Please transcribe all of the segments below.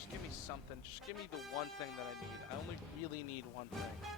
Just give me something. Just give me the one thing that I need. I only really need one thing.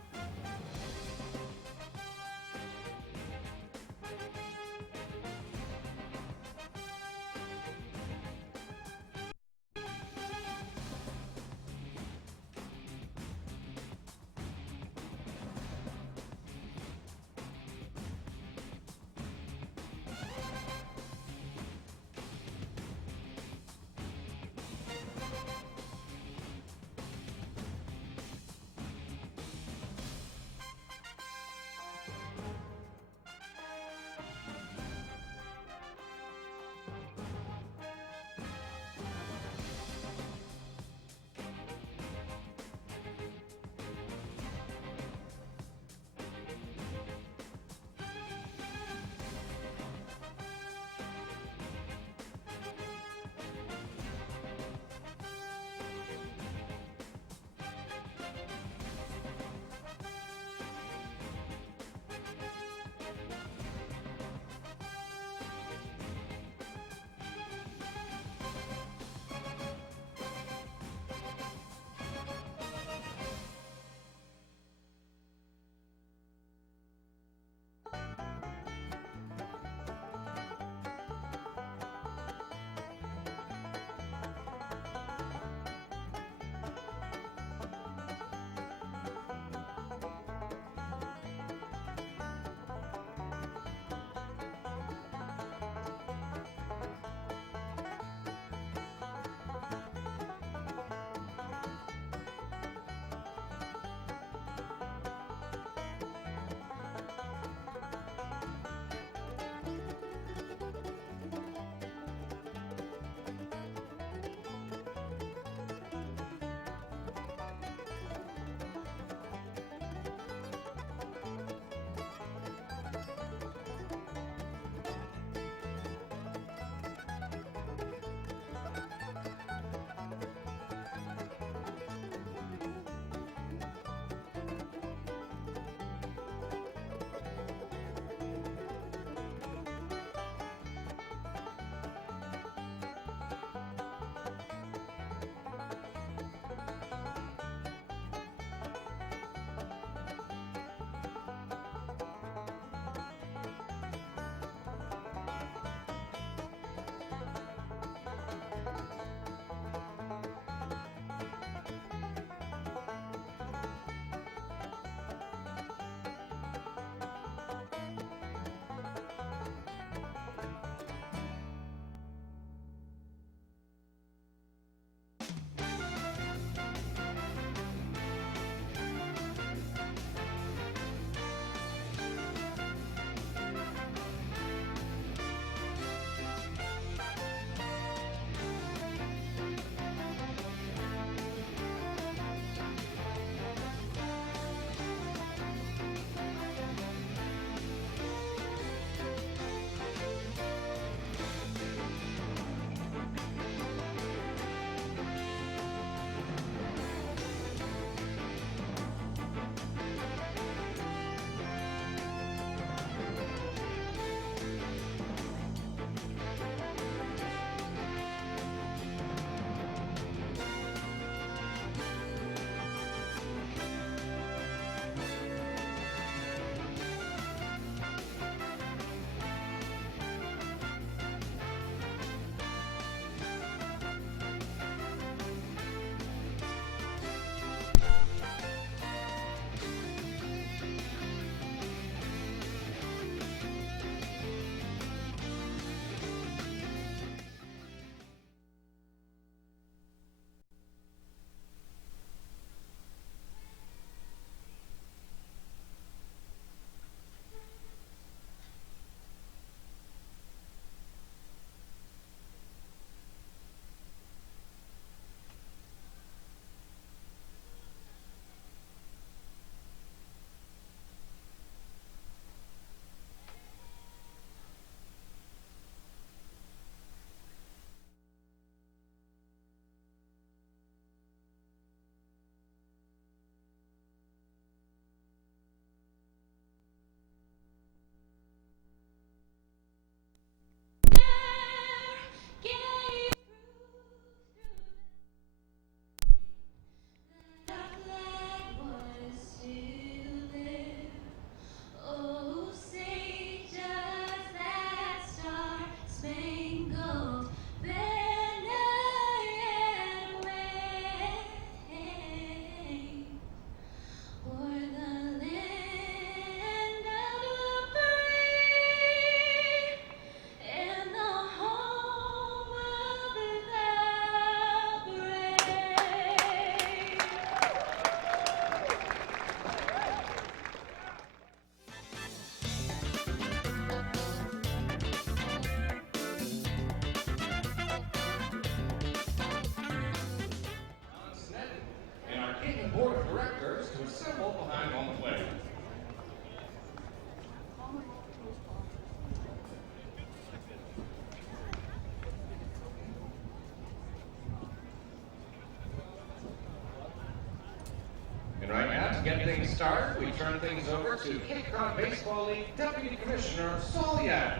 to get things started, we turn things over to Cape Cod Baseball League Deputy Commissioner Saul Yad.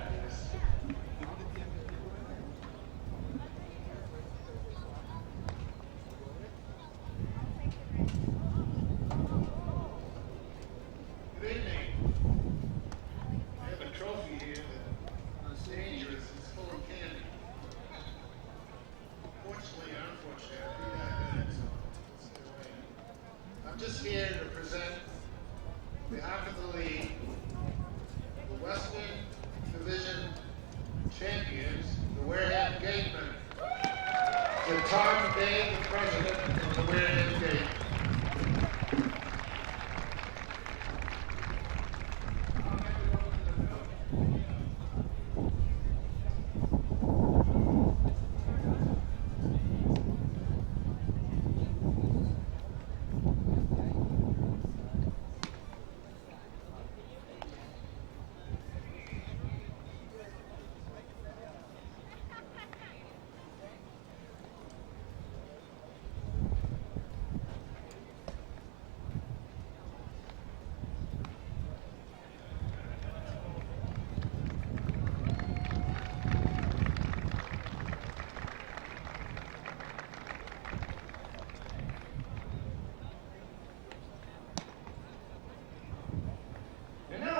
Good evening. I have a trophy here that is dangerous. It's full of candy. Fortunately or unfortunately, I'll be diabetic, so let's stay away. I'm just here to present, on behalf of the league, the Western Division champions, the Wareham Gatemen. To Tom Day, the president of the Wareham Gatemen.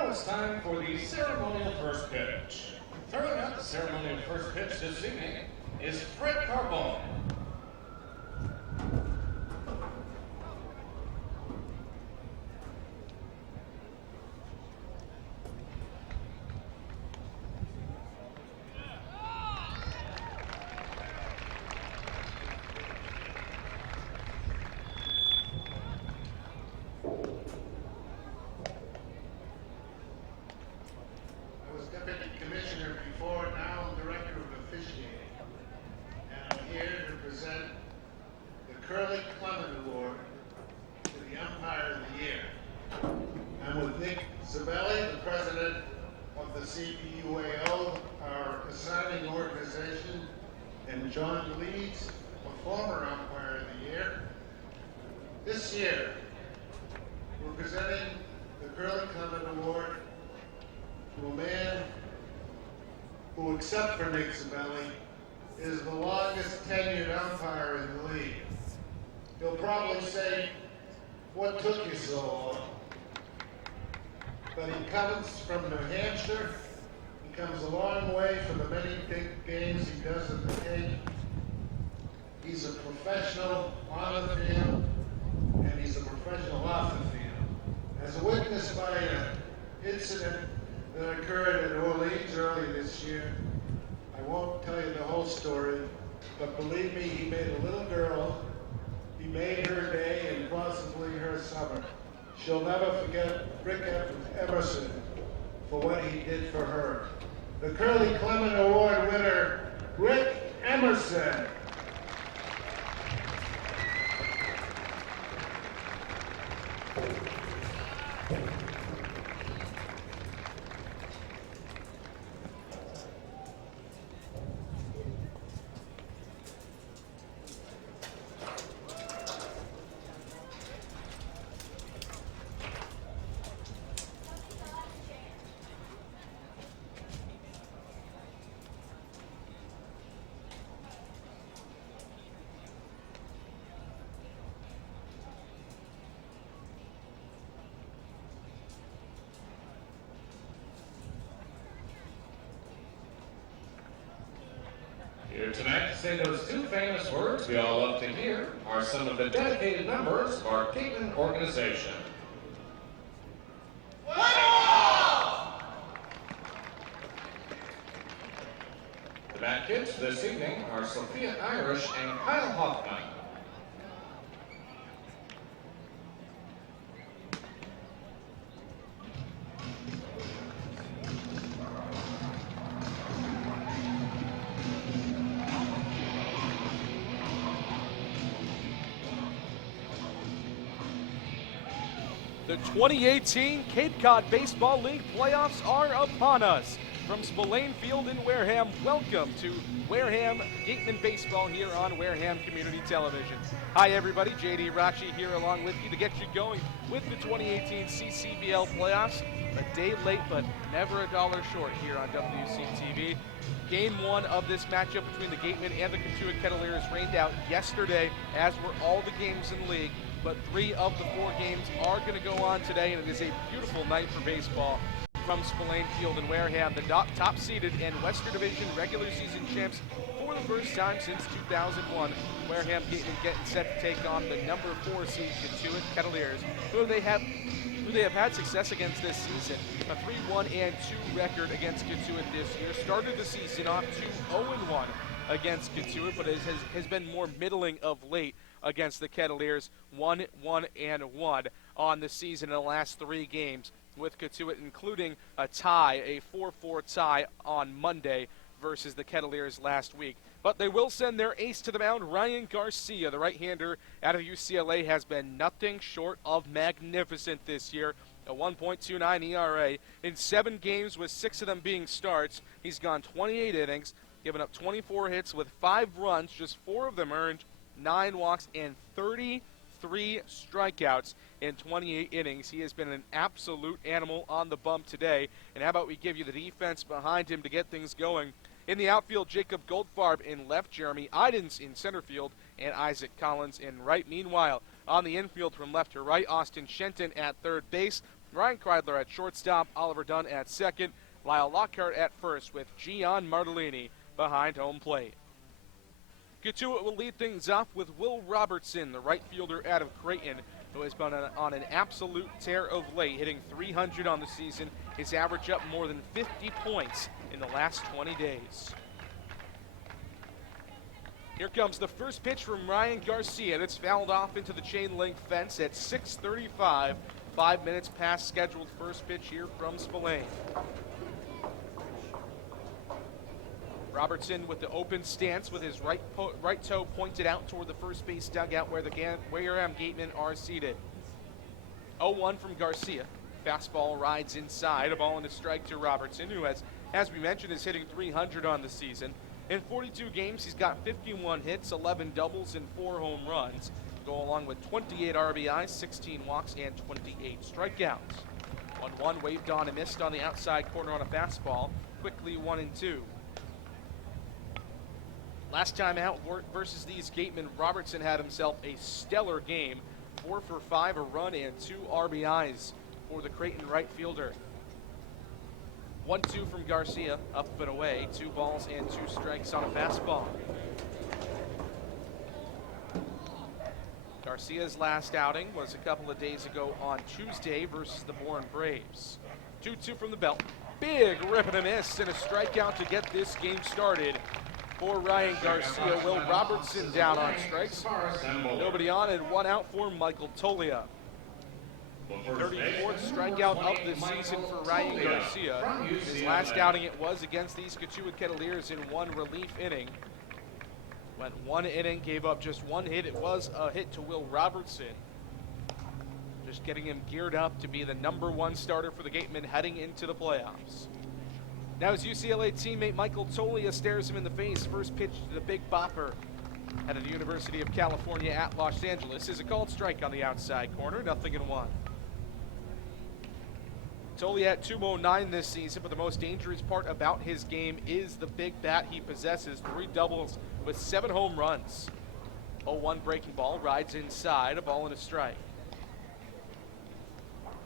It's time for the ceremonial first pitch. Throwing out the ceremonial first pitch this evening is Fred Carbone. CCBL, the president of the CBUAO, our assigning organization, and John Leeds, a former umpire of the year. This year, we're presenting the Curly Clement Award to a man who, except for Nick Zabelli, is the longest tenured umpire in the league. He'll probably say, "What took you so long?" But he comes from New Hampshire. He comes a long way for the many big games he does at the Cape. He's a professional on the field, and he's a professional off the field. As witnessed by an incident that occurred in Orleans early this year, I won't tell you the whole story, but believe me, he made a little girl, he made her day and possibly her summer. She'll never forget Rick Emerson for what he did for her. The Curly Clement Award winner, Rick Emerson. Here tonight to say those two famous words we all love to hear are some of the dedicated members of our Gatemen organization. The bat kids this evening are Sophia Irish and Kyle Hoffman. The 2018 Cape Cod Baseball League playoffs are upon us. From Spillane Field in Wareham, welcome to Wareham Gatemen Baseball here on Wareham Community Television. Hi everybody, JD Rachi here along with you to get you going with the 2018 CCBL playoffs. A day late, but never a dollar short here on WCTV. Game one of this matchup between the Gatemen and the Cotiut Kettleers rained out yesterday, as were all the games in league. But 3 of the 4 games are going to go on today, and it is a beautiful night for baseball. From Spillane Field in Wareham, the top-seeded and Western Division regular season champs for the first time since 2001. Wareham Gatemen getting set to take on the number 4 seed Cotiut Kettleers, who they have had success against this season. A 3-1-2 record against Cotiut this year. Started the season off 2-0-1 against Cotiut, but has been more middling of late against the Kettleers. 1-1-1 on the season in the last 3 games, with Cotiut including a tie, a 4-4 tie on Monday versus the Kettleers last week. But they will send their ace to the mound. Ryan Garcia, the right-hander out of UCLA, has been nothing short of magnificent this year. A 1.29 ERA in 7 games, with 6 of them being starts. He's gone 28 innings, given up 24 hits with 5 runs, just 4 of them earned, 9 walks, and 33 strikeouts in 28 innings. He has been an absolute animal on the bump today. And how about we give you the defense behind him to get things going? In the outfield, Jacob Goldfarb in left, Jeremy Idens in center field, and Isaac Collins in right. Meanwhile, on the infield from left to right, Austin Shenton at third base, Ryan Kreidler at shortstop, Oliver Dunn at second, Lyle Lockhart at first, with Gian Martellini behind home plate. Cotiut will lead things off with Will Robertson, the right fielder out of Creighton, who has been on an absolute tear of late, hitting .300 on the season. His average up more than 50 points in the last 20 days. Here comes the first pitch from Ryan Garcia. That's fouled off into the chain link fence at 6:35. 5 minutes past scheduled first pitch here from Spillane. Robertson with the open stance, with his right toe pointed out toward the first base dugout where the Wareham Gatemen are seated. 0-1 from Garcia. Fastball rides inside, a ball and a strike to Robertson, who has, as we mentioned, is hitting .300 on the season. In 42 games, he's got 51 hits, 11 doubles, and 4 home runs. Go along with 28 RBIs, 16 walks, and 28 strikeouts. 1-1 waved on and missed on the outside corner on a fastball. Quickly 1-2. Last time out versus these Gatemen, Robertson had himself a stellar game. 4 for 5, a run, and 2 RBIs for the Creighton right fielder. 1-2 from Garcia, up and away. 2 balls and 2 strikes on a fastball. Garcia's last outing was a couple of days ago on Tuesday versus the Bourne Braves. 2-2 from the belt. Big rip and a miss, and a strikeout to get this game started for Ryan Garcia. Will Robertson down on strikes. Nobody on, and 1 out for Michael Tolia. 34th strikeout of the season for Ryan Garcia. His last outing it was against these Cotiut Kettleers in 1 relief inning. Went 1 inning, gave up just 1 hit. It was a hit to Will Robertson. Just getting him geared up to be the number 1 starter for the Gatemen heading into the playoffs. Now his UCLA teammate Michael Tolia stares him in the face. First pitch to the big bopper out of the University of California at Los Angeles is a called strike on the outside corner, 0-1. Tolia at .209 this season, but the most dangerous part about his game is the big bat he possesses. 3 doubles with 7 home runs. 0-1 breaking ball, rides inside, a ball and a strike.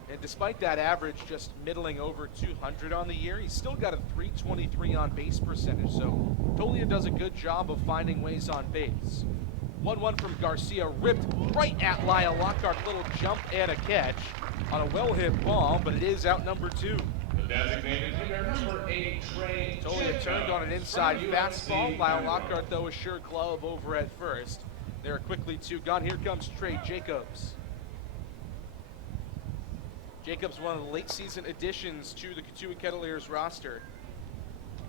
And despite that average just middling over 200 on the year, he's still got a .323 on base percentage, so Tolia does a good job of finding ways on base. 1-1 from Garcia, ripped right at Lyle Lockhart. Little jump and a catch on a well-hit ball, but it is out number 2. The designated hitter, number 8, Trey Tolia turned on an inside fastball. Lyle Lockhart, though, a sure glove over at first. There are quickly 2 gone. Here comes Trey Jacobs. Jacobs, one of the late season additions to the Cotiut Kettleers roster.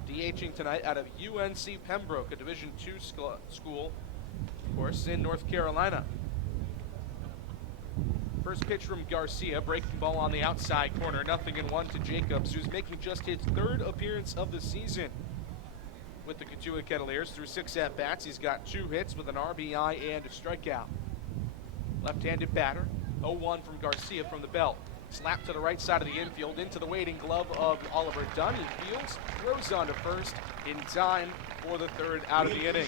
DHing tonight out of UNC Pembroke, a Division II school, of course, in North Carolina. First pitch from Garcia, breaking ball on the outside corner, 0-1 to Jacobs, who's making just his third appearance of the season with the Cotiut Kettleers. Through 6 at-bats, he's got 2 hits with an RBI and a strikeout. Left-handed batter, 0-1 from Garcia from the belt. Slap to the right side of the infield, into the waiting glove of Oliver Dunn. He fields, throws on to first in time for the 3rd out of the inning.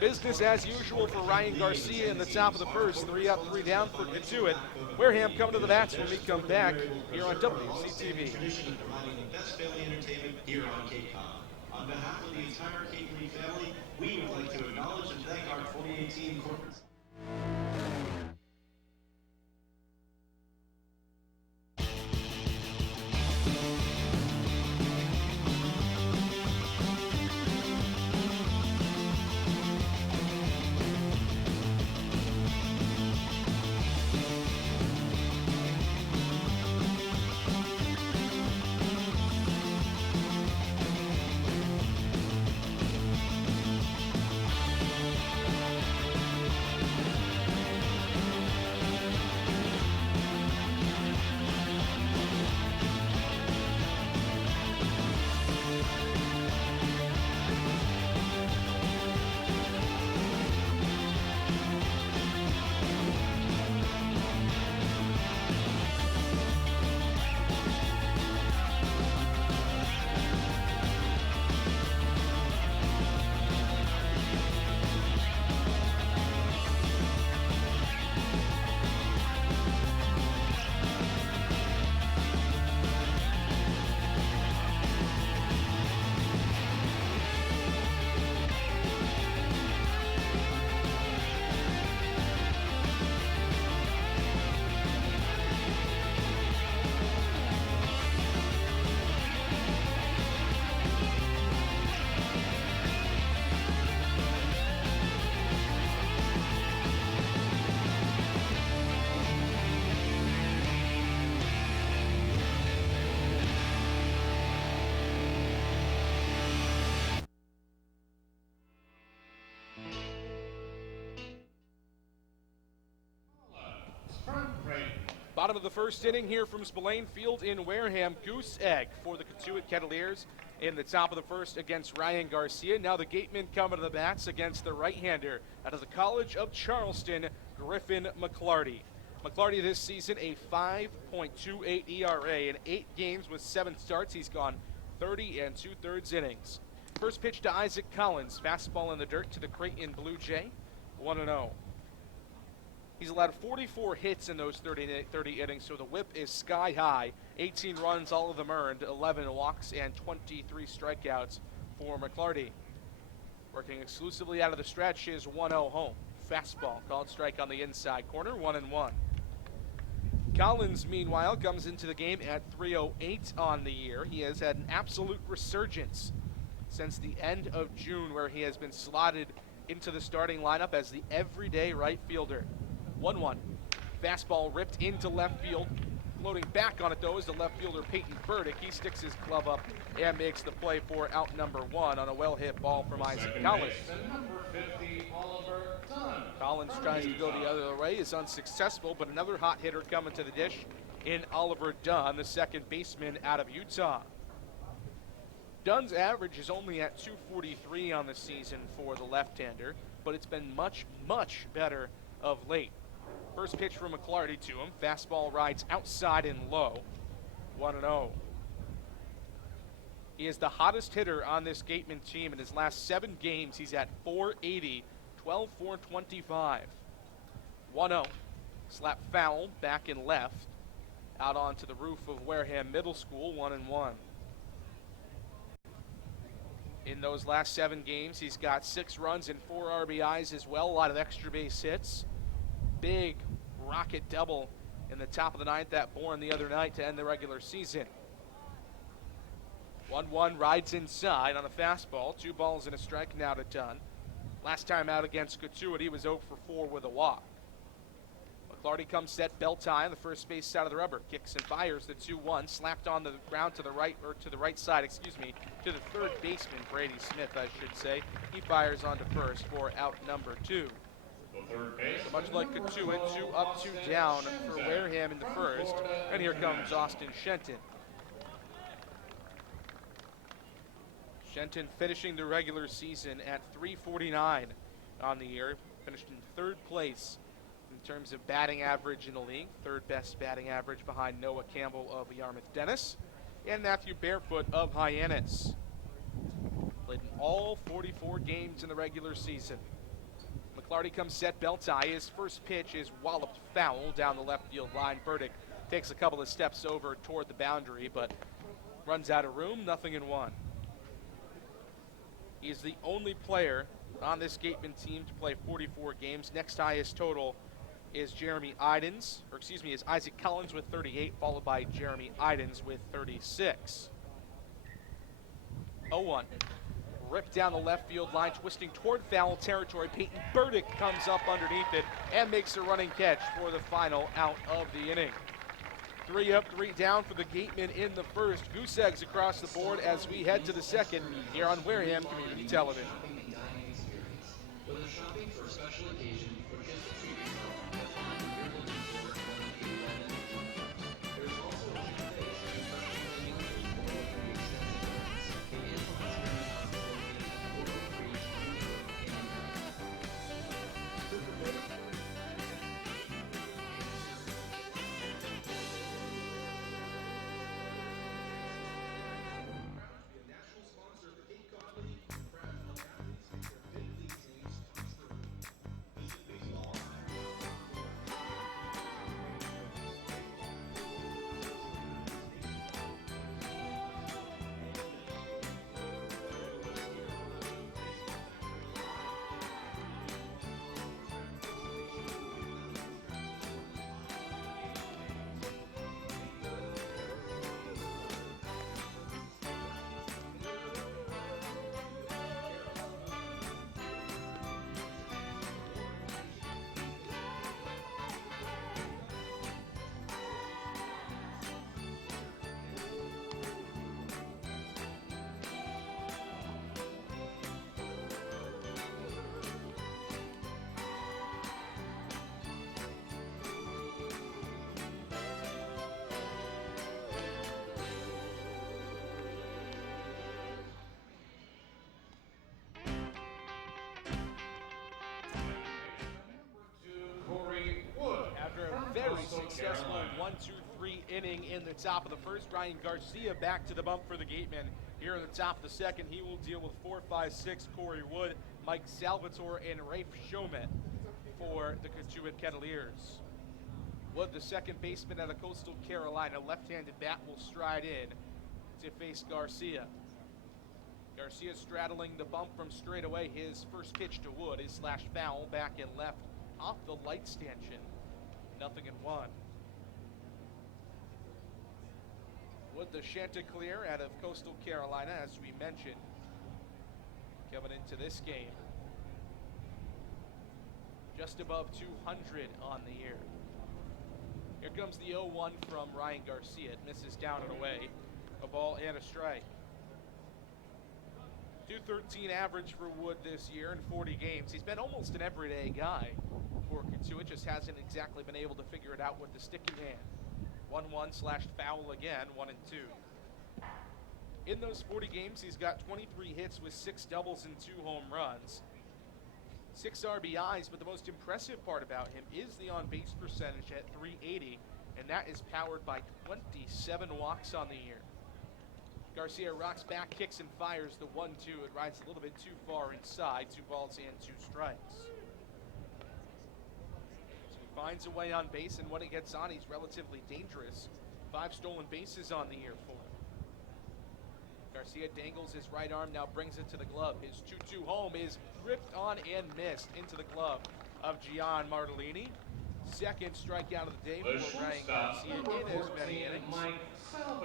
Business as usual for Ryan Garcia in the top of the first. 3 up, 3 down for Cotiut. Wareham coming to the bats when we come back here on WCTV. Tradition of providing the best family entertainment here on Cape Cod. On behalf of the entire Cape Lee family, we would like to acknowledge and thank our 2018 corporate. Bottom of the first inning here from Spillane Field in Wareham. Goose egg for the Cotiut Kettleers in the top of the first against Ryan Garcia. Now the Gatemen coming to the bats against the right-hander out of the College of Charleston, Griffin McClarty. McClarty this season a 5.28 ERA in 8 games with 7 starts. He's gone 30 2/3 innings. First pitch to Isaac Collins. Fastball in the dirt to the Creighton Blue Jay. 1-0. He's allowed 44 hits in those 30 innings, so the whip is sky high. 18 runs, all of them earned, 11 walks, and 23 strikeouts for McClarty. Working exclusively out of the stretch is 1-0 home. Fastball, called strike on the inside corner, 1-1. Collins, meanwhile, comes into the game at 308 on the year. He has had an absolute resurgence since the end of June, where he has been slotted into the starting lineup as the everyday right fielder. 1-1. Fastball ripped into left field. Floating back on it, though, is the left fielder Peyton Burdick. He sticks his glove up and makes the play for out number 1 on a well-hit ball from Isaac Collins. Number 50, Oliver Dunn. Collins tries to go the other way, is unsuccessful, but another hot hitter coming to the dish in Oliver Dunn, the second baseman out of Utah. Dunn's average is only at 243 on the season for the left-hander, but it's been much, much better of late. First pitch from McClarty to him. Fastball rides outside and low. 1-0. He is the hottest hitter on this Gatemen team. In his last 7 games, he's at 480, 12-4-25. 1-0. Slap foul, back and left. Out onto the roof of Wareham Middle School, 1-1. In those last 7 games, he's got 6 runs and 4 RBIs as well. A lot of extra base hits. Big rocket double in the top of the 9th at Bourne the other night to end the regular season. 1-1 rides inside on a fastball. 2 balls and a strike now to Dunn. Last time out against Cotiut, he was 0 for 4 with a walk. McClarty comes set, belt tie on the first base side of the rubber. Kicks and fires the 2-1, slapped on the ground to the right, or to the right side, to the third baseman, Brady Smith, I should say. He fires onto first for out number 2. The third base. So much like Cotiut, 2 up, 2 down for Wareham in the first. And here comes Austin Shenton. Shenton finishing the regular season at .349 on the year. Finished in third place in terms of batting average in the league. Third best batting average behind Noah Campbell of Yarmouth Dennis and Matthew Barefoot of Hyannis. Played in all 44 games in the regular season. McClarty comes set, belt tie. His first pitch is walloped foul down the left field line. Burdick takes a couple of steps over toward the boundary, but runs out of room, 0-1. He is the only player on this Gatemen team to play 44 games. Next highest total is is Isaac Collins with 38, followed by Jeremy Idens with 36. 0-1. Ripped down the left field line, twisting toward foul territory. Peyton Burdick comes up underneath it and makes a running catch for the final out of the inning. 3 up, 3 down for the Gatemen in the first. Goose eggs across the board as we head to the second here on Wareham Community Television. Whether shopping for a special occasion or just to treat yourself, that's why you're looking for one of the 11. There's also a cafe serving fresh Canadian food for all of the extensive events. It is the hospitality hospital for free The national sponsor of the Cape Cod League, proud to help athletes make their big league dreams come true. Visit baseball. After a very successful 1-2-3 inning in the top of the first, Ryan Garcia back to the bump for the Gatemen. Here in the top of the second, he will deal with 4-5-6 Corey Wood, Mike Salvatore, and Rafe Shomet for the Cotiut Kettleers. Wood, the second baseman out of Coastal Carolina, left-handed bat, will stride in to face Garcia. Garcia straddling the bump from straight away. His first pitch to Wood is slashed foul back and left off the light stanchion. 0-1. Wood, the Chanticleer out of Coastal Carolina, as we mentioned, coming into this game just above 200 on the year. Here comes the 0-1 from Ryan Garcia. It misses down and away. A ball and a strike. .213 average for Wood this year in 40 games. He's been almost an everyday guy for Cotiut, just hasn't exactly been able to figure it out with the stick in hand. 1-1 slashed foul again, 1-2. In those 40 games, he's got 23 hits with 6 doubles and 2 home runs. 6 RBIs, but the most impressive part about him is the on-base percentage at .380, and that is powered by 27 walks on the year. Garcia rocks back, kicks, and fires the 1-2. It rides a little bit too far inside. 2 balls and 2 strikes. So he finds a way on base, and when he gets on, he's relatively dangerous. 5 stolen bases on the year for him. Garcia dangles his right arm, now brings it to the glove. His 2-2 home is ripped on and missed into the glove of Gian Martellini. Second strikeout of the day for Ryan Garcia in as many innings.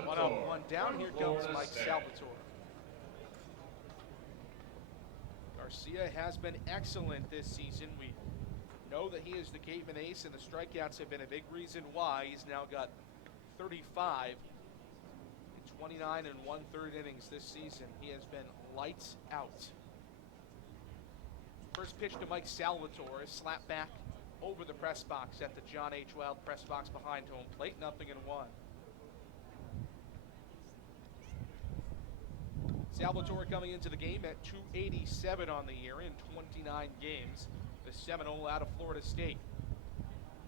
1 up, 1 down. Here comes Mike Salvatore. Garcia has been excellent this season. We know that he is the Gatemen ace, and the strikeouts have been a big reason why. He's now got 35 in 29 and 1/3 innings this season. He has been lights out. First pitch to Mike Salvatore, slap back over the press box at the John H. Wild press box behind home plate, 0-1. Salvatore coming into the game at .287 on the year in 29 games. The Seminole out of Florida State.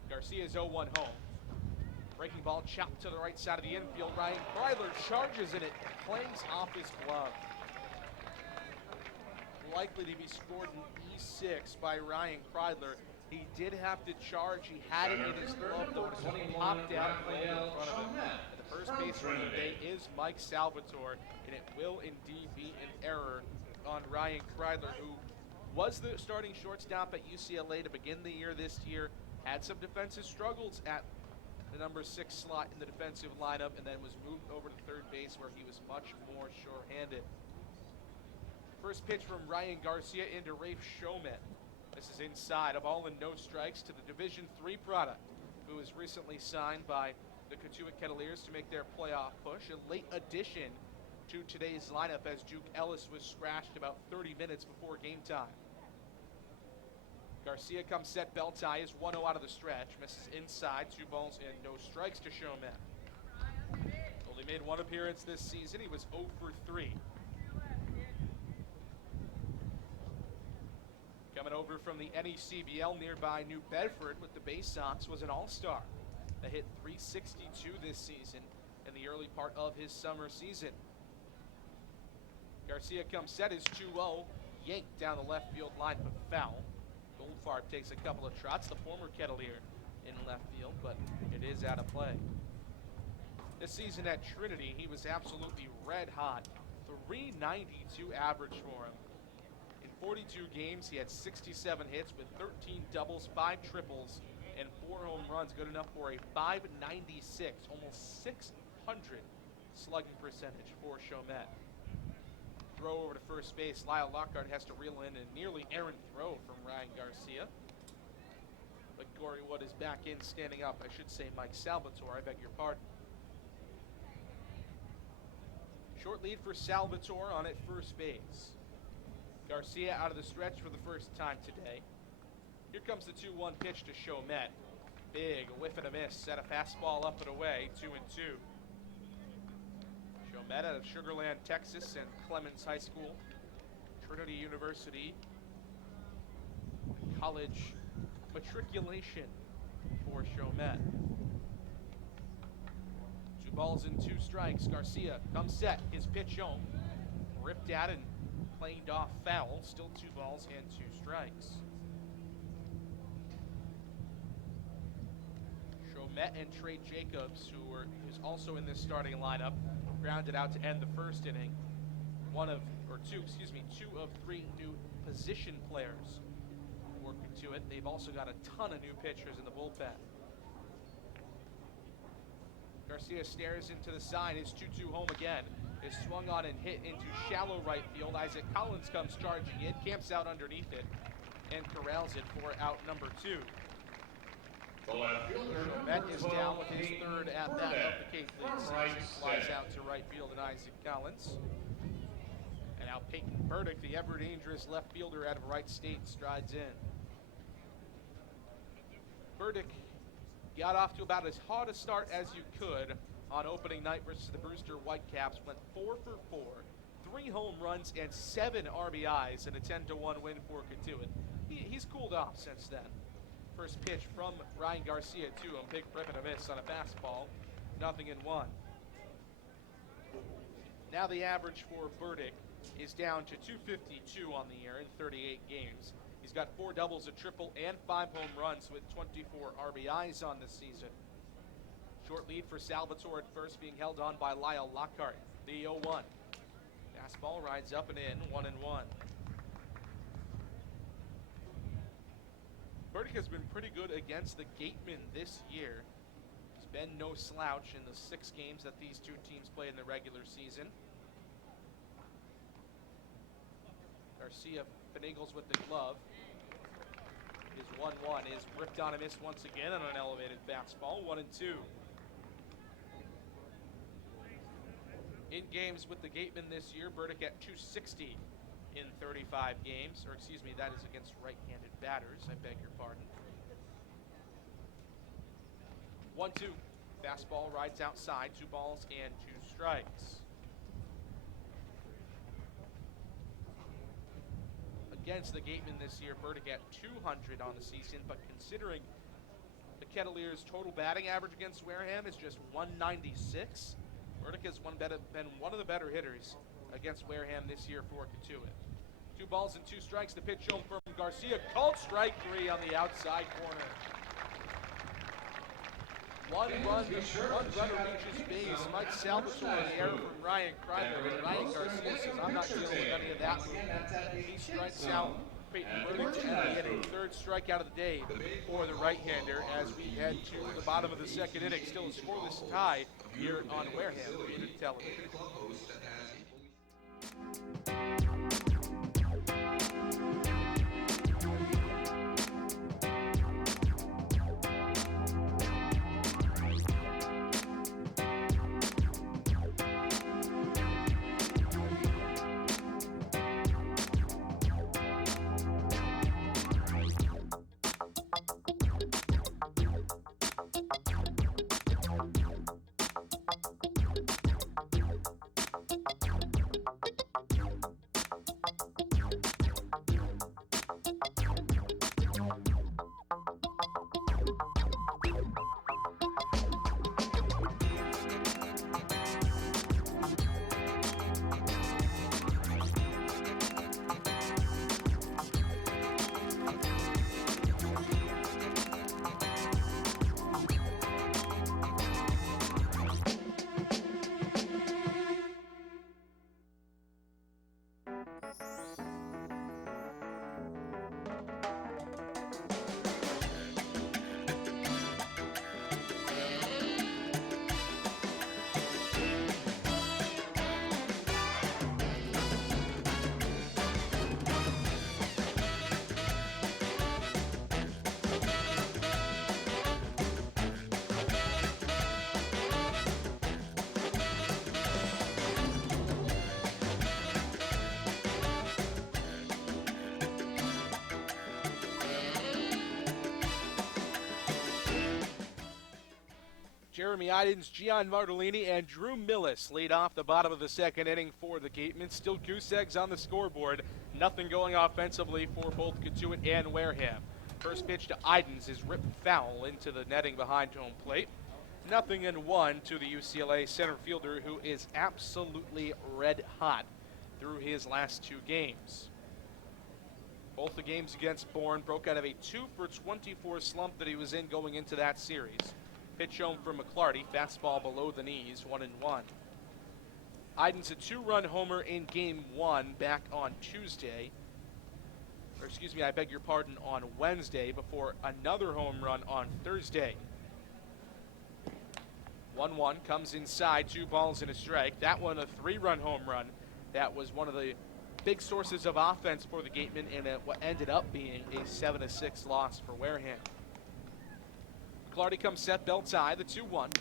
Garcia's 0-1 home. Breaking ball chopped to the right side of the infield. Ryan Kreidler charges and it clangs off his glove. Likely to be scored in E6 by Ryan Kreidler. He did have to charge. He had it in his glove, though it popped out in front of him. And the first baseman of the day is Mike Salvatore, and it will indeed be an error on Ryan Kreidler, who was the starting shortstop at UCLA to begin the year this year, had some defensive struggles at the number 6 slot in the defensive lineup, and then was moved over to third base where he was much more sure-handed. First pitch from Ryan Garcia into Rafe Chomet. This is inside, a ball and no strikes to the Division III product, who was recently signed by the Cotiut Kettleers to make their playoff push. A late addition to today's lineup as Juke Ellis was scratched about 30 minutes before game time. Garcia comes set, bell tie is 1-0 out of the stretch. Misses inside, 2 balls and no strikes to Chomet. Only made 1 appearance this season. He was 0 for 3. Coming over from the NECBL nearby New Bedford with the Bay Sox was an all-star that hit .362 this season in the early part of his summer season. Garcia comes set, is 2-0, yanked down the left field line but foul. Goldfarb takes a couple of trots, the former Kettleer in left field, but it is out of play. This season at Trinity, he was absolutely red hot. .392 average for him. In 42 games, he had 67 hits with 13 doubles, 5 triples, and 4 home runs, good enough for a .596, almost .600 slugging percentage for Chomet. Throw over to first base. Lyle Lockhart has to reel in a nearly errant throw from Ryan Garcia. But Corey Wood is back in, standing up. I should say Mike Salvatore, I beg your pardon. Short lead for Salvatore on at first base. Garcia out of the stretch for the first time today. Here comes the 2-1 pitch to Chomet. Big whiff and a miss. Set a fastball up and away. 2-2. Chomet out of Sugar Land, Texas, and Clemens High School. Trinity University. College matriculation for Chomet. 2 balls and 2 strikes. Garcia comes set. His pitch home. Ripped out and planed off foul. Still 2 balls and 2 strikes. Chomet and Trey Jacobs, who's also in this starting lineup, grounded out to end the first inning. Two of 3 new position players working to it. They've also got a ton of new pitchers in the bullpen. Garcia stares into the side. His 2-2 home again is swung on and hit into shallow right field. Isaac Collins comes charging in, camps out underneath it, and corrals it for out number 2. Chomet is down with his 3rd at bat of the Cape League season. Flies out to right field and Isaac Collins. And now Peyton Burdick, the ever dangerous left fielder out of Wright State, strides in. Burdick got off to about as hot a start as you could on opening night versus the Brewster Whitecaps. Went 4 for 4, 3 home runs and 7 RBIs in a 10-1 win for Cotiut. He's cooled off since then. First pitch from Ryan Garcia to him. Big rip and a miss on a fastball. 0-1. Now the average for Burdick is down to .252 on the year in 38 games. He's got 4 doubles, a triple, and 5 home runs with 24 RBIs on the season. Short lead for Salvatore at first, being held on by Lyle Lockhart. The 0-1. Fastball rides up and in, 1-1. Burdick has been pretty good against the Gatemen this year. He's been no slouch in the 6 games that these 2 teams played in the regular season. Garcia finagles with the glove. His 1-1 is ripped on a miss once again on an elevated fastball. 1-2. In games with the Gatemen this year, Burdick at .260 in 35 games, or excuse me, that is against right-handed batters. I beg your pardon. 1-2. Fastball rides outside. 2 balls and 2 strikes. Against the Gatemen this year, Burdick at 200 on the season, but considering the Kettleers' total batting average against Wareham is just 196, Burdick has been one of the better hitters against Wareham this year for Cotiut. 2 balls and 2 strikes. The pitch home from Garcia. Called strike 3 on the outside corner. One runner reaches base. Mike Salvatore, the error from Ryan Kreider, and Ryan Garcia says, I'm not dealing with any of that. He strikes out Peyton Burdick to end the inning. 3rd strikeout of the day for the right-hander as we head to the bottom of the 2nd inning. Still a scoreless tie here on Wareham Community Television. Jeremy Idens, Gian Martellini, and Drew Millis lead off the bottom of the 2nd inning for the Gatemen. Still goose eggs on the scoreboard. Nothing going offensively for both Cotiut and Wareham. First pitch to Idens is ripped foul into the netting behind home plate. 0-1 to the UCLA center fielder, who is absolutely red hot through his last 2 games. Both the games against Bourne broke out of a 2-for-24 slump that he was in going into that series. Pitch home from McClarty, fastball below the knees, 1-1. Idens a 2-run homer in game 1 back on Tuesday. Or excuse me, I beg your pardon, on Wednesday before another home run on Thursday. 1-1 comes inside, 2 balls and a strike. That one a 3-run home run. That was one of the big sources of offense for the Gatemen in what ended up being a 7-6 loss for Wareham. McClarty comes set, belts high, the 2-1.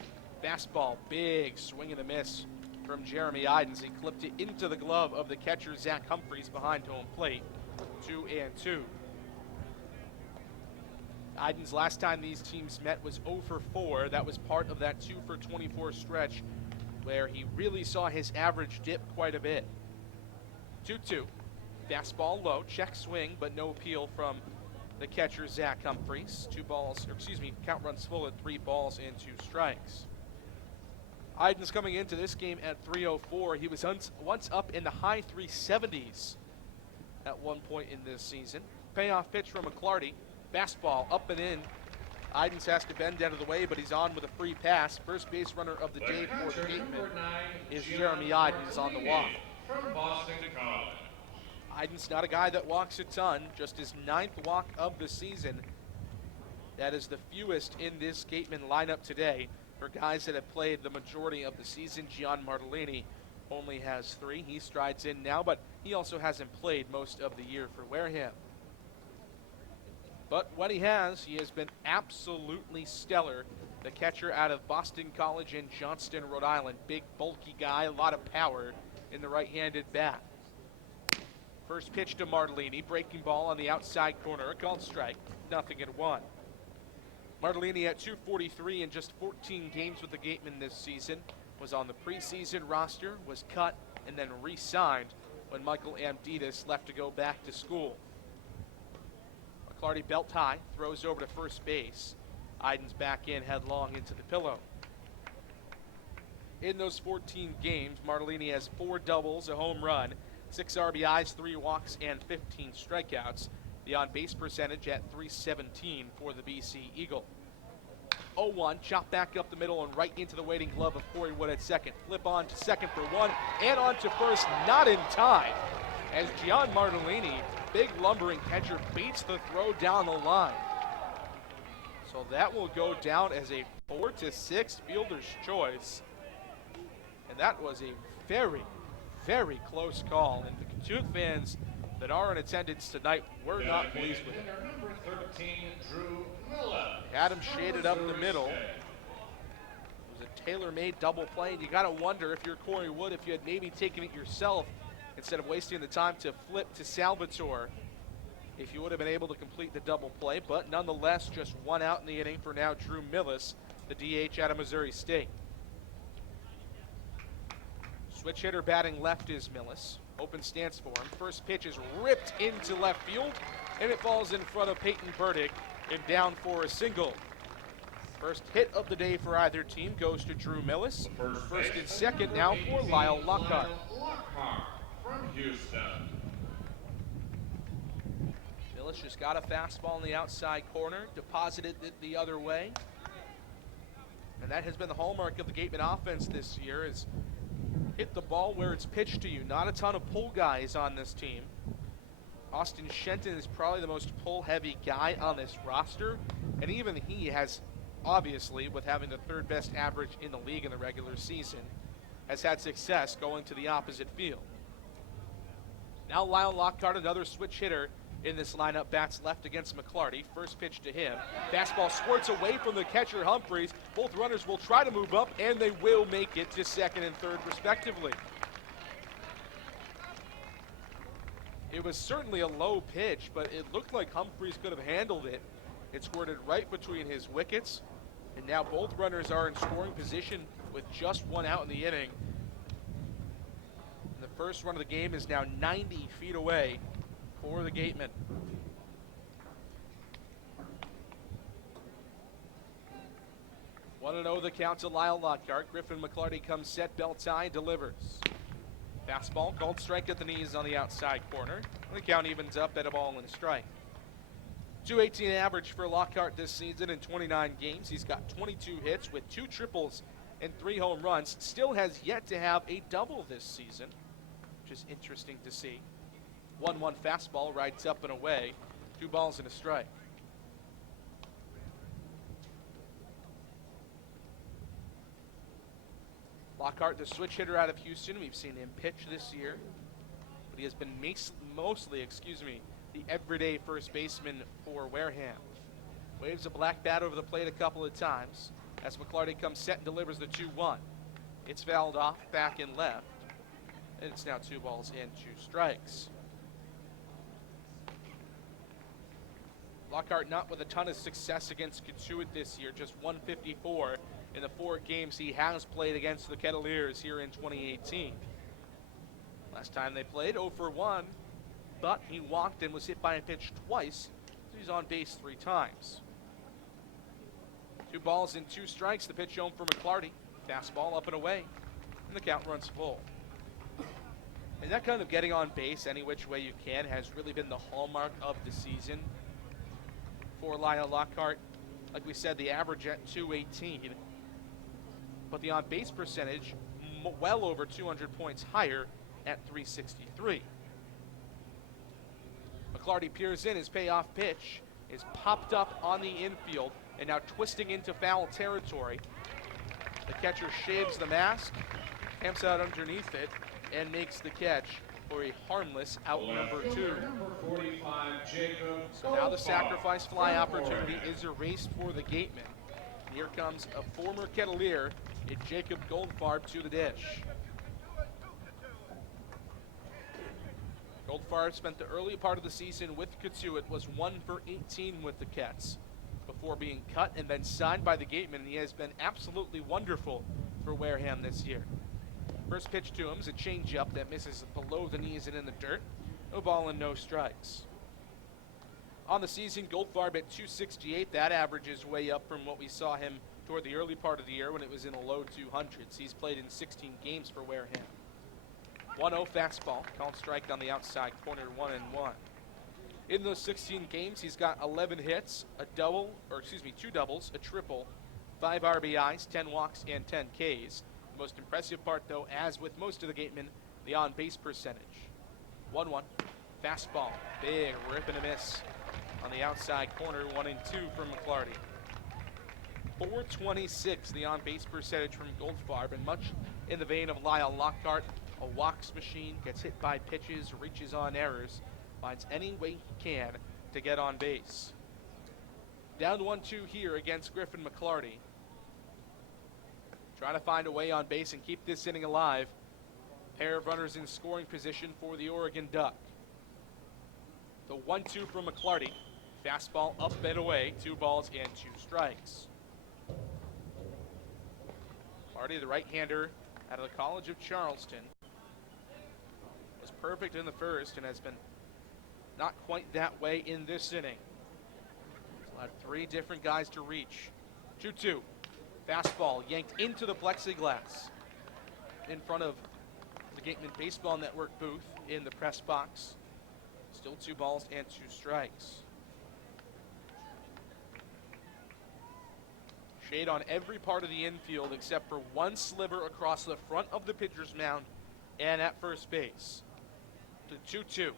Fastball, big swing and a miss from Jeremy Idens. He clipped it into the glove of the catcher, Zach Humphreys, behind home plate. 2-2. Idens, last time these teams met, was 0-for-4. That was part of that 2-for-24 stretch where he really saw his average dip quite a bit. 2-2. Fastball low, check swing, but no appeal from the catcher, Zach Humphreys. Count runs full at 3 balls and 2 strikes. Idens coming into this game at 304. He was once up in the high 370s at one point in this season. Payoff pitch from McClarty. Fastball up and in. Idens has to bend out of the way, but he's on with a free pass. First base runner of the day for the Gatemen is Jeremy Idens on the walk. From Boston College. Idens not a guy that walks a ton, just his 9th walk of the season. That is the fewest in this Gatemen lineup today. For guys that have played the majority of the season, Gian Martellini only has 3. He strides in now, but he also hasn't played most of the year for Wareham. But when he has been absolutely stellar. The catcher out of Boston College in Johnston, Rhode Island. Big, bulky guy, a lot of power in the right-handed bat. First pitch to Martellini, breaking ball on the outside corner, a called strike, 0-1. Martellini at 243 in just 14 games with the Gatemen this season, was on the preseason roster, was cut, and then re-signed when Michael Amditis left to go back to school. McClarty belt high, throws over to first base. Iden's back in headlong into the pillow. In those 14 games, Martellini has 4 doubles, a home run, 6 RBIs, 3 walks, and 15 strikeouts. The on-base percentage at .317 for the BC Eagle. 0-1, chop back up the middle and right into the waiting glove of Corey Wood at second. Flip on to second for 1, and on to first, not in time. As Gian Martellini, big lumbering catcher, beats the throw down the line. So that will go down as a 4-6 fielder's choice. And that was a very, very close call. And the Cotiut fans that are in attendance tonight were not pleased with it. Number 13, Drew Miller. Had him shaded up the middle. It was a tailor-made double play, and you got to wonder if you're Corey Wood, if you had maybe taken it yourself instead of wasting the time to flip to Salvatore, if you would have been able to complete the double play. But nonetheless, just 1 out in the inning for now Drew Millis, the DH out of Missouri State. Switch hitter batting left is Millis. Open stance for him. First pitch is ripped into left field, and it falls in front of Peyton Burdick and down for a single. First hit of the day for either team goes to Drew Millis. First and second now for Lyle Lockhart. From Houston. Millis just got a fastball in the outside corner, deposited it the other way. And that has been the hallmark of the Gatemen offense this year, is hit the ball where it's pitched to you. Not a ton of pull guys on this team. Austin Shenton is probably the most pull-heavy guy on this roster, and even he has, obviously, with having the 3rd best average in the league in the regular season, has had success going to the opposite field. Now Lyle Lockhart, another switch hitter in this lineup, bats left against McClarty. First pitch to him. Fastball squirts away from the catcher Humphreys. Both runners will try to move up, and they will make it to second and third respectively. It was certainly a low pitch, but it looked like Humphreys could have handled it. It squirted right between his wickets, and now both runners are in scoring position with just 1 out in the inning. And the first run of the game is now 90 feet away for the Gatemen. Want to know the count to Lyle Lockhart. Griffin McClarty comes set, belt tie, delivers. Fastball called strike at the knees on the outside corner. The count evens up at a ball and a strike. .218 average for Lockhart this season in 29 games. He's got 22 hits with 2 triples and 3 home runs. Still has yet to have a double this season, which is interesting to see. 1-1 fastball, rides up and away. 2 balls and a strike. Lockhart, the switch hitter out of Houston. We've seen him pitch this year, but he has been mostly, the everyday first baseman for Wareham. Waves a black bat over the plate a couple of times as McClarty comes set and delivers the 2-1. It's fouled off, back and left, and it's now 2 balls and 2 strikes. Lockhart not with a ton of success against Cotiut this year, just 154 in the 4 games he has played against the Kettleers here in 2018. Last time they played, 0 for 1, but he walked and was hit by a pitch twice, so he's on base 3 times. 2 balls and 2 strikes, the pitch home for McClarty. Fastball up and away, and the count runs full. And that kind of getting on base any which way you can has really been the hallmark of the season for Lyle Lockhart. Like we said, the average at .218, but the on-base percentage well over 200 points higher at .363. McClarty peers in. His payoff pitch is popped up on the infield and now twisting into foul territory. The catcher shaves the mask, camps out underneath it, and makes the catch for a harmless out number 2. Number 45, Jacob. So now the sacrifice fly opportunity is erased for the Gatemen. Here comes a former Kettleer, it's Jacob Goldfarb to the dish. Goldfarb spent the early part of the season with Cotiut, was 1 for 18 with the Kets before being cut and then signed by the Gatemen, and he has been absolutely wonderful for Wareham this year. First pitch to him is a changeup that misses below the knees and in the dirt. No ball and no strikes. On the season, Goldfarb at 268. That average is way up from what we saw him toward the early part of the year when it was in the low 200s. He's played in 16 games for Wareham. 1-0 fastball, called strike on the outside corner, 1-1. In those 16 games, he's got 11 hits, two doubles, a triple, 5 RBIs, 10 walks, and 10 Ks. The most impressive part, though, as with most of the Gatemen, the on-base percentage. 1-1, fastball, big rip and a miss on the outside corner, 1-2 from McClarty. 426, the on-base percentage from Goldfarb, and much in the vein of Lyle Lockhart, a walks machine, gets hit by pitches, reaches on errors, finds any way he can to get on base. Down 1-2 here against Griffin McClarty. Trying to find a way on base and keep this inning alive. Pair of runners in scoring position for the Oregon Duck. The 1-2 from McClarty. Fastball up and away, 2 balls and 2 strikes. McClarty, the right-hander out of the College of Charleston, was perfect in the first and has been not quite that way in this inning. He's allowed 3 different guys to reach. 2-2. Fastball yanked into the plexiglass in front of the Gatemen Baseball Network booth in the press box. Still 2 balls and 2 strikes. Shade on every part of the infield except for one sliver across the front of the pitcher's mound and at first base. The 2-2.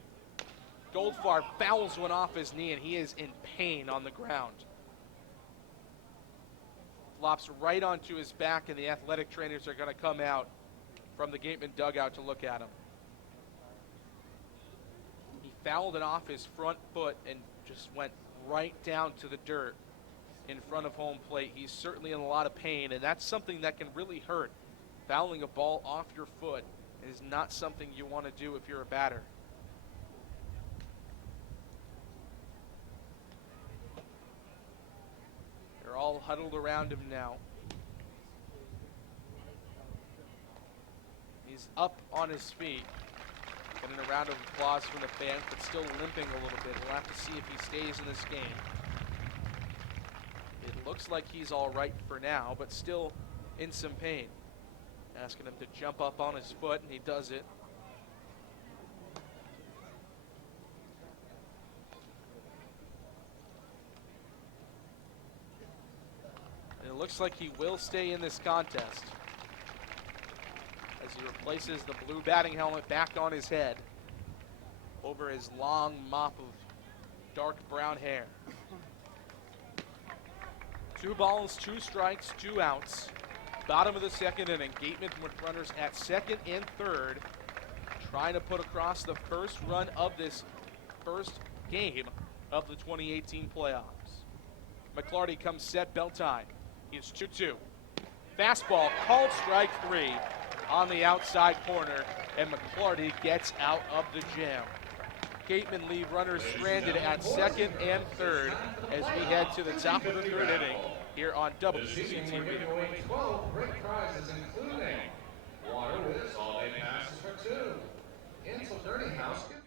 Goldfarb fouls one off his knee and he is in pain on the ground. Flops right onto his back and the athletic trainers are going to come out from the Gateman dugout to look at him. He fouled it off his front foot and just went right down to the dirt in front of home plate. He's certainly in a lot of pain, and that's something that can really hurt. Fouling a ball off your foot is not something you want to do if you're a batter. They're all huddled around him now. He's up on his feet, getting a round of applause from the fans, but still limping a little bit. We'll have to see if he stays in this game. It looks like he's all right for now, but still in some pain. Asking him to jump up on his foot, and he does it. And it looks like he will stay in this contest as he replaces the blue batting helmet back on his head over his long mop of dark brown hair. 2 balls, 2 strikes, 2 outs. Bottom of the second inning. Gatemen with runners at second and third, trying to put across the first run of this first game of the 2018 playoffs. McClarty comes set, bell time. He's 2-2. Fastball, called strike 3 on the outside corner, and McClarty gets out of the jam. Gatemen leave runners stranded at second and third as we head to the top of the third inning here on WCTV. 12 great prizes, including water with all-day passes for 2. Insel Dirty House gives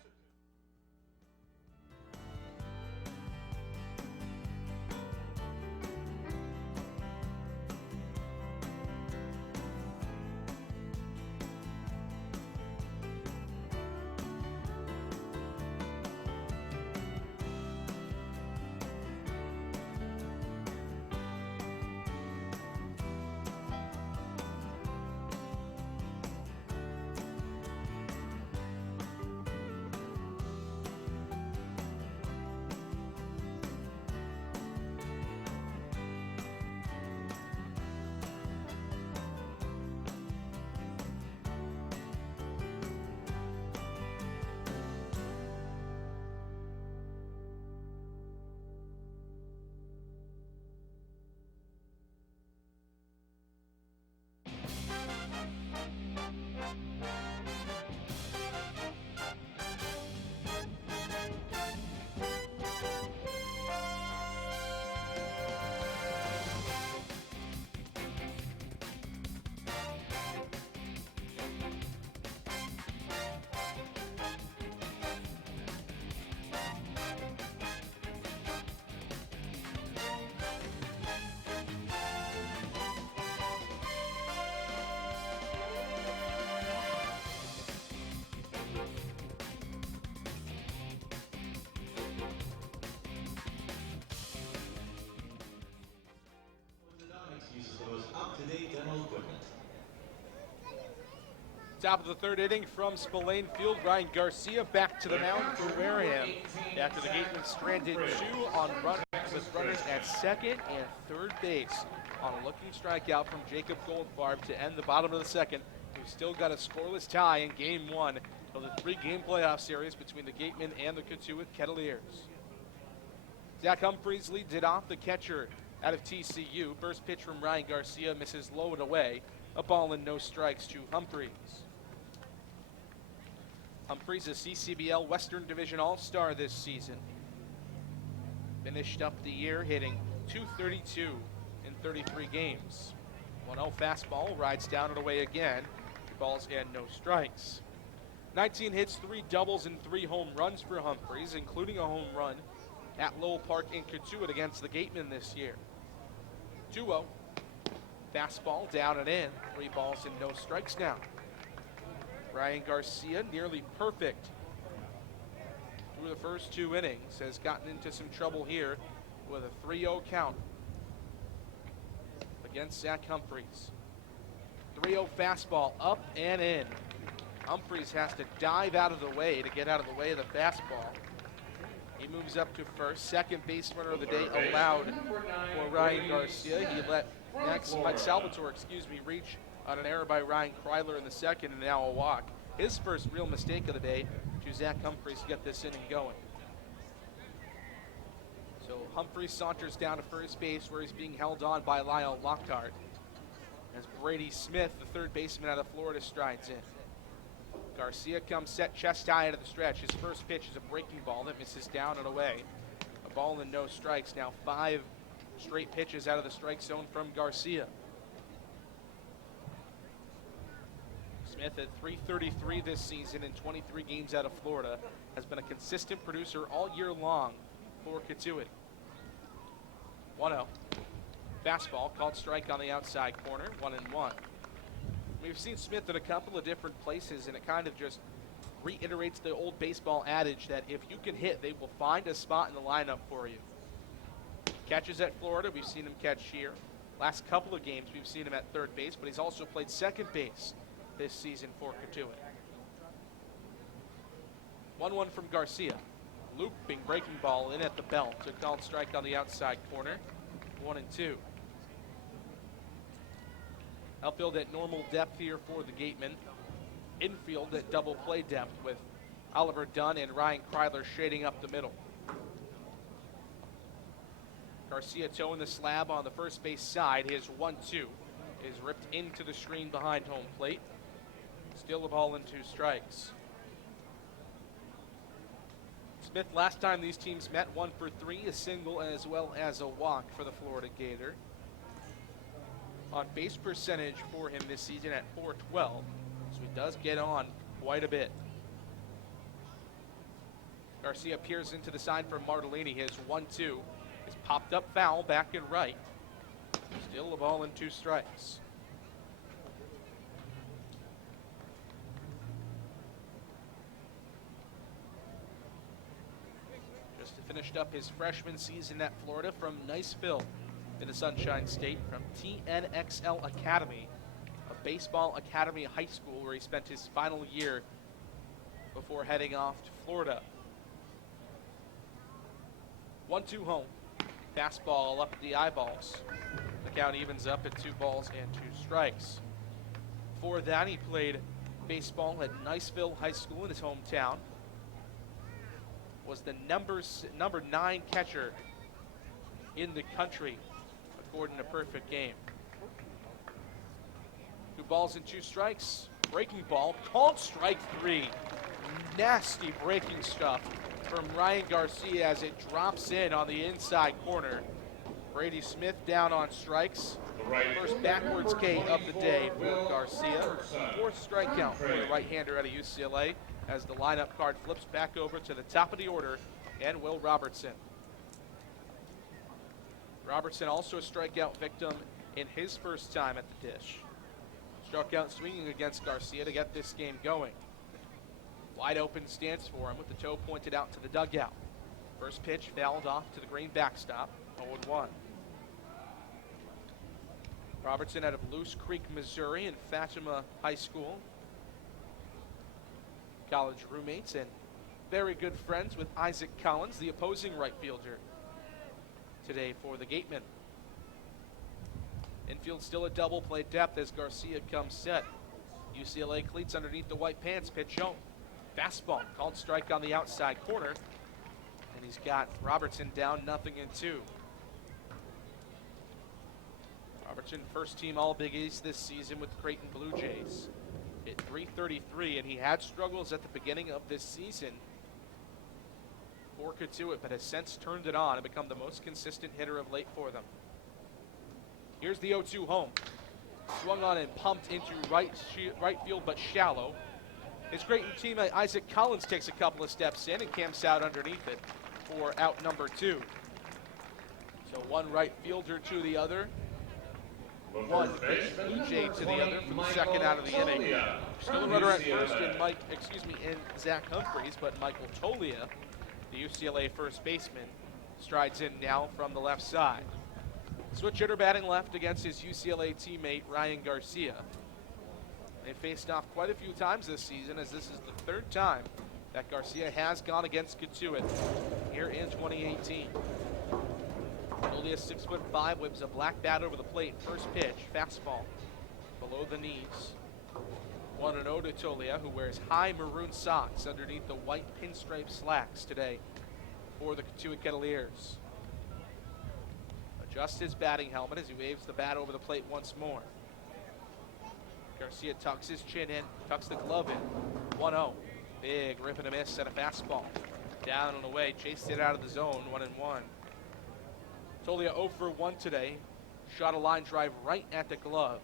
Top of the third inning from Spillane Field, Ryan Garcia back to the mound for Wareham. After the Gatemen stranded two on run with runners at second and third base on a looking strikeout from Jacob Goldfarb to end the bottom of the second. We've still got a scoreless tie in Game 1 of the 3-game playoff series between the Gatemen and the Cotiut Kettleers. Zach Humphreys leads it off, the catcher out of TCU. First pitch from Ryan Garcia misses low and away. A ball and no strikes to Humphreys. Humphreys, a CCBL Western Division All-Star this season. Finished up the year hitting .232 in 33 games. 1-0 fastball, rides down and away again. 2 balls and no strikes. 19 hits, 3 doubles, and 3 home runs for Humphreys, including a home run at Lowell Park in Cotiut against the Gatemen this year. 2-0. Fastball down and in. 3 balls and no strikes now. Ryan Garcia, nearly perfect through the first 2 innings, has gotten into some trouble here with a 3-0 count against Zach Humphreys. 3-0 fastball up and in. Humphreys has to dive out of the way to get out of the way of the fastball. He moves up to first. Second base runner of the day allowed for Ryan Garcia. He let Salvatore, reach on an error by Ryan Kryler in the second, and now a walk. His first real mistake of the day to Zach Humphreys to get this inning going. So Humphreys saunters down to first base where he's being held on by Lyle Lockhart as Brady Smith, the third baseman out of Florida, strides in. Garcia comes set chest high into the stretch. His first pitch is a breaking ball that misses down and away. A ball and no strikes. Now 5 straight pitches out of the strike zone from Garcia. Smith at .333 this season in 23 games out of Florida has been a consistent producer all year long for Cotiut. 1-0. Fastball called strike on the outside corner, 1-1. We've seen Smith in a couple of different places, and it kind of just reiterates the old baseball adage that if you can hit, they will find a spot in the lineup for you. Catches at Florida, we've seen him catch here. Last couple of games, we've seen him at third base, but he's also played second base this season for Cotiut. 1-1 from Garcia. Looping breaking ball in at the belt. A called strike on the outside corner, 1-2. Outfield at normal depth here for the Gatemen. Infield at double play depth with Oliver Dunn and Ryan Kryler shading up the middle. Garcia towing the slab on the first base side. His 1-2 is ripped into the screen behind home plate. Still a ball and 2 strikes. Smith, last time these teams met, 1 for 3, a single as well as a walk for the Florida Gator. On base percentage for him this season at .412, so he does get on quite a bit. Garcia peers into the side from Martellini. His 1-2 is popped up foul back and right. Still a ball and 2 strikes. Just finished up his freshman season at Florida from Niceville in the Sunshine State, from TNXL Academy, a baseball academy high school where he spent his final year before heading off to Florida. 1-2 home. Fastball up at the eyeballs. The count evens up at 2 balls and 2 strikes. Before that, he played baseball at Niceville High School in his hometown. Was the number 9 catcher in the country, according to Perfect Game. 2 balls and 2 strikes. Breaking ball, called strike 3. Nasty breaking stuff from Ryan Garcia as it drops in on the inside corner. Brady Smith down on strikes. First backwards K of the day for Garcia. 4th strikeout for the right-hander out of UCLA as the lineup card flips back over to the top of the order and Will Robertson. Robertson also a strikeout victim in his first time at the dish. Struck out swinging against Garcia to get this game going. Wide open stance for him with the toe pointed out to the dugout. First pitch fouled off to the green backstop, 0-1. Robertson out of Loose Creek, Missouri, and Fatima High School. college roommates and very good friends with Isaac Collins, the opposing right fielder, today for the Gatemen. Infield still a double play depth as Garcia comes set. UCLA cleats underneath the white pants, pitch home. Fastball, called strike on the outside corner. And he's got Robertson down 0-2. Robertson, first team All Big East this season with Creighton Blue Jays. Hit .333, and he had struggles at the beginning of this season for Cotiut, but has since turned it on and become the most consistent hitter of late for them. Here's the 0-2 home. Swung on and pumped into right field, but shallow. His Creighton teammate Isaac Collins takes a couple of steps in and camps out underneath it for out number 2. So one right fielder to the other. One EJ to the other for the second out of the inning. Still a runner at first in Zach Humphreys, but Michael Tolia, the UCLA first baseman, strides in now from the left side. Switch hitter batting left against his UCLA teammate Ryan Garcia. They faced off quite a few times this season, as this is the third time that Garcia has gone against Cotiut here in 2018. Only a 6'5", whips a black bat over the plate. First pitch, fastball, below the knees. 1-0 to Tolia, who wears high maroon socks underneath the white pinstripe slacks today for the Cotiut Kettleers. Adjusts his batting helmet as he waves the bat over the plate once more. Garcia tucks his chin in, tucks the glove in. 1-0. Big rip and a miss at a fastball. Down and away, chased it out of the zone, 1-1. Tolia 0 for 1 today. Shot a line drive right at the glove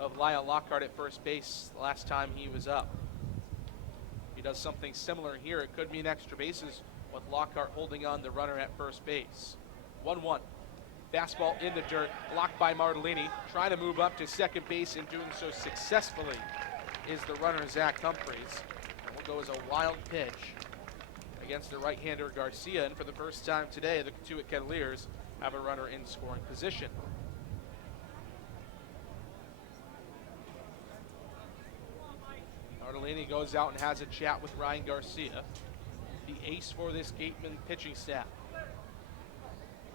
of Lyle Lockhart at first base last time he was up. He does something similar here. It could mean extra bases with Lockhart holding on the runner at first base. 1-1. Fastball in the dirt, blocked by Martellini. Trying to move up to second base and doing so successfully is the runner Zach Humphreys. And will go as a wild pitch against the right-hander Garcia. And for the first time today, the Cotiut Kettleers have a runner in scoring position. Martellini goes out and has a chat with Ryan Garcia, the ace for this Gatemen pitching staff.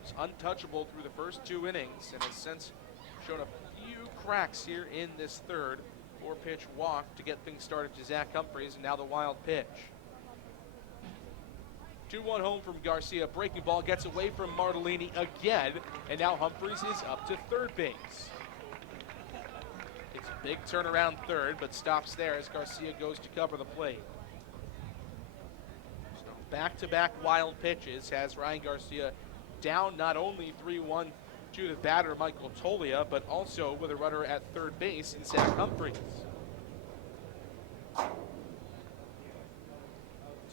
He's untouchable through the first 2 innings and has since shown a few cracks here in this third. 4-pitch walk to get things started to Zach Humphreys, and now the wild pitch. 2-1 home from Garcia. Breaking ball gets away from Martellini again, and now Humphreys is up to third base. It's a big turnaround third, but stops there as Garcia goes to cover the plate. So back-to-back wild pitches has Ryan Garcia down not only 3-1 to the batter Michael Tolia, but also with a runner at third base in Zach Humphreys.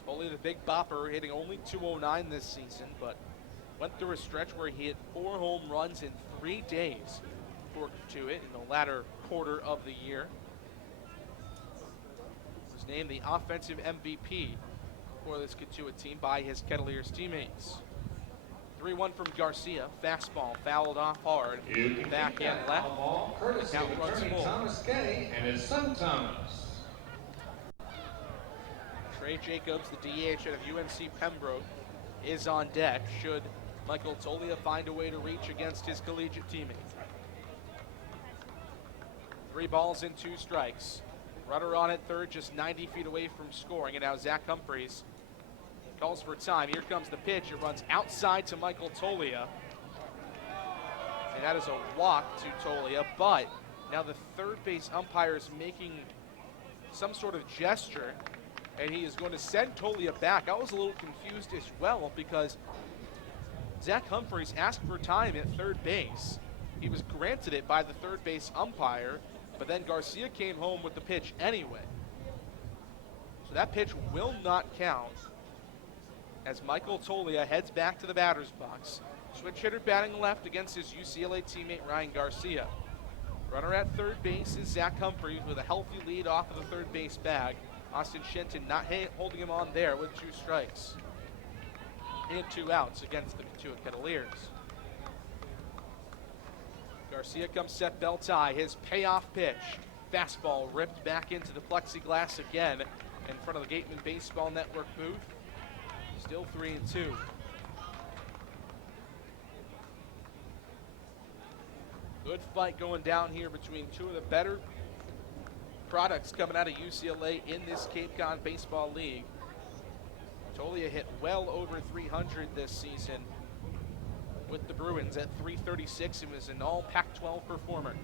Tolia, the big bopper, hitting only .209 this season, but went through a stretch where he hit 4 home runs in 3 days for Cotiut in the latter quarter of the year. He was named the offensive MVP for this Cotiut team by his Kettleers teammates. 3-1 from Garcia. Fastball fouled off hard. Back in left. Courtesy Count of runs attorney full. Thomas Gay and his son Thomas. Trey Jacobs, the DH out of UNC Pembroke, is on deck should Michael Tolia find a way to reach against his collegiate teammate. 3 balls and 2 strikes. Runner on at third, just 90 feet away from scoring, and now Zach Humphreys calls for time. Here comes the pitch. It runs outside to Michael Tolia. And that is a walk to Tolia, but now the third base umpire is making some sort of gesture, and he is going to send Tolia back. I was a little confused as well because Zach Humphreys asked for time at third base. He was granted it by the third base umpire, but then Garcia came home with the pitch anyway. So that pitch will not count as Michael Tolia heads back to the batter's box. Switch hitter batting left against his UCLA teammate Ryan Garcia. Runner at third base is Zach Humphreys with a healthy lead off of the third base bag. Austin Shenton not holding him on there with 2 strikes and 2 outs against the Cotiut Kettleers. Garcia comes set, belt tie, his payoff pitch. Fastball ripped back into the plexiglass again in front of the Gatemen Baseball Network booth. Still 3-2. Good fight going down here between two of the better products coming out of UCLA in this Cape Cod Baseball League. Tolia hit well over 300 this season with the Bruins at 336 and was an all Pac-12 performer.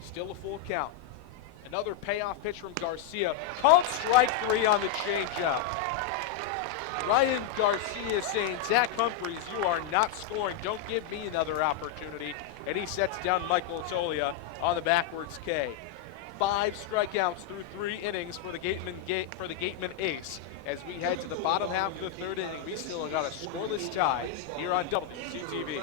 Still a full count. Another payoff pitch from Garcia. Called strike 3 on the changeup. Ryan Garcia saying, Zach Humphreys, you are not scoring. Don't give me another opportunity. And he sets down Michael Tolia on the backwards K. 5 strikeouts through 3 innings for the Gatemen ace. As we head to the bottom half of the 3rd inning, we still got a scoreless tie here on WCTV.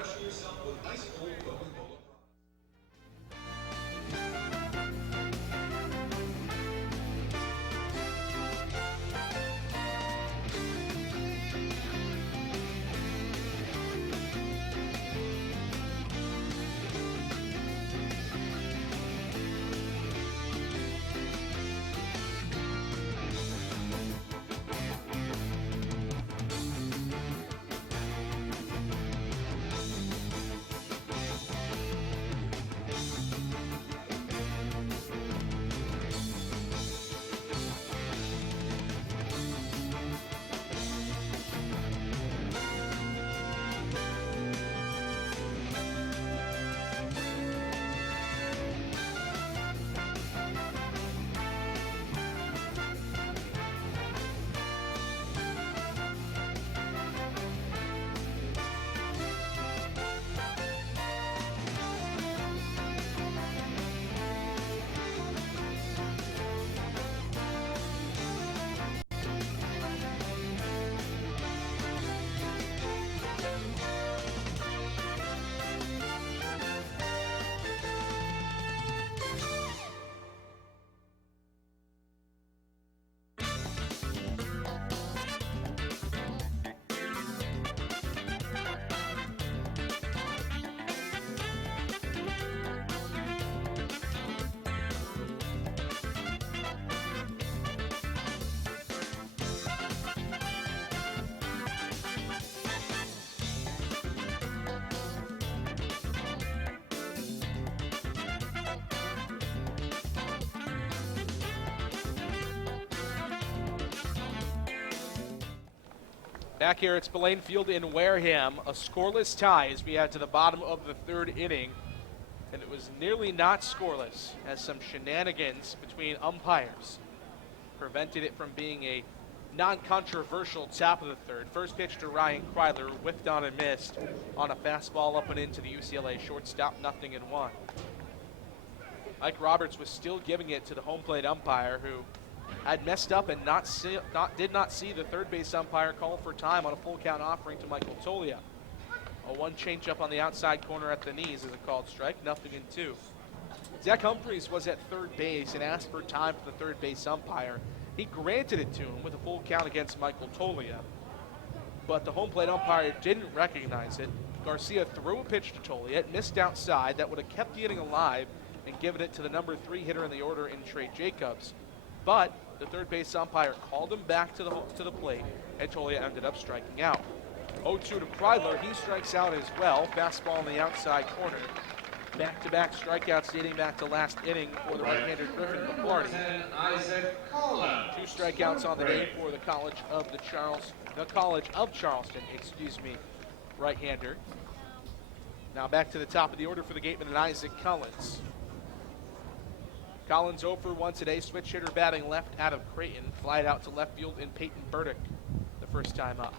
Back here at Spillane Field in Wareham, a scoreless tie as we head to the bottom of the 3rd inning. And it was nearly not scoreless as some shenanigans between umpires prevented it from being a non-controversial top of the 3rd. First pitch to Ryan Kryler, whiffed on and missed on a fastball up and into the UCLA shortstop, 0-1. Mike Roberts was still giving it to the home plate umpire, who had messed up and did not see the third base umpire call for time on a full count offering to Michael Tolia. A 1 changeup on the outside corner at the knees is a called strike, 0-2. Zach Humphreys was at third base and asked for time for the third base umpire. He granted it to him with a full count against Michael Tolia, but the home plate umpire didn't recognize it. Garcia threw a pitch to Tolia. It missed outside. That would have kept the inning alive and given it to the number 3 hitter in the order in Trey Jacobs. But the third base umpire called him back to the plate, and Tolia ended up striking out. 0-2 to Kreidler. He strikes out as well. Fastball on the outside corner. Back-to-back strikeouts dating back to last inning for the right-handed Griffin McClarty. 2 strikeouts on the day for the College of Charleston, right-hander. Now back to the top of the order for the Gatemen and Isaac Collins. Collins 0 for 1 today. Switch hitter batting left out of Creighton. Flied out to left field in Peyton Burdick the first time up.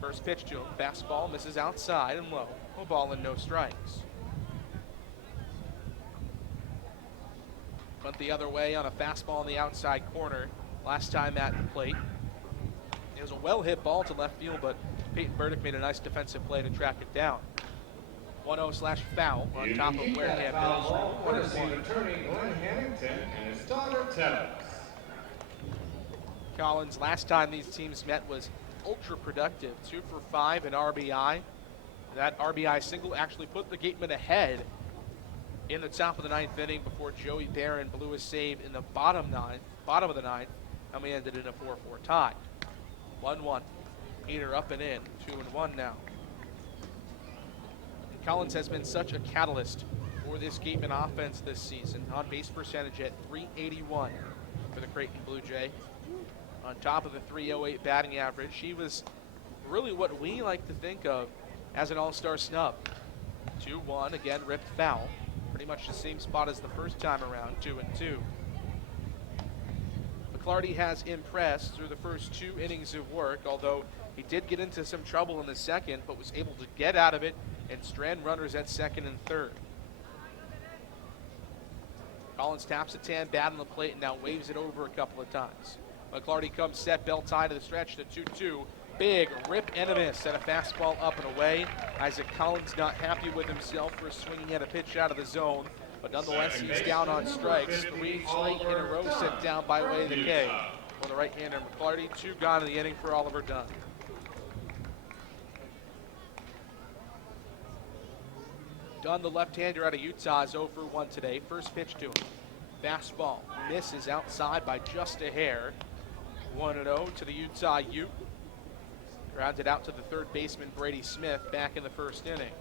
First pitch to him. Fastball misses outside and low. No ball and no strikes. Went the other way on a fastball on the outside corner. Last time at the plate. It was a well-hit ball to left field, but Peyton Burdick made a nice defensive play to track it down. 1-0/foul on top of Wareham Middle School. Attorney Glenn Hannington and his daughter tell us. Collins, last time these teams met, was ultra productive. 2 for 5 in RBI. That RBI single actually put the Gatemen ahead in the top of the 9th inning before Joey Barron blew a save in the bottom 9 bottom of the ninth, and we ended in a 4-4 tie. 1-1. Heater up and in. 2-1 now. Collins has been such a catalyst for this Gatemen offense this season. On base percentage at .381 for the Creighton Blue Jay. On top of the .308 batting average, she was really what we like to think of as an all-star snub. 2-1, again ripped foul. Pretty much the same spot as the first time around, 2-2. McClarty has impressed through the first 2 innings of work, although he did get into some trouble in the second, but was able to get out of it and strand runners at second and third. Collins taps a tan bat on the plate and now waves it over a couple of times. McClarty comes set, belt tie to the stretch, to 2-2. Big rip and a miss and a fastball up and away. Isaac Collins not happy with himself for swinging at a pitch out of the zone, but nonetheless he's down on strikes. 3 straight in a row sent down by way of the K for the right-hander McClarty. 2 gone in the inning for Oliver Dunn. Dunn, the left-hander out of Utah, is 0 for 1 today. First pitch to him. Fastball misses outside by just a hair. 1-0 to the Utah Ute. Grounded out to the third baseman, Brady Smith, back in the first inning.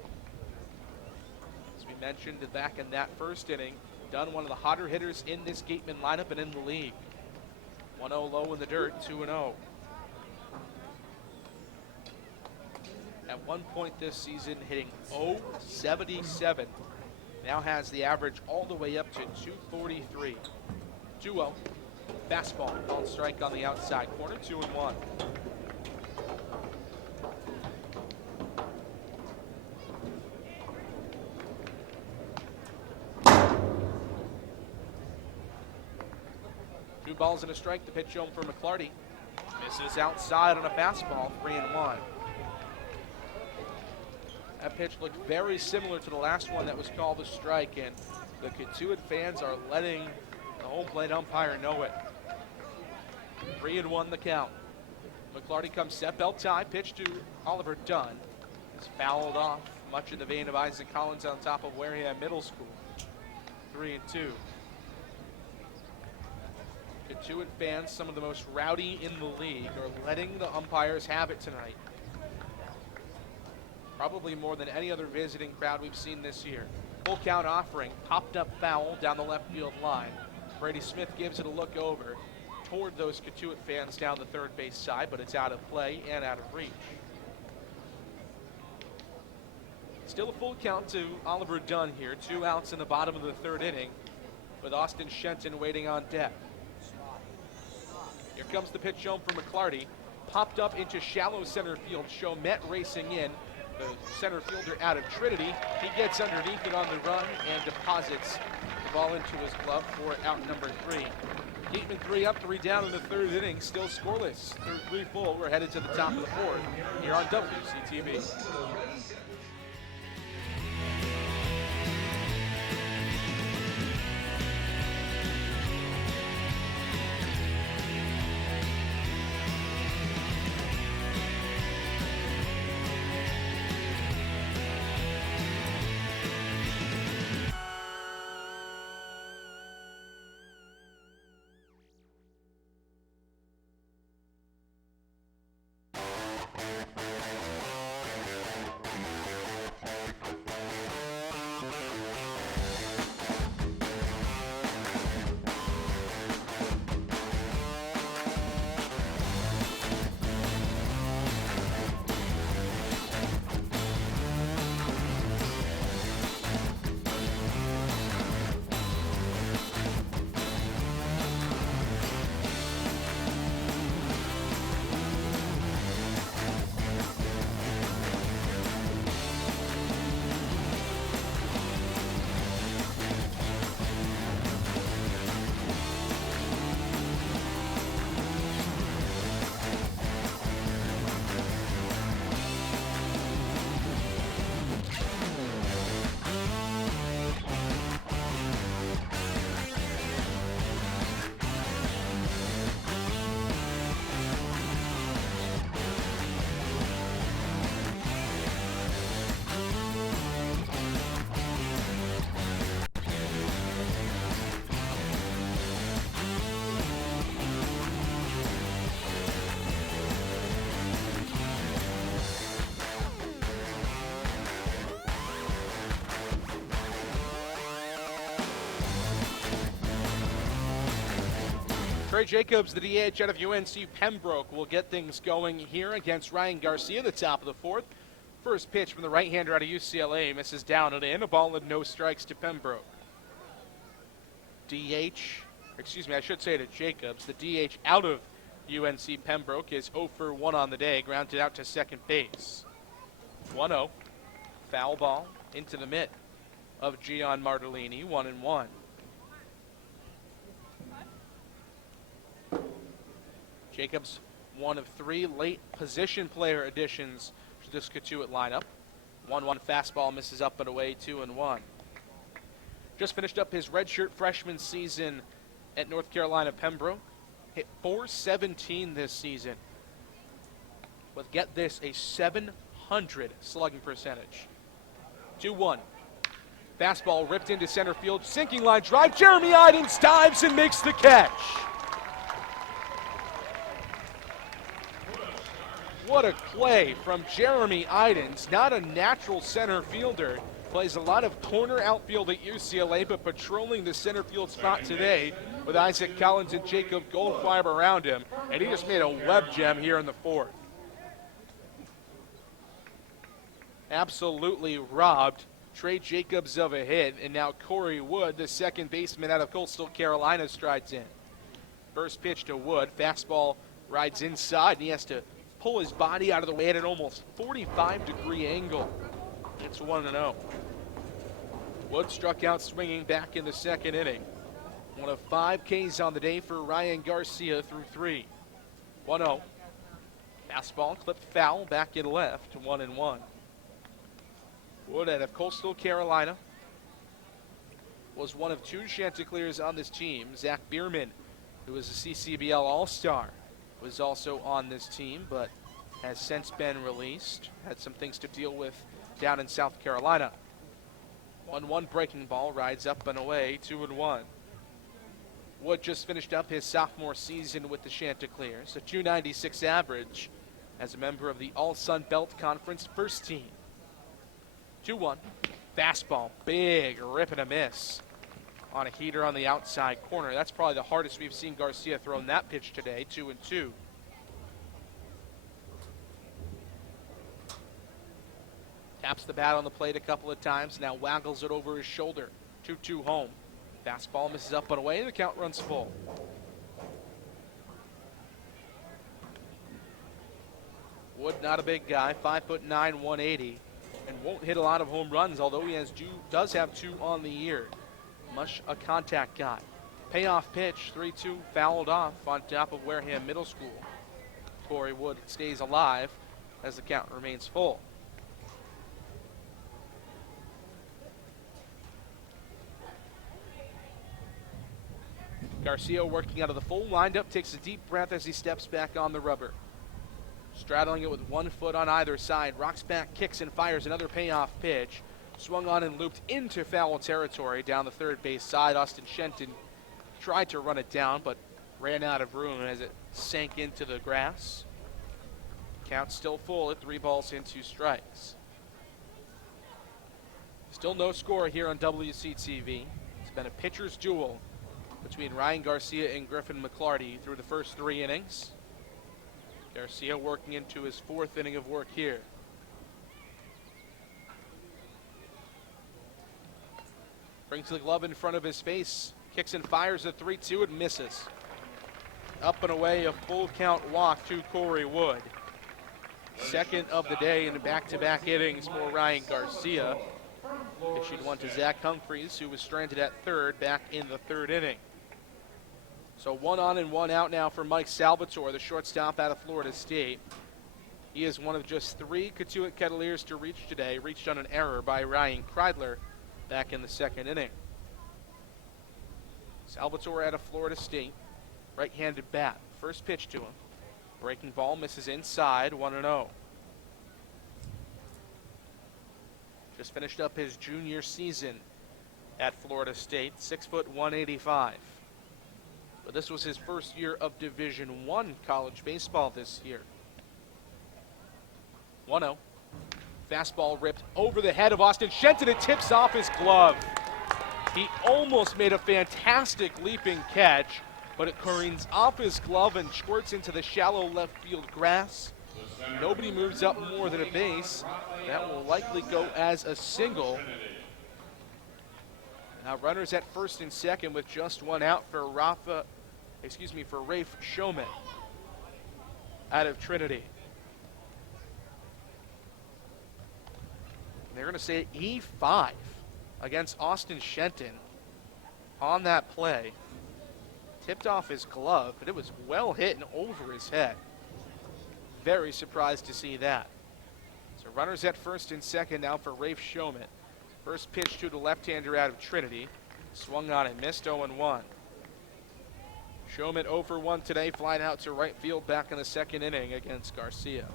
As we mentioned back in that first inning, Dunn, one of the hotter hitters in this Gatemen lineup and in the league. 1-0 low in the dirt, 2-0. At one point this season, hitting .077. Now has the average all the way up to .243. 2-0. Fastball, called strike on the outside corner, 2-1. Two balls and a strike, the pitch home for McClarty. Misses outside on a fastball, 3-1. That pitch looked very similar to the last one that was called a strike, and the Cotiut fans are letting the home plate umpire know it. 3-1 the count. McClarty comes set, belt tie, pitch to Oliver Dunn. It's fouled off, much in the vein of Isaac Collins on top of Wareham Middle School. 3-2. Cotiut fans, some of the most rowdy in the league, are letting the umpires have it tonight. Probably more than any other visiting crowd we've seen this year. Full count offering, popped up foul down the left field line. Brady Smith gives it a look over toward those Cotiut fans down the third base side, but it's out of play and out of reach. Still a full count to Oliver Dunn here. 2 outs in the bottom of the third inning with Austin Shenton waiting on deck. Here comes the pitch home for McClarty. Popped up into shallow center field. Chomet racing in. The center fielder out of Trinity. He gets underneath it on the run and deposits the ball into his glove for out number 3. Gatemen 3 up, 3 down in the third inning. Still scoreless. Third 3 full. We're headed to the top of the 4th here on WCTV. Trey Jacobs, the DH out of UNC Pembroke, will get things going here against Ryan Garcia, the top of the fourth. First pitch from the right-hander out of UCLA, misses down and in. A ball and no strikes to Pembroke. I should say to Jacobs, the DH out of UNC Pembroke is 0 for 1 on the day, grounded out to second base. 1-0, foul ball into the mitt of Gian Martellini, 1-1. Jacobs, one of 3 late position player additions to this Cotiut lineup. 1-1 fastball misses up and away, 2-1. Just finished up his redshirt freshman season at North Carolina Pembroke. Hit .417 this season. With, get this, a .700 slugging percentage. 2-1. Fastball ripped into center field. Sinking line drive. Jeremy Idens dives and makes the catch. What a play from Jeremy Idens. Not a natural center fielder. Plays a lot of corner outfield at UCLA, but patrolling the center field spot today with Isaac Collins and Jacob Goldfarb around him. And he just made a web gem here in the fourth. Absolutely robbed Trey Jacobs of a hit, and now Corey Wood, the second baseman out of Coastal Carolina, strides in. First pitch to Wood. Fastball rides inside, and he has to pull his body out of the way at an almost 45-degree angle. It's 1-0. Wood struck out swinging back in the second inning. One of 5 Ks on the day for Ryan Garcia through 3. 1-0. Fastball clipped foul back in left, 1-1. Wood out of Coastal Carolina was one of 2 Chanticleers on this team. Zach Bierman, who was a CCBL All-Star, was also on this team, but has since been released. Had some things to deal with down in South Carolina. 1-1 breaking ball, rides up and away, 2-1. Wood just finished up his sophomore season with the Chanticleers, a .296 average as a member of the All-Sun Belt Conference first team. 2-1, fastball, big rip and a miss on a heater on the outside corner. That's probably the hardest we've seen Garcia throw in that pitch today, 2-2. Taps the bat on the plate a couple of times, now waggles it over his shoulder. 2-2 home. Fastball misses up and away, and the count runs full. Wood, not a big guy, 5'9", 180, and won't hit a lot of home runs, although he does have 2 on the year. Much a contact guy. Payoff pitch, 3-2, fouled off on top of Wareham Middle School. Corey Wood stays alive as the count remains full. Garcia working out of the full windup, takes a deep breath as he steps back on the rubber. Straddling it with 1 foot on either side, rocks back, kicks and fires another payoff pitch. Swung on and looped into foul territory down the third base side. Austin Shenton tried to run it down, but ran out of room as it sank into the grass. Count still full at 3 balls and 2 strikes. Still no score here on WCTV. It's been a pitcher's duel between Ryan Garcia and Griffin McClarty through the first 3 innings. Garcia working into his 4th inning of work here. Brings the glove in front of his face, kicks and fires a 3-2 and misses. Up and away, a full count walk to Corey Wood. Second of the day in back-to-back innings for Ryan Garcia. Issued one to Zach Humphreys, who was stranded at third back in the 3rd inning. So 1 on and 1 out now for Mike Salvatore, the shortstop out of Florida State. He is one of just 3 Cotiut Kettleers to reach today, reached on an error by Ryan Kreidler back in the 2nd inning. Salvatore out of Florida State, right-handed bat. First pitch to him. Breaking ball misses inside, 1-0. Just finished up his junior season at Florida State, 6 foot 185. But this was his first year of Division I college baseball this year. 1-0. Fastball ripped over the head of Austin Shenton. It tips off his glove. He almost made a fantastic leaping catch. but it careens off his glove and squirts into the shallow left field grass. Nobody moves up more than a base. That will likely go as a single. Now runners at first and second with just one out for Rafe Showman out of Trinity. They're going to say E5 against Austin Shenton on that play. Tipped off his glove, but it was well hit and over his head. Very surprised to see that. So runners at first and second now for Rafe Showman. First pitch to the left-hander out of Trinity. Swung on and missed 0-1. Showman 0-1 today, flying out to right field back in the second inning against Garcia.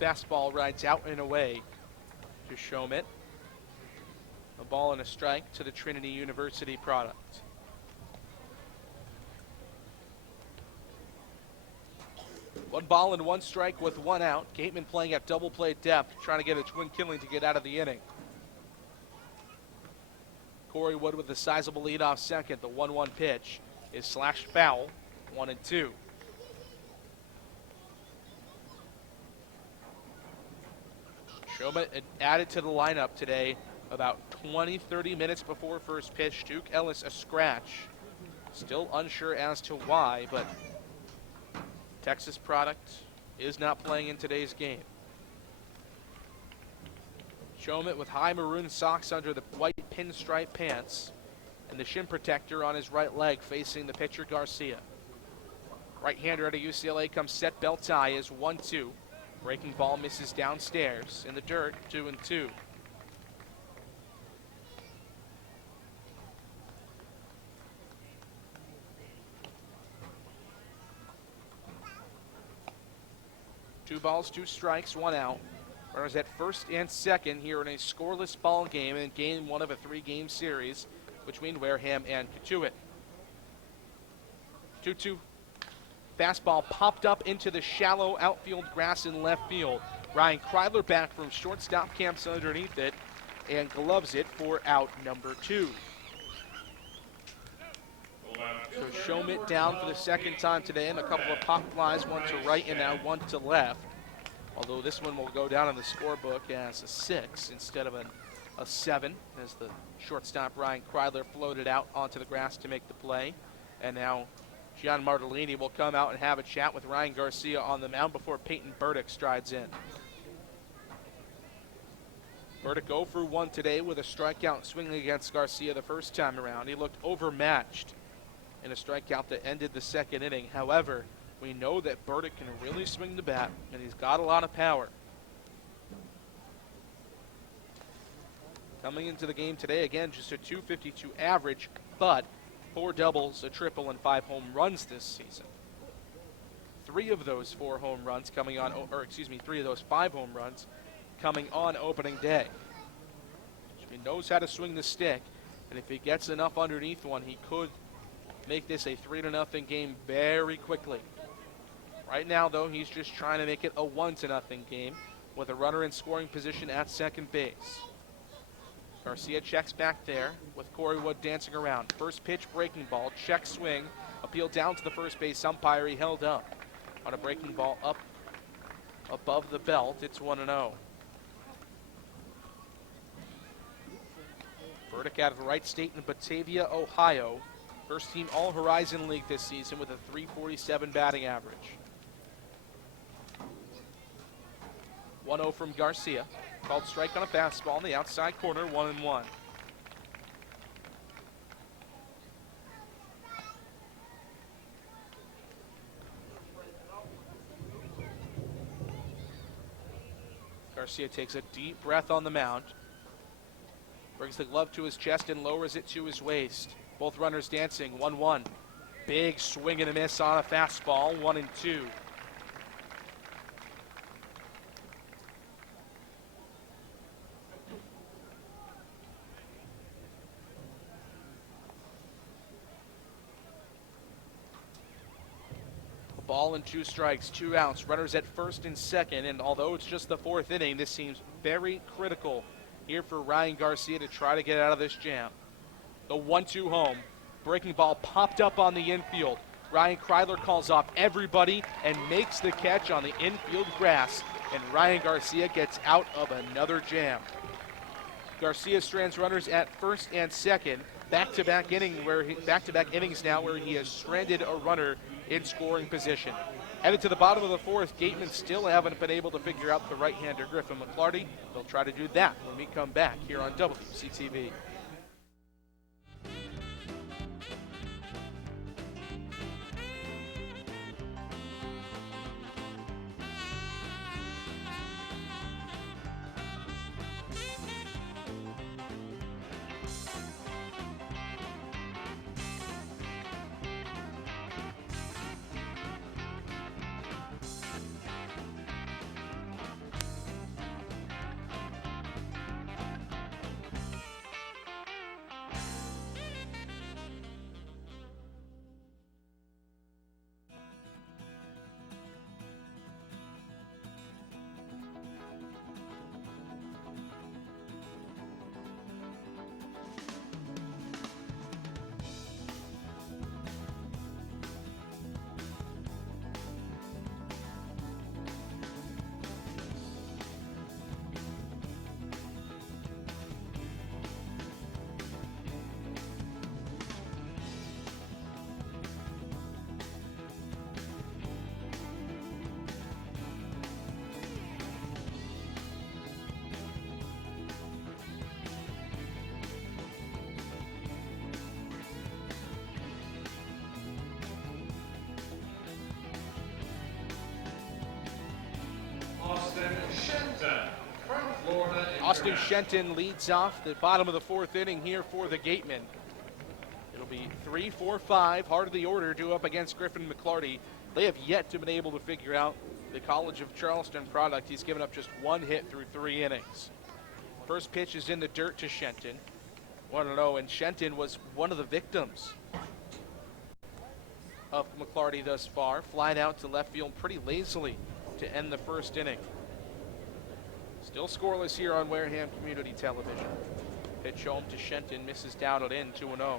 Fastball rides out and away to Showman. A ball and a strike to the Trinity University product. One ball and one strike with one out. Gatemen playing at double play depth, trying to get a twin killing to get out of the inning. Corey Wood with a sizable lead off second. The 1-1 pitch is slashed foul, 1-2. Showman added to the lineup today about 20-30 minutes before first pitch. Duke Ellis a scratch. Still unsure as to why, but Texas product is not playing in today's game. Showman with high maroon socks under the white pinstripe pants and the shin protector on his right leg facing the pitcher Garcia. Right-hander out of UCLA comes set belt tie is 1-2. Breaking ball misses downstairs in the dirt, 2-2. Two balls, two strikes, one out. Runners at first and second here in a scoreless ball game in game one of a three-game series between Wareham and Cotiut. 2-2. Fastball popped up into the shallow outfield grass in left field. Ryan Kreidler back from shortstop camps underneath it and gloves it for out number 2. So Showman down for the second time today, and a couple of pop flies, one to right and now one to left. Although this one will go down in the scorebook as a 6 instead of a 7, as the shortstop Ryan Kreidler floated out onto the grass to make the play. And now Gian Martellini will come out and have a chat with Ryan Garcia on the mound before Peyton Burdick strides in. Burdick 0-1 today with a strikeout swinging against Garcia the first time around. He looked overmatched in a strikeout that ended the second inning. However, we know that Burdick can really swing the bat, and he's got a lot of power. Coming into the game today, again, just a .252 average, but 4 doubles, a triple, and 5 home runs this season. 3 of those 4 home runs coming on, 3 of those 5 home runs coming on opening day. He knows how to swing the stick, and if he gets enough underneath one, he could make this a 3-0 game very quickly. Right now, though, he's just trying to make it a 1-0 game with a runner in scoring position at second base. Garcia checks back there with Corey Wood dancing around. First pitch, breaking ball, check swing, appeal down to the first base umpire. He held up on a breaking ball up above the belt. It's 1-0. Burdick out of Wright State in Batavia, Ohio. First team All-Horizon League this season with a .347 batting average. 1-0 from Garcia. Called strike on a fastball in the outside corner, 1-1. Garcia takes a deep breath on the mound. Brings the glove to his chest and lowers it to his waist. Both runners dancing, 1-1. Big swing and a miss on a fastball, 1-2. ball and 2 strikes, 2 outs, runners at first and second, and although it's just the 4th inning, this seems very critical here for Ryan Garcia to try to get out of this jam. The 1-2 home, breaking ball popped up on the infield. Ryan Kryler calls off everybody and makes the catch on the infield grass, and Ryan Garcia gets out of another jam. Garcia strands runners at first and second, back-to-back innings now where he has stranded a runner in scoring position. Headed to the bottom of the 4th, Gatemen still haven't been able to figure out the right-hander Griffin McClarty. They'll try to do that when we come back here on WCTV. Austin Shenton leads off the bottom of the 4th inning here for the Gatemen. It'll be 3, 4, 5, heart of the order, due up against Griffin McClarty. They have yet to been able to figure out the College of Charleston product. He's given up just 1 hit through 3 innings. First pitch is in the dirt to Shenton. 1-0, and Shenton was one of the victims of McClarty thus far. Flied out to left field pretty lazily to end the 1st inning. Still scoreless here on Wareham Community Television. Pitch home to Shenton, misses down and in, 2-0.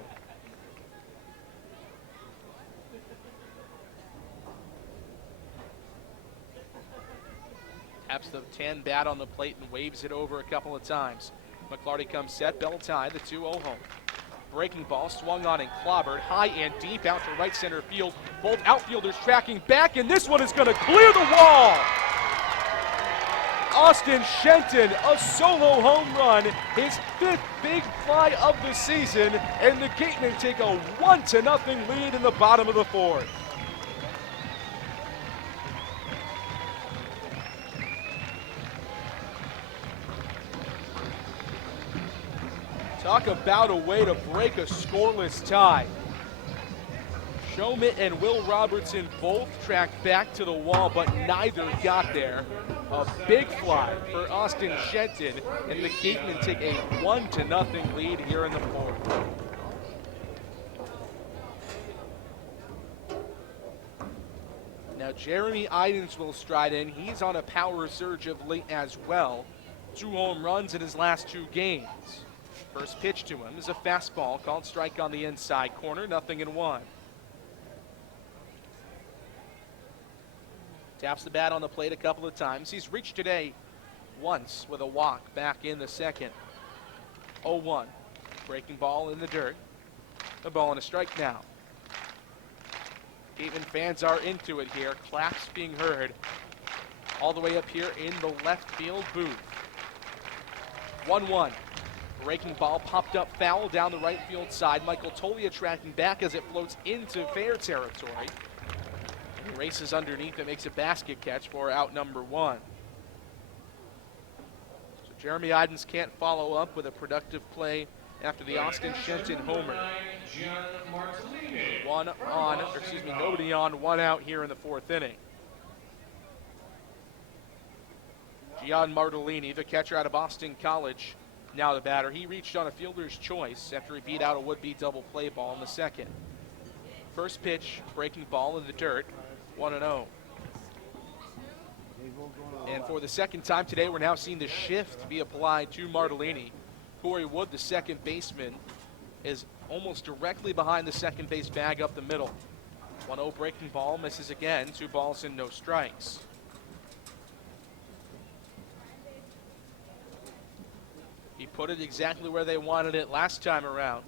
Taps the 10 bat on the plate and waves it over a couple of times. McClarty comes set, belt tied, the 2-0 home. Breaking ball swung on and clobbered high and deep out to right center field. Both outfielders tracking back, and this one is going to clear the wall. Austin Shenton, a solo home run, his 5th big fly of the season, and the Gatemen take a 1-0 lead in the bottom of the 4th. Talk about a way to break a scoreless tie. Shomit and Will Robertson both tracked back to the wall, but neither got there. A big fly for Austin Shenton, and the Gatemen take a 1-0 lead here in the 4th. Now Jeremy Idens will stride in. He's on a power surge of late as well. 2 home runs in his last 2 games. First pitch to him is a fastball called strike on the inside corner, 0-1. Taps the bat on the plate a couple of times. He's reached today once with a walk back in the 2nd. 0-1. Breaking ball in the dirt. The ball and a strike now. Gatemen fans are into it here. Claps being heard all the way up here in the left field booth. 1-1. Breaking ball popped up foul down the right field side. Michael Tolia tracking back as it floats into fair territory. He races underneath and makes a basket catch for out number 1. So Jeremy Idens can't follow up with a productive play after the Austin Shenton homer. Nobody on, 1 out here in the 4th inning. Gian Martellini, the catcher out of Boston College, now the batter. He reached on a fielder's choice after he beat out a would-be double play ball in the 2nd. First pitch, breaking ball in the dirt. 1-0. And for the second time today, we're now seeing the shift be applied to Martellini. Corey Wood, the second baseman, is almost directly behind the second base bag up the middle. 1-0 breaking ball, misses again, 2 balls and no strikes. He put it exactly where they wanted it last time around.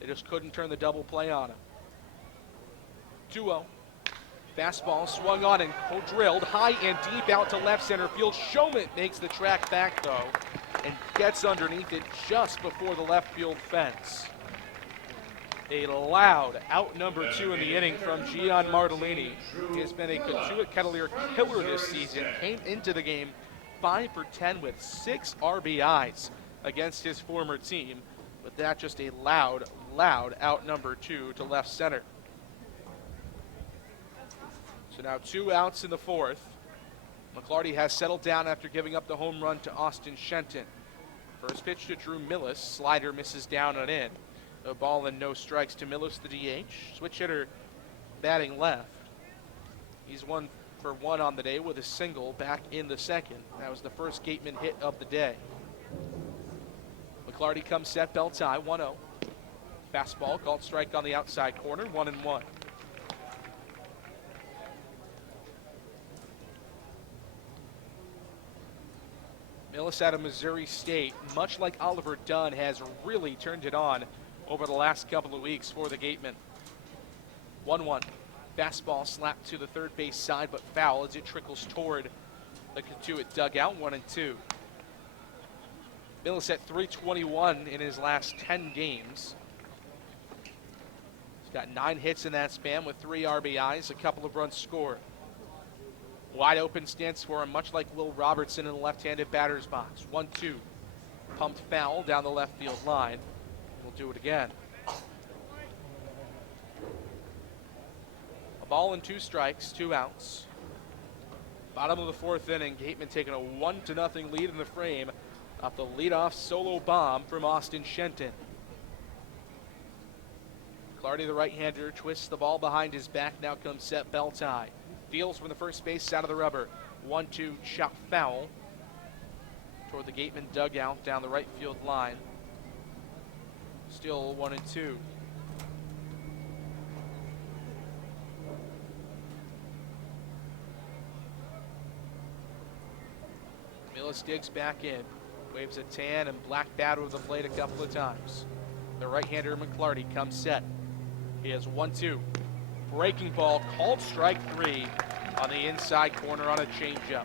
They just couldn't turn the double play on him. 2-0. Fastball swung on and drilled high and deep out to left center field. Showman makes the track back though and gets underneath it just before the left field fence. A loud out number 2 in the inning from Gian Martellini. He has been a Cotiut Kettleers killer this season. Came into the game 5 for 10 with 6 RBIs against his former team. But that just a loud out number 2 to left center. So now 2 outs in the 4th. McClarty has settled down after giving up the home run to Austin Shenton. First pitch to Drew Millis. Slider misses down and in. A ball and no strikes to Millis, the DH. Switch hitter batting left. He's 1 for 1 on the day with a single back in the second. That was the first Gateman hit of the day. McClarty comes set, bell tie, 1-0. Fastball called strike on the outside corner, 1-1. Millis out of Missouri State, much like Oliver Dunn, has really turned it on over the last couple of weeks for the Gatemen. 1-1. Fastball slapped to the third base side, but foul as it trickles toward the Cotiut dugout, 1-2. Millis at .321 in his last 10 games. He's got 9 hits in that span with 3 RBIs, a couple of runs scored. Wide open stance for him, much like Will Robertson in the left-handed batter's box. 1-2. Pumped foul down the left field line. We'll do it again. A ball and 2 strikes, 2 outs. Bottom of the 4th inning, Gateman taking a 1-0 lead in the frame off the leadoff solo bomb from Austin Shenton. Clardy, the right-hander, twists the ball behind his back, now comes set, bell tie. Deals from the first base side of the rubber. 1-2 chop foul toward the Gateman dugout down the right field line. Still 1-2. Millis digs back in. Waves a tan and black bat over the plate a couple of times. The right-hander McClarty comes set. He has 1-2. Breaking ball, called strike 3 on the inside corner on a changeup.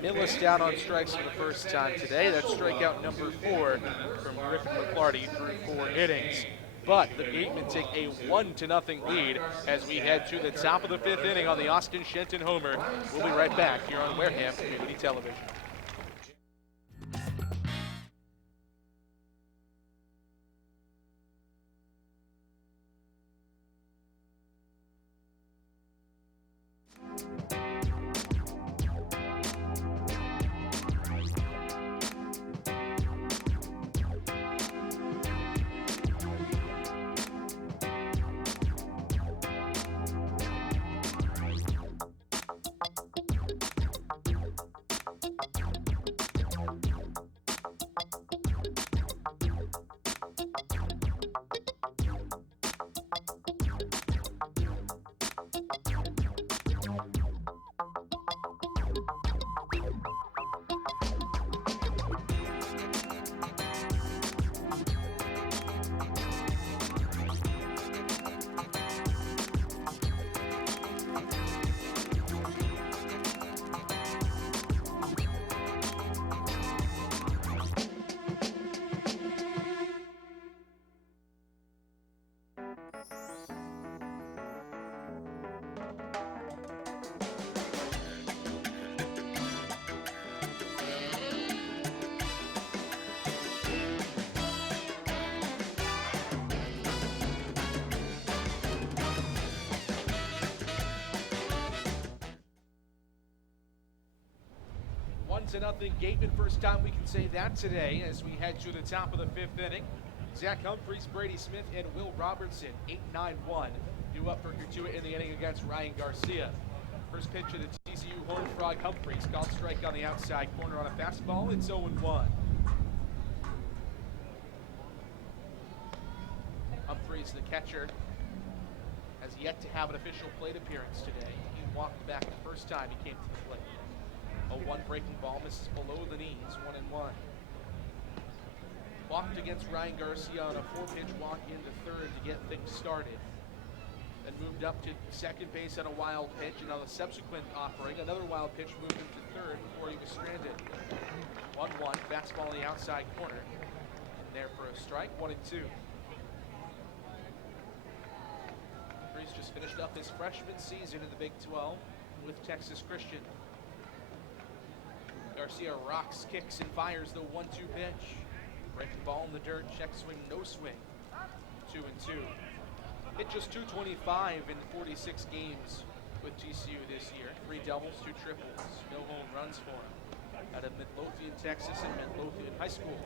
Millis down on strikes for the first time today. That's strikeout number 4 from Griffin McClarty through 4 innings. But the Gatemen take a 1-0 lead as we head to the top of the 5th inning on the Austin Shenton homer. We'll be right back here on Wareham Community Television. Nothing Gatemen, first time we can say that today as we head to the top of the 5th inning. Zach Humphreys, Brady Smith, and Will Robertson, 8-9-1 Due up for Cotiut in the inning against Ryan Garcia. First pitch of the TCU Horned Frog Humphreys. Called strike on the outside corner on a fastball. It's 0-1. Humphreys, the catcher, has yet to have an official plate appearance today. He walked back the first time he came to the plate. A 1 breaking ball misses below the knees, 1-1. Walked against Ryan Garcia on a 4-pitch walk into third to get things started. Then moved up to second base on a wild pitch, and on the subsequent offering, another wild pitch moved him to third before he was stranded. 1-1, fastball on the outside corner. And there for a strike, 1-2. He's just finished up his freshman season in the Big 12 with Texas Christian. Garcia rocks, kicks, and fires the 1-2 pitch. Breaking ball in the dirt, check swing, no swing. 2-2. Hit just 225 in 46 games with TCU this year. 3 doubles, 2 triples, no home runs for him. Out of Midlothian, Texas, and Midlothian High School.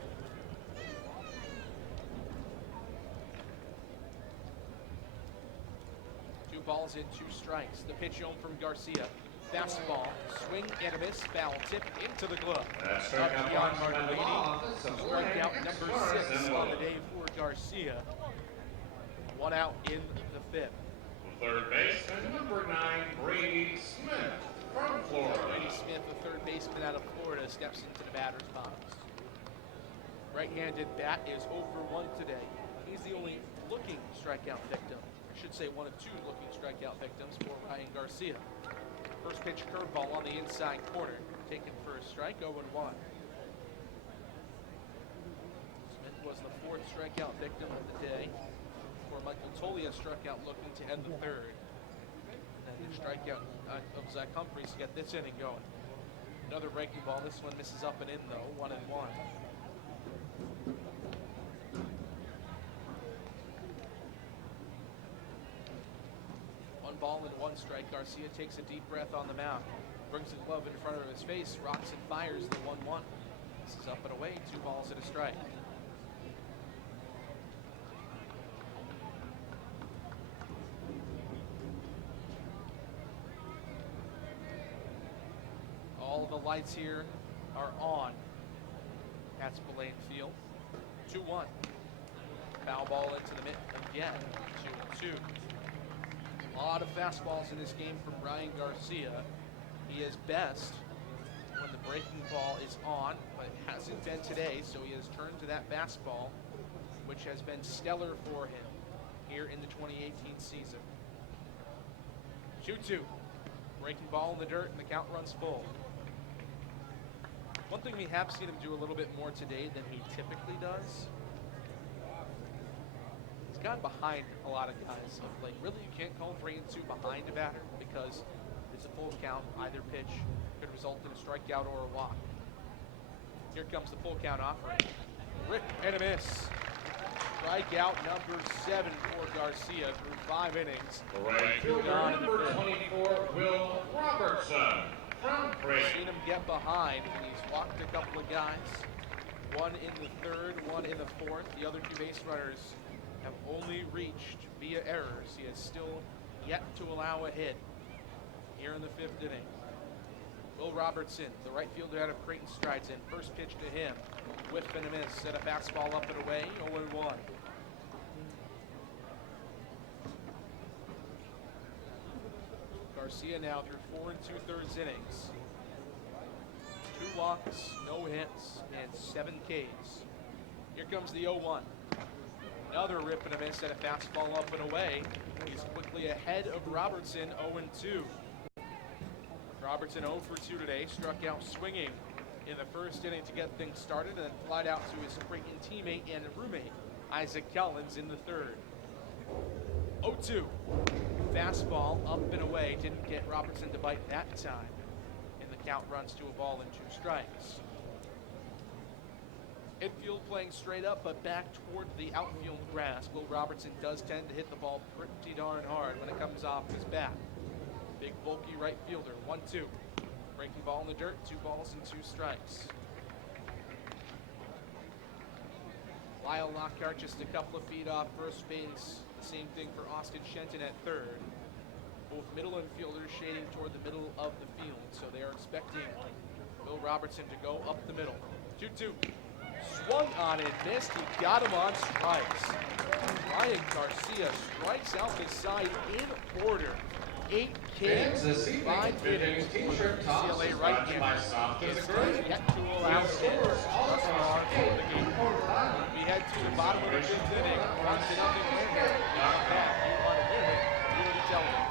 Balls in 2 strikes. The pitch home from Garcia. Fastball, swing and a miss, foul tip into the glove. Gian Margolini, strikeout number 6 on the day for Garcia. 1 out in the 5th. Third baseman, number 9, Brady Smith from Florida. Brady Smith, the third baseman out of Florida, steps into the batter's box. Right-handed bat is 0 for 1 today. He's the only looking strikeout victim. I should say 1 of 2 looking strikeout victims for Ryan Garcia. First pitch curveball on the inside corner, taken for a strike, 0-1. Smith was the 4th strikeout victim of the day, before Michael Tolia struck out looking to end the 3rd. And the strikeout of Zach Humphreys to get this inning going. Another breaking ball, this one misses up and in though, 1-1. 1 ball and 1 strike. Garcia takes a deep breath on the mound. Brings the glove in front of his face, rocks and fires the 1-1. This is up and away, 2 balls and a strike. All the lights here are on at Spillane Field. 2-1. Foul ball into the mitt again, 2-2. A lot of fastballs in this game from Ryan Garcia. He is best when the breaking ball is on, but it hasn't been today, so he has turned to that fastball, which has been stellar for him here in the 2018 season. 2-2. Breaking ball in the dirt, and the count runs full. One thing we have seen him do a little bit more today than he typically does, he's gotten behind a lot of guys. Like, really, you can't call 3-2 behind a batter because it's a full count. Either pitch could result in a strikeout or a walk. Here comes the full count offering. Rip and a miss. Strikeout number 7 for Garcia through 5 innings. Right fielder, number 24, Will Robertson from Creighton. Seen him get behind, and he's walked a couple of guys. 1 in the 3rd, 1 in the 4th. The other 2 base runners have only reached via errors. He has still yet to allow a hit here in the 5th inning. Will Robertson, the right fielder out of Creighton, strides in. First pitch to him. Whiff and a miss. Set a fastball up and away. 0-1. Garcia now through 4 2/3 innings. 2 walks, no hits, and 7 Ks. Here comes the 0-1. Another rip and a miss at a fastball up and away. He's quickly ahead of Robertson, 0-2. Robertson 0 for 2 today, struck out swinging in the 1st inning to get things started, and then flied out to his Creighton teammate and roommate, Isaac Kellins, in the 3rd. 0-2. Fastball up and away, didn't get Robertson to bite that time, and the count runs to a ball and 2 strikes. Infield playing straight up, but back toward the outfield grass. Will Robertson does tend to hit the ball pretty darn hard when it comes off his bat. Big, bulky right fielder, 1-2. Breaking ball in the dirt, 2 balls and 2 strikes. A Lyle Lockhart just a couple of feet off first base. The same thing for Austin Shenton at third. Both middle infielders shading toward the middle of the field, so they are expecting Will Robertson to go up the middle. 2-2. Swung on and missed. He got him on strikes. Ryan Garcia strikes out the side in order. 8 Ks, Fans, this evening, 5 innings Vintage for the T-shirt toss UCLA is right brought to you by Soft hander. as a It's Grid. yet to allow hits thus far for the game. We head to the bottom of the 5th inning. 1-0 Wareham. We come back here on Wareham Community Television.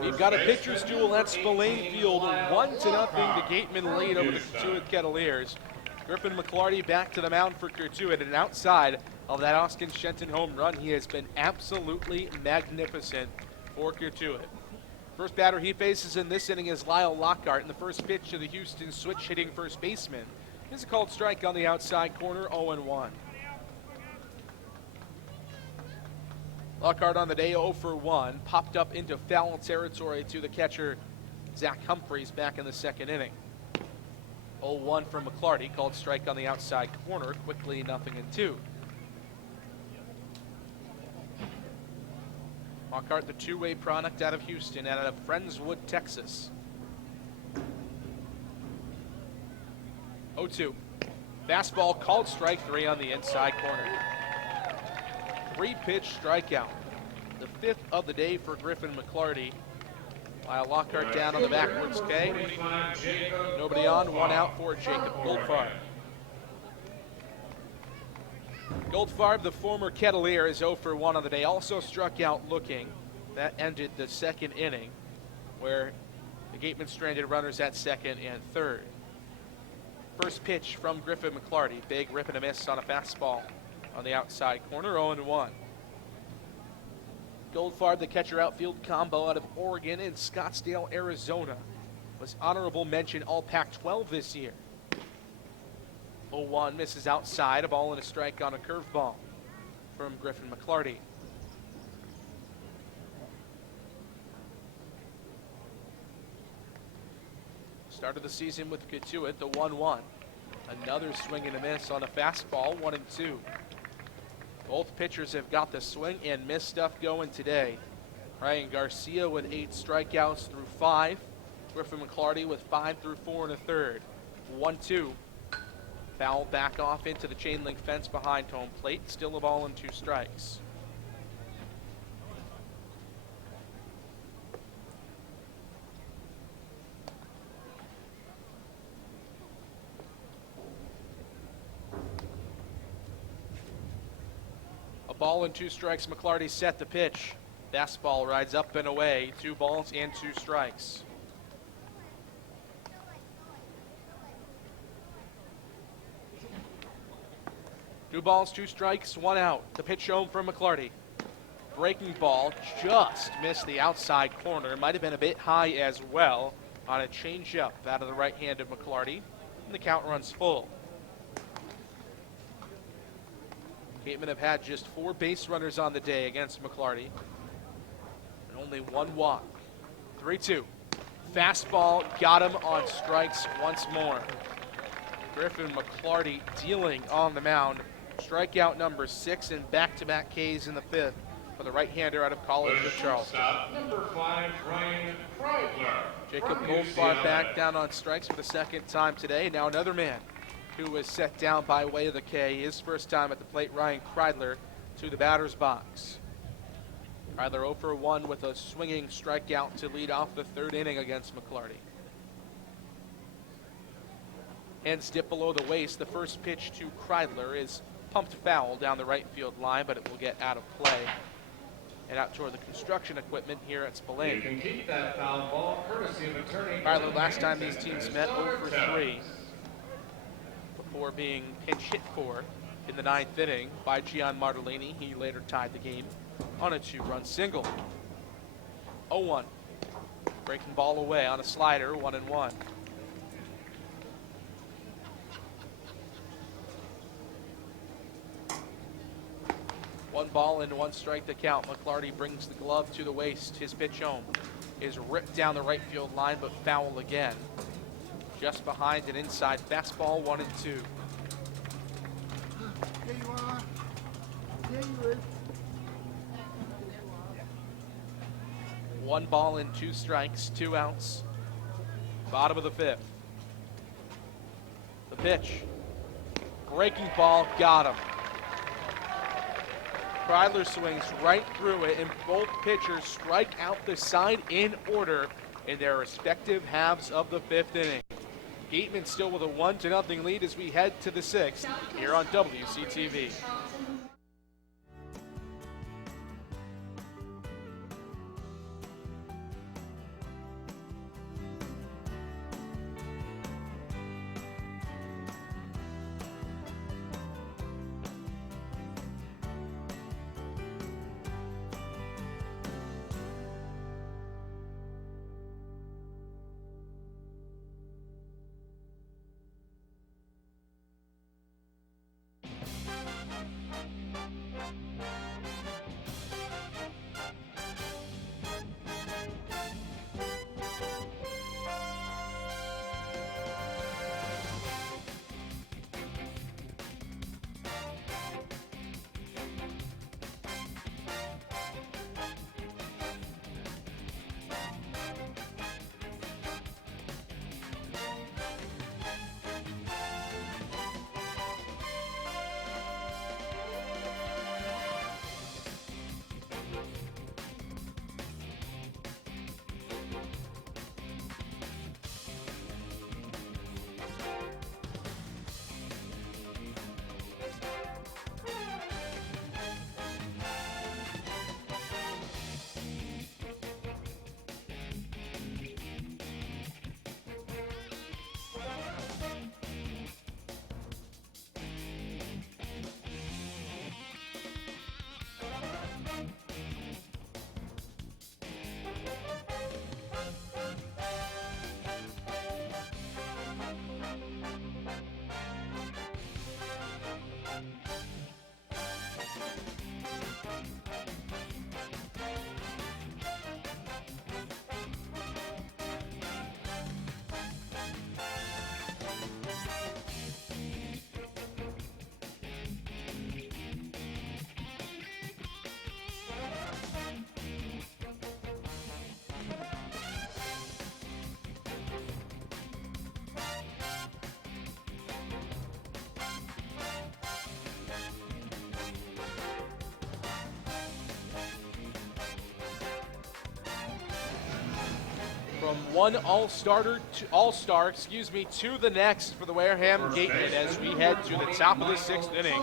We've got a pitcher's duel at Spillane Field, 1-0. The Gatemen lead over the Cotiut Kettleers. Griffin McClarty back to the mound for Cotiut, and outside of that Austin Shenton home run, he has been absolutely magnificent for Cotiut. First batter he faces in this inning is Lyle Lockhart, and the first pitch to the Houston switch-hitting first baseman is a called strike on the outside corner, 0-1. Lockhart on the day 0 for 1, popped up into foul territory to the catcher, Zach Humphreys, back in the second inning. 0-1 from McClarty, called strike on the outside corner, quickly 0-2. Lockhart, the two-way product out of Houston, out of Friendswood, Texas. 0-2. Fastball called strike 3 on the inside corner. 3-pitch strikeout. The 5th of the day for Griffin McClarty. Lyle Lockhart down on the backwards K. Nobody on, 1 out for Jacob Goldfarb. Goldfarb, the former Kettleer, is 0 for 1 on the day. Also struck out looking. That ended the second inning, where the Gatemen stranded runners at second and third. First pitch from Griffin McClarty. Big rip and a miss on a fastball on the outside corner, 0-1. Goldfarb, the catcher outfield combo out of Oregon and Scottsdale, Arizona, was honorable mention All Pac-12 this year. 0-1, misses outside, a ball and a strike on a curveball from Griffin McClarty. Started the season with Cotiut, the 1-1. Another swing and a miss on a fastball, 1-2. Both pitchers have got the swing and miss stuff going today. Ryan Garcia with 8 strikeouts through 5. Griffin McClarty with 5 through 4 1/3. 1-2. Foul back off into the chain link fence behind home plate. Still a ball and 2 strikes. Ball and 2 strikes. McClarty set the pitch. Fastball rides up and away. 2 balls and 2 strikes. Two balls, 2 strikes, 1 out. The pitch home from McClarty. Breaking ball just missed the outside corner. Might have been a bit high as well on a changeup out of the right hand of McClarty. And the count runs full. Gatemen have had just 4 base runners on the day against McClarty, and only 1 walk. 3-2. Fastball got him on strikes once more. Griffin McClarty dealing on the mound. Strikeout number 6 and back-to-back Ks in the 5th for the right-hander out of College of Charleston. Stop number 5, Ryan Kreidler. Jacob from Goldfarb UCLA. back down on strikes for the 2nd time today. Now another man who was set down by way of the K. His first time at the plate, Ryan Kreidler to the batter's box. Kreidler 0 for 1 with a swinging strikeout to lead off the 3rd inning against McClarty. Hands dip below the waist. The first pitch to Kreidler is pumped foul down the right field line, but it will get out of play and out toward the construction equipment here at You Spillane. can keep that foul ball courtesy of attorney. Kreidler, last time these teams met, 0 for 3 before being pinch hit for in the 9th inning by Gian Martellini. He later tied the game on a 2-run single. 0-1. Breaking ball away on a slider, 1-1. One ball and 1 strike to count. McClarty brings the glove to the waist. His pitch home is ripped down the right field line, but foul again. Just behind and inside. Fastball 1-2. There you are. There you is. 1 ball and 2 strikes, 2 outs. Bottom of the 5th. The pitch. Breaking ball, got him. Kreidler swings right through it, and both pitchers strike out the side in order in their respective halves of the 5th inning. Gatemen still with a 1-0 lead as we head to the 6th here on WCTV. From one all-star to the next for the Wareham Gatemen as we head to the top of the 6th inning.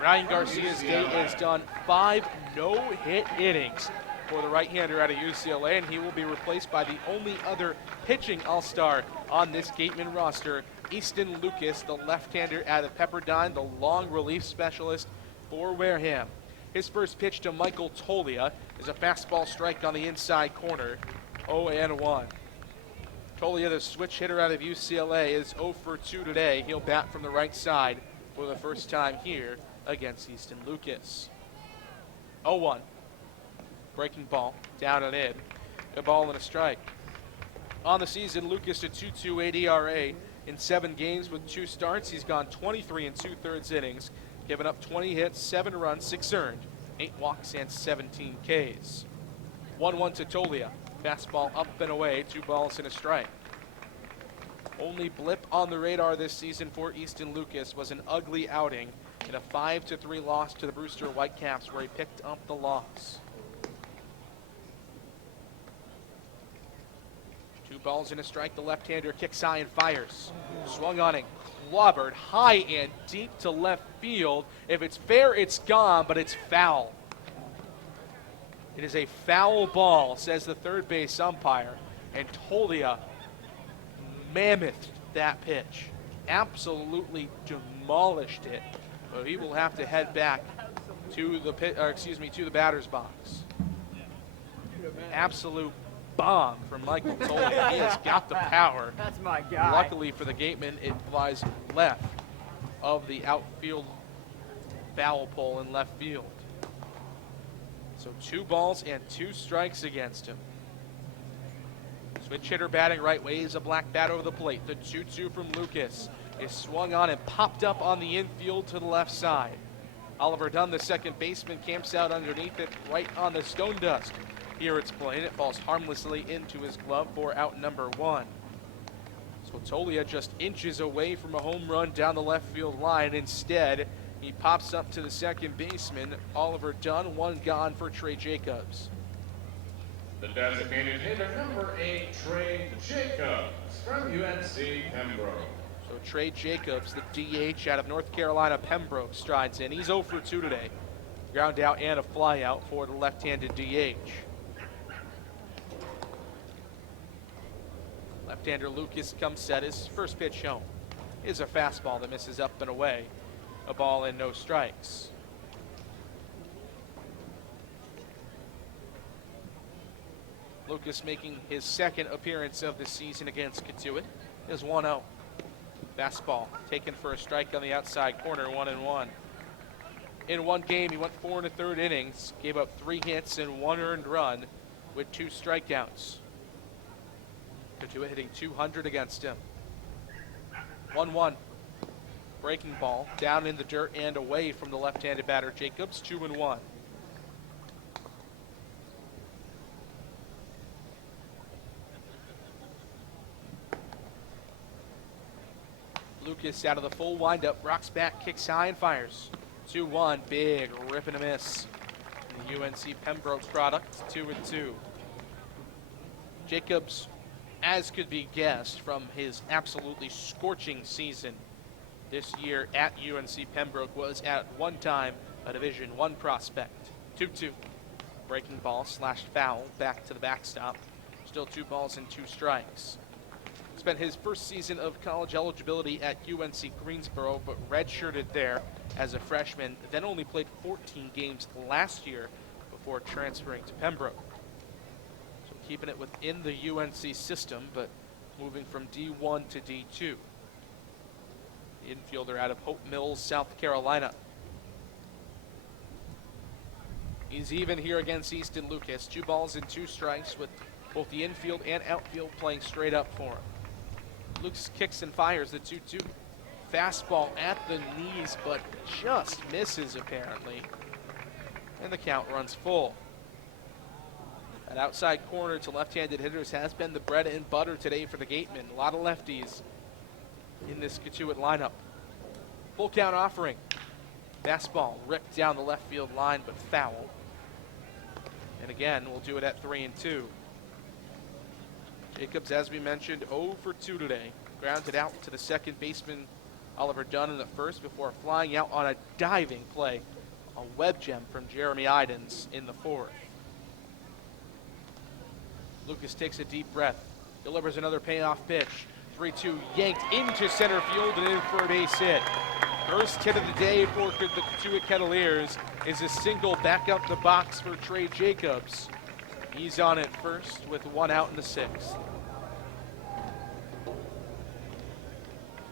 Ryan Garcia's day is done. 5 no-hit innings for the right-hander out of UCLA, and he will be replaced by the only other pitching all-star on this Gatemen roster, Easton Lucas, the left-hander out of Pepperdine, the long relief specialist for Wareham. His first pitch to Michael Tolia is a fastball strike on the inside corner, 0-1. Tolia, the switch hitter out of UCLA, is 0 for 2 today. He'll bat from the right side for the first time here against Easton Lucas. 0-1. Breaking ball, down and in. A ball and a strike. On the season, Lucas a 2.28 ERA in 7 games with 2 starts. He's gone 23 and 2/3 innings, given up 20 hits, 7 runs, 6 earned, 8 walks, and 17 Ks. 1-1 to Tolia. Fastball up and away, 2 balls and a strike. Only blip on the radar this season for Easton Lucas was an ugly outing in a 5-3 loss to the Brewster Whitecaps, where he picked up the loss. 2 balls and a strike. The left-hander kicks high and fires. Swung on and clobbered high and deep to left field. If it's fair, it's gone, but it's foul. It is a foul ball, says the third base umpire, and Tolia mammoth that pitch. Absolutely demolished it. But he will have to head back to the to the batter's box. Absolute bomb from Michael Tolia. He has got the power. That's my guy. Luckily for the Gatemen, it flies left of the outfield foul pole in left field. So 2 balls and 2 strikes against him. Switch hitter batting right way is a black bat over the plate. The 2-2 from Lucas is swung on and popped up on the infield to the left side. Oliver Dunn, the second baseman, camps out underneath it right on the stone dust. Here it's playing. It falls harmlessly into his glove for out number 1. So Tolia just inches away from a home run down the left field line. Instead, he pops up to the second baseman, Oliver Dunn. 1 gone for Trey Jacobs. The designated hitter, number 8, Trey Jacobs from UNC Pembroke. So Trey Jacobs, the DH out of North Carolina Pembroke, strides in. He's 0 for 2 today. Ground out and a fly out for the left-handed DH. Left-hander Lucas comes set. His first pitch shown is a fastball that misses up and away. A ball and no strikes. Lucas making his second appearance of the season against Cotiut is 1-0. Fastball taken for a strike on the outside corner, 1-1. In 1 game, he went 4 1/3 innings, gave up 3 hits and 1 earned run with 2 strikeouts. Cotiut hitting .200 against him. 1-1. Breaking ball down in the dirt and away from the left-handed batter Jacobs, 2-1. Lucas out of the full windup, rocks back, kicks high and fires. 2-1, big rip and a miss. The UNC Pembroke product, 2-2. Jacobs, as could be guessed from his absolutely scorching season this year at UNC Pembroke, was at one time a Division I prospect. 2-2. Breaking ball slashed foul back to the backstop. Still 2 balls and 2 strikes. Spent his first season of college eligibility at UNC Greensboro, but redshirted there as a freshman, then only played 14 games last year before transferring to Pembroke. So keeping it within the UNC system, but moving from D1 to D2. The infielder out of Hope Mills, South Carolina. He's even here against Easton Lucas. 2 balls and 2 strikes with both the infield and outfield playing straight up for him. Lucas kicks and fires the 2-2. Fastball at the knees, but just misses apparently. And the count runs full. That outside corner to left-handed hitters has been the bread and butter today for the Gatemen. A lot of lefties in this Cotiut lineup. Full count offering. Fastball ripped down the left field line, but foul. And again, we'll do it at 3-2. Jacobs, as we mentioned, 0 for 2 today. Grounded out to the second baseman, Oliver Dunn, in the first before flying out on a diving play. A web gem from Jeremy Idens in the 4th. Lucas takes a deep breath, delivers another payoff pitch. 3-2 yanked into center field and in for a base hit. First hit of the day for the Cotiut Kettleers is a single back up the box for Trey Jacobs. He's on it first with 1 out in the 6th.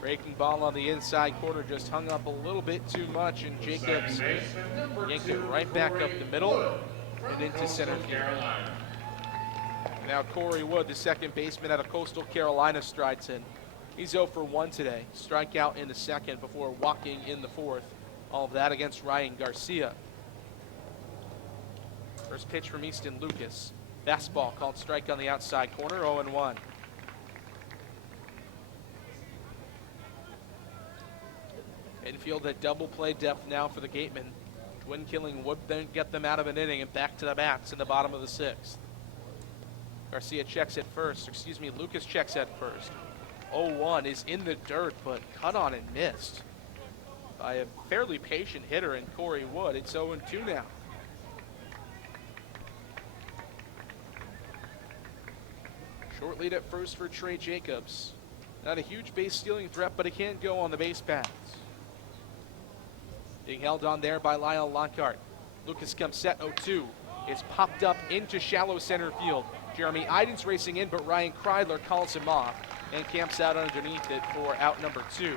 Breaking ball on the inside corner, just hung up a little bit too much, and Jacobs yanked it right back up the middle and into center field. Now Corey Wood, the second baseman out of Coastal Carolina, strides in. He's 0 for 1 today. Strikeout in the second before walking in the fourth. All of that against Ryan Garcia. First pitch from Easton Lucas. Fastball called strike on the outside corner, 0-1. Infield at double play depth now for the Gatemen. Wind killing would then get them out of an inning and back to the bats in the bottom of the sixth. Garcia checks at first, Lucas checks at first. 0-1 is in the dirt, but cut on and missed by a fairly patient hitter in Corey Wood. It's 0-2 now. Short lead at first for Trey Jacobs. Not a huge base stealing threat, but he can go on the base paths. Being held on there by Lyle Lockhart. Lucas comes set 0-2. It's popped up into shallow center field. Jeremy Idens racing in, but Ryan Kreidler calls him off and camps out underneath it for out number 2.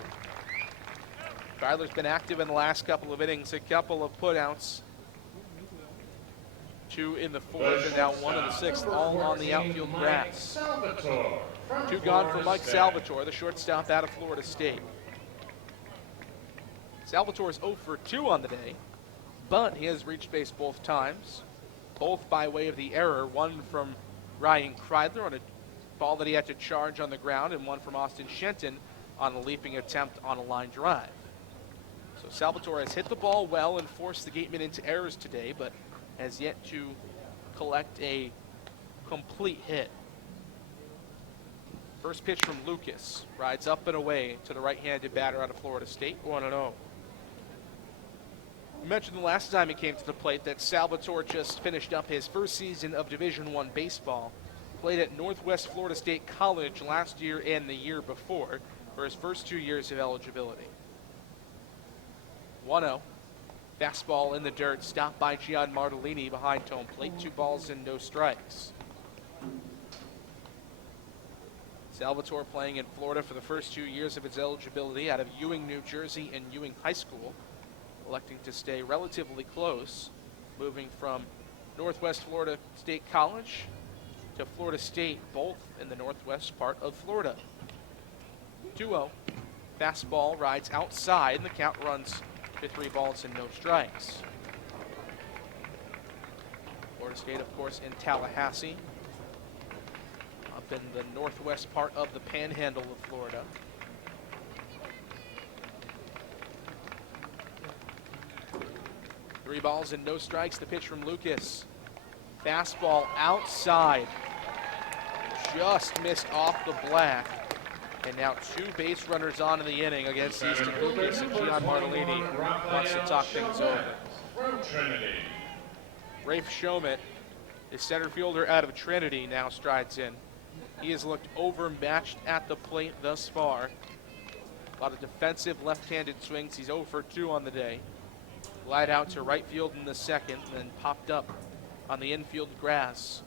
Kreidler's been active in the last couple of innings, a couple of putouts. 2 in the fourth and now 1 in the sixth, all on the outfield grass. 2 gone for Mike Salvatore, the shortstop out of Florida State. Salvatore's 0 for 2 on the day, but he has reached base both times, both by way of the error, one from Ryan Kreidler on a ball that he had to charge on the ground, and one from Austin Shenton on a leaping attempt on a line drive. So Salvatore has hit the ball well and forced the Gatemen into errors today, but has yet to collect a complete hit. First pitch from Lucas, rides up and away to the right-handed batter out of Florida State, 1-0. We mentioned the last time he came to the plate that Salvatore just finished up his first season of Division I baseball. Played at Northwest Florida State College last year and the year before for his first 2 years of eligibility. 1-0. Fastball in the dirt, stopped by Gian Martellini behind home plate. 2 balls and no strikes. Salvatore playing in Florida for the first 2 years of his eligibility out of Ewing, New Jersey and Ewing High School. Electing to stay relatively close, moving from Northwest Florida State College to Florida State, both in the northwest part of Florida. 2-0. Fastball rides outside, and the count runs to 3 balls and no strikes. Florida State, of course, in Tallahassee, up in the northwest part of the panhandle of Florida. Three balls and no strikes. The pitch from Lucas. Fastball outside. Just missed off the black. And now 2 base runners on in the inning against Easton Lucas, and Gian Martellini wants to talk things over. Rafe Shomit, the center fielder out of Trinity, now strides in. He has looked overmatched at the plate thus far. A lot of defensive left-handed swings. He's 0 for 2 on the day. Glide out to right field in the second, then popped up on the infield grass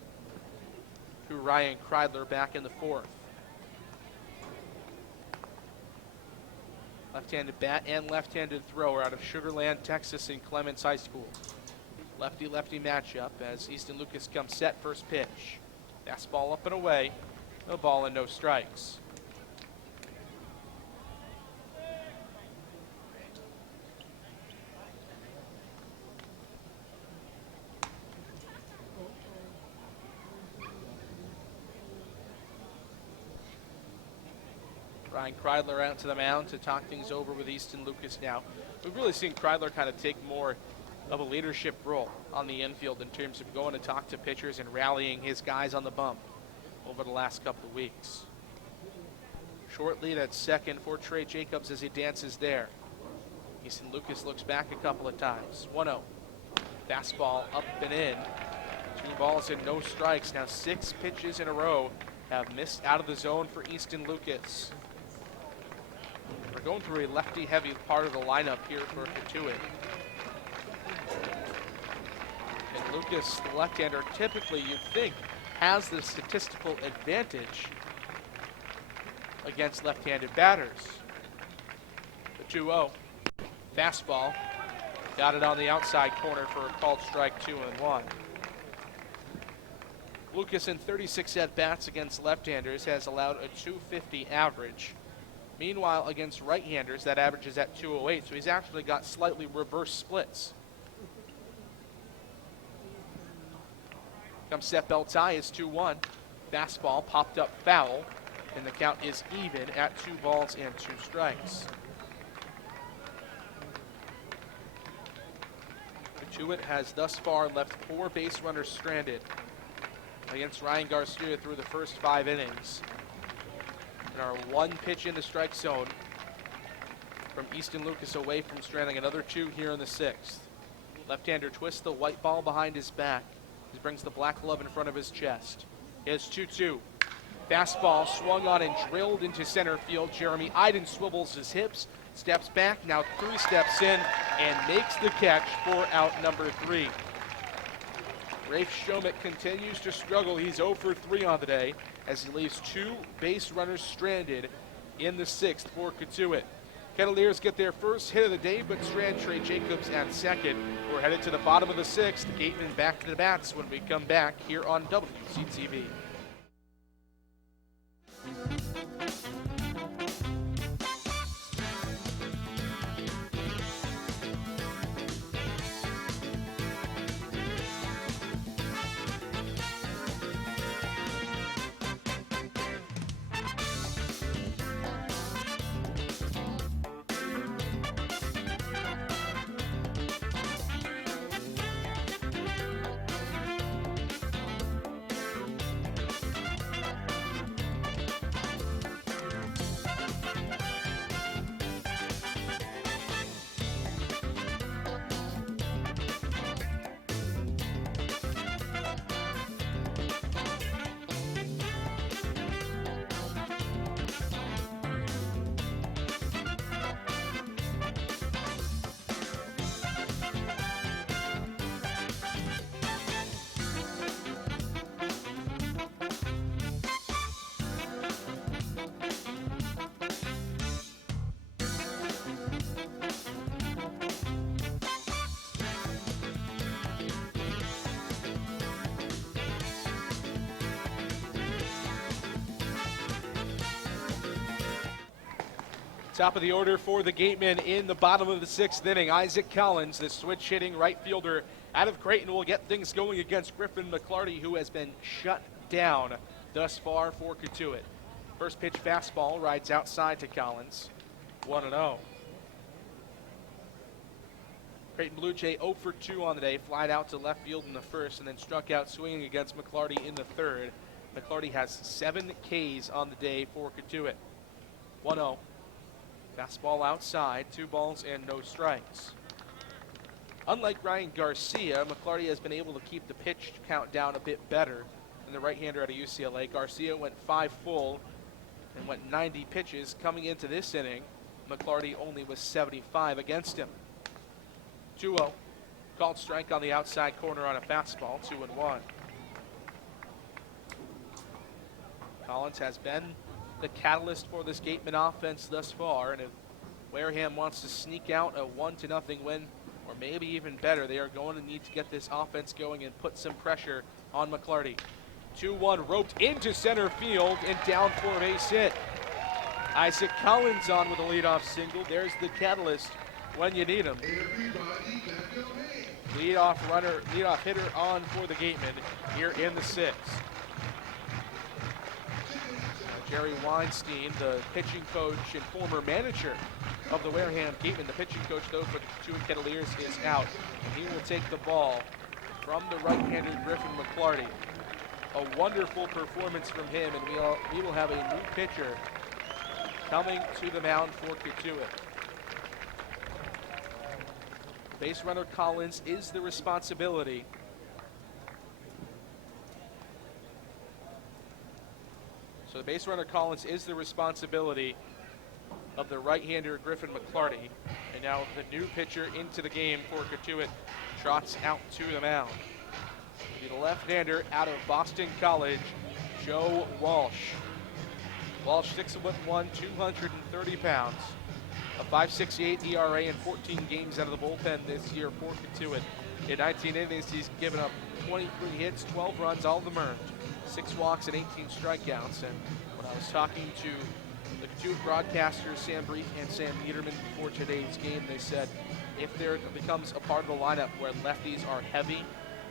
to Ryan Kreidler back in the fourth. Left-handed bat and left-handed thrower out of Sugar Land, Texas in Clements High School. Lefty-lefty matchup as Easton Lucas comes set. First pitch. Fastball up and away. No ball and no strikes. Ryan Kreidler out to the mound to talk things over with Easton Lucas now. We've really seen Kreidler kind of take more of a leadership role on the infield in terms of going to talk to pitchers and rallying his guys on the bump over the last couple of weeks. Short lead at second for Trey Jacobs as he dances there. Easton Lucas looks back a couple of times. 1-0. Fastball up and in. 2 balls and no strikes. Now 6 pitches in a row have missed out of the zone for Easton Lucas. We're going through a lefty-heavy part of the lineup here for Cotiut. And Lucas, the left-hander, typically you'd think has the statistical advantage against left-handed batters. 2-0. Fastball. Got it on the outside corner for a called strike, 2-1. Lucas, in 36 at-bats against left-handers, has allowed a .250 average. Meanwhile, against right-handers, that average is at .208, so he's actually got slightly reverse splits. Comes set belt tie is 2-1. Fastball popped up foul, and the count is even at 2 balls and 2 strikes. Cotiut has thus far left 4 base runners stranded against Ryan Garcia through the first 5 innings. And are 1 pitch in the strike zone from Easton Lucas away from stranding another 2 here in the 6th. Left-hander twists the white ball behind his back. He brings the black glove in front of his chest. Here's 2-2. Fastball swung on and drilled into center field. Jeremy Iden swivels his hips, steps back, now 3 steps in, and makes the catch for out number 3. Rafe Shomik continues to struggle. He's 0 for 3 on the day as he leaves 2 base runners stranded in the 6th for Cotiut. Kettleers get their first hit of the day, but strand Trey Jacobs at second. We're headed to the bottom of the 6th. Gatemen back to the bats when we come back here on WCTV. Top of the order for the Gatemen in the bottom of the 6th inning. Isaac Collins, the switch hitting right fielder out of Creighton, will get things going against Griffin McClarty, who has been shut down thus far for Cotiut. First pitch fastball rides outside to Collins. 1-0. Creighton Blue Jay 0 for 2 on the day, flied out to left field in the 1st and then struck out swinging against McClarty in the 3rd. McClarty has 7 Ks on the day for Cotiut. 1-0. Fastball outside, 2 balls and no strikes. Unlike Ryan Garcia, McClarty has been able to keep the pitch count down a bit better than the right-hander out of UCLA. Garcia went 5 full and went 90 pitches. Coming into this inning, McClarty only was 75 against him. 2-0. Called strike on the outside corner on a fastball, 2-1. Collins has been the catalyst for this Gateman offense thus far, and if Wareham wants to sneak out a 1-0 win, or maybe even better, they are going to need to get this offense going and put some pressure on McClarty. 2-1 roped into center field and down for a base hit. Isaac Collins on with a leadoff single. There's the catalyst when you need him. Leadoff hitter on for the Gatemen here in the 6th. Jerry Weinstein, the pitching coach and former manager of the Wareham Gatemen. The pitching coach, though, for the Cotiut Kettleers is out. And he will take the ball from the right-hander Griffin McClarty. A wonderful performance from him, and we will have a new pitcher coming to the mound for Cotiut. Base runner Collins is the responsibility. So the base runner Collins is the responsibility of the right-hander Griffin McClarty. And now the new pitcher into the game for Cotiut trots out to the mound. The left-hander out of Boston College, Joe Walsh. Walsh, 6'1", 230 pounds. A .568 ERA in 14 games out of the bullpen this year for Cotiut. In 19 innings, he's given up 23 hits, 12 runs, all of them earned, 6 walks and 18 strikeouts. And when I was talking to the Cotiut broadcasters, Sam Breach and Sam Niederman, before today's game, they said if there becomes a part of the lineup where lefties are heavy,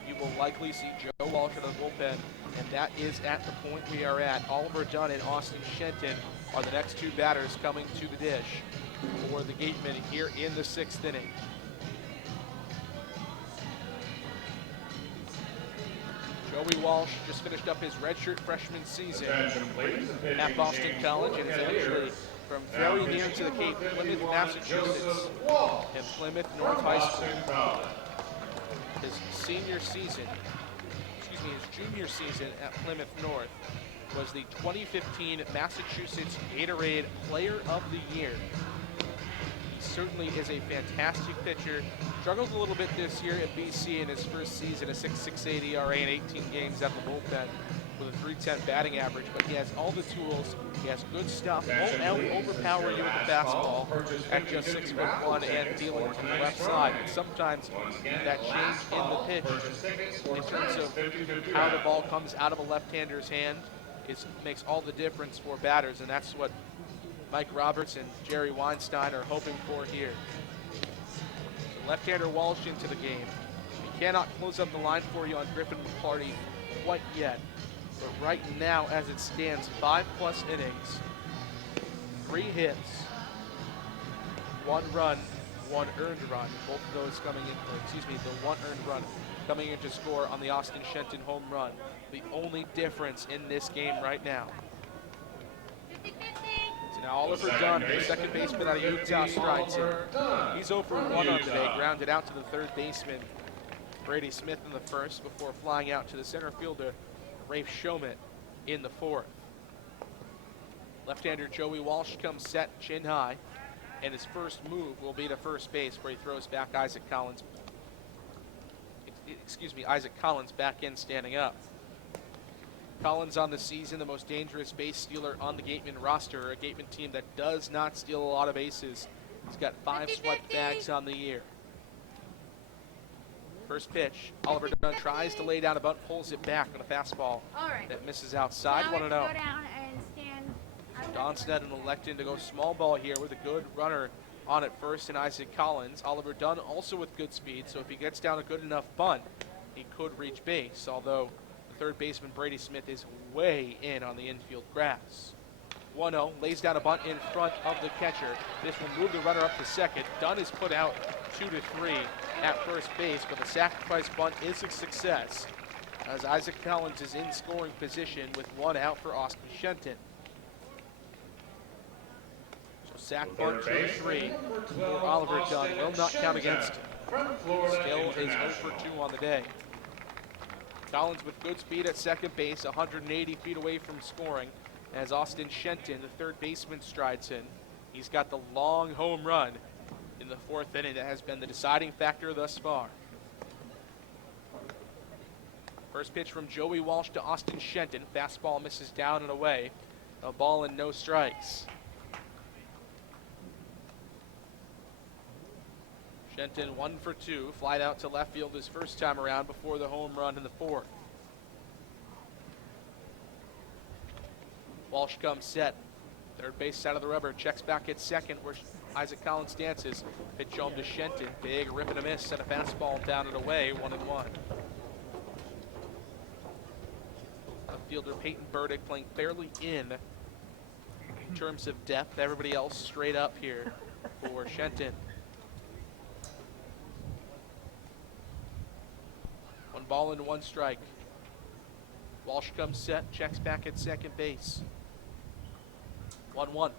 you will likely see Joe Walsh out of the bullpen, and that is at the point we are at. Oliver Dunn and Austin Shenton are the next two batters coming to the dish for the Gatemen here in the 6th inning. Joey Walsh just finished up his redshirt freshman season at Boston College and is actually from very near to the Cape, Plymouth, Massachusetts, and Plymouth North High School. His junior season at Plymouth North was the 2015 Massachusetts Gatorade Player of the Year. He certainly is a fantastic pitcher. Struggled a little bit this year at BC in his first season, a 6.68 ERA in 18 games at the bullpen with a .310 batting average, but he has all the tools. He has good stuff. Won't overpower you with the fastball at just 6'1" and dealing to the left side. And sometimes that change in the pitch in terms of how the ball comes out of a left-hander's hand makes all the difference for batters, and that's what Mike Roberts and Jerry Weinstein are hoping for here. So left-hander Walsh into the game. He cannot close up the line for you on Griffin McCarty quite yet. But right now, as it stands, 5+ innings, 3 hits, 1 run, 1 earned run. Both of those coming in, the 1 earned run coming in to score on the Austin Shenton home run. The only difference in this game right now. So now Oliver Dunn, the second baseman out of Utah, strides in. He's 0 for 1 on today, grounded out to the third baseman, Brady Smith, in the first, before flying out to the center fielder, Rafe Showman, in the 4th. Left-hander Joey Walsh comes set, chin high, and his first move will be to first base, where he throws back Isaac Collins back in, standing up. Collins on the season, the most dangerous base stealer on the Gateman roster, a Gateman team that does not steal a lot of bases. He's got 5 swept bags on the year. First pitch, Oliver Dunn tries to lay down a bunt, pulls it back on a fastball that misses outside. 1-0. Go down and stand. Donstead and electing to go small ball here with a good runner on at first and Isaac Collins. Oliver Dunn also with good speed, so if he gets down a good enough bunt, he could reach base, although the third baseman Brady Smith is way in on the infield grass. 1-0, lays down a bunt in front of the catcher. This will move the runner up to second. Dunn is put out 2-3 at first base, but the sacrifice bunt is a success as Isaac Collins is in scoring position with 1 out for Austin Shenton. So sack bunt 2-3 for Oliver Dunn will not count against him. Still is 0 for 2 on the day. Collins with good speed at second base, 180 feet away from scoring, as Austin Shenton, the third baseman, strides in. He's got the long home run in the 4th inning that has been the deciding factor thus far. First pitch from Joey Walsh to Austin Shenton. Fastball misses down and away. A ball and no strikes. Shenton 1 for 2, flied out to left field his first time around before the home run in the 4th. Walsh comes set. Third base side of the rubber, checks back at second where Isaac Collins dances. Pitch home to Shenton. Big rip and a miss, and a fastball down and away, 1-1. Fielder Peyton Burdick playing fairly in terms of depth. Everybody else straight up here for Shenton. 1 ball and 1 strike. Walsh comes set, checks back at second base. 1-1.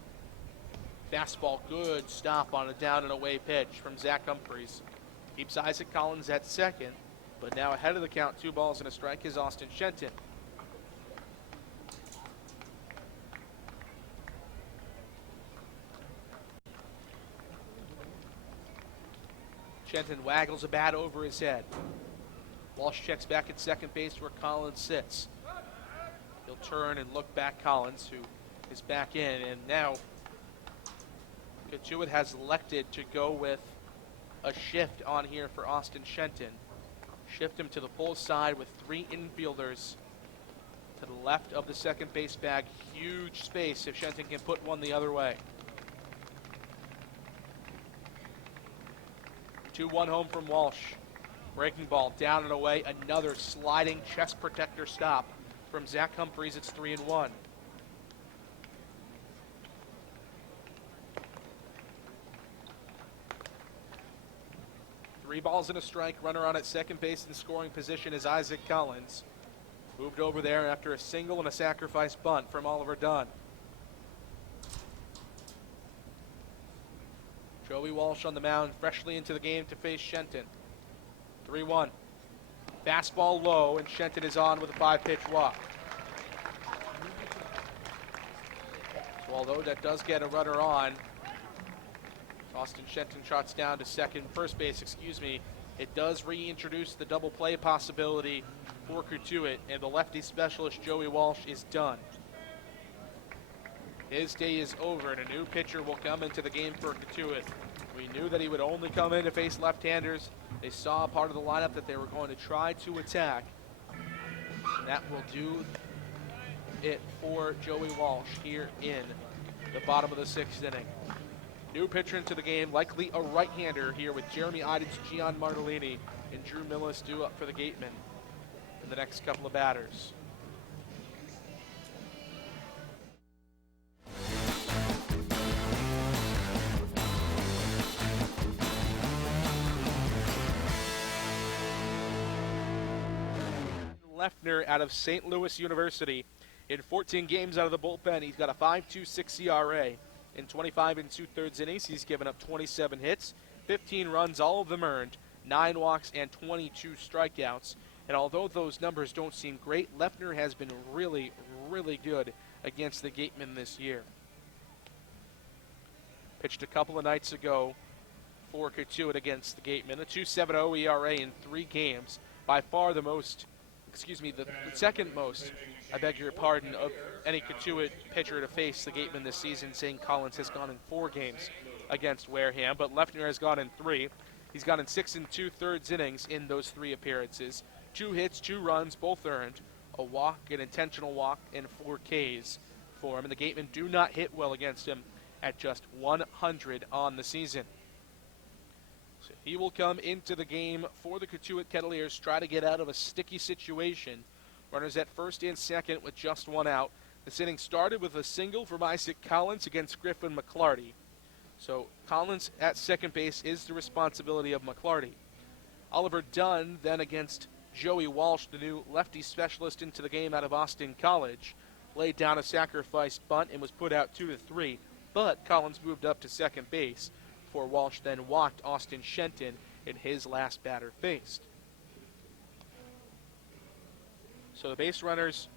Fastball, good stop on a down and away pitch from Zach Humphreys. Keeps Isaac Collins at second, but now ahead of the count, 2 balls and a strike is Austin Shenton. Shenton waggles a bat over his head. Walsh checks back at second base where Collins sits. He'll turn and look back Collins, who is back in, and now Cotiut has elected to go with a shift on here for Austin Shenton. Shift him to the full side with 3 infielders to the left of the second base bag. Huge space if Shenton can put one the other way. 2-1 home from Walsh. Breaking ball down and away. Another sliding chest protector stop from Zach Humphreys. It's 3-1. Three balls and a strike. Runner on at second base in scoring position is Isaac Collins. Moved over there after a single and a sacrifice bunt from Oliver Dunn. Joey Walsh on the mound, freshly into the game to face Shenton. 3-1. Fastball low, and Shenton is on with a 5-pitch walk. So although that does get a runner on, Austin Shenton trots down to first base, it does reintroduce the double play possibility for Cotiut, and the lefty specialist Joey Walsh is done. His day is over, and a new pitcher will come into the game for Cotiut. We knew that he would only come in to face left-handers. They saw part of the lineup that they were going to try to attack. That will do it for Joey Walsh here in the bottom of the 6th inning. New pitcher into the game, likely a right-hander here with Jeremy Idens, Gian Martellini, and Drew Millis due up for the Gatemen in the next couple of batters. Lefner out of St. Louis University. In 14 games out of the bullpen, he's got a 5.26 ERA. In 25 2/3 innings, he's given up 27 hits, 15 runs, all of them earned, 9 walks, and 22 strikeouts. And although those numbers don't seem great, Lefner has been really, really good against the Gatemen this year. Pitched a couple of nights ago for Cotiut against the Gatemen, a 2.70 ERA in 3 games, by far the second most, I beg your pardon, of any Cotiut pitcher to face the Gatemen this season. St. Collins has gone in 4 games against Wareham, but Lefner has gone in 3. He's gone in 6 2/3 innings in those 3 appearances. 2 hits, 2 runs, both earned, a walk, an intentional walk, and 4 Ks for him. And the Gatemen do not hit well against him at just 100 on the season. So he will come into the game for the Cotiut Kettleers, try to get out of a sticky situation. Runners at first and second with just 1 out. This inning started with a single from Isaac Collins against Griffin McClarty. So Collins at second base is the responsibility of McClarty. Oliver Dunn then against Joey Walsh, the new lefty specialist into the game out of Austin College, laid down a sacrifice bunt and was put out 2-3, but Collins moved up to second base before Walsh then walked Austin Shenton in his last batter faced. So the base runners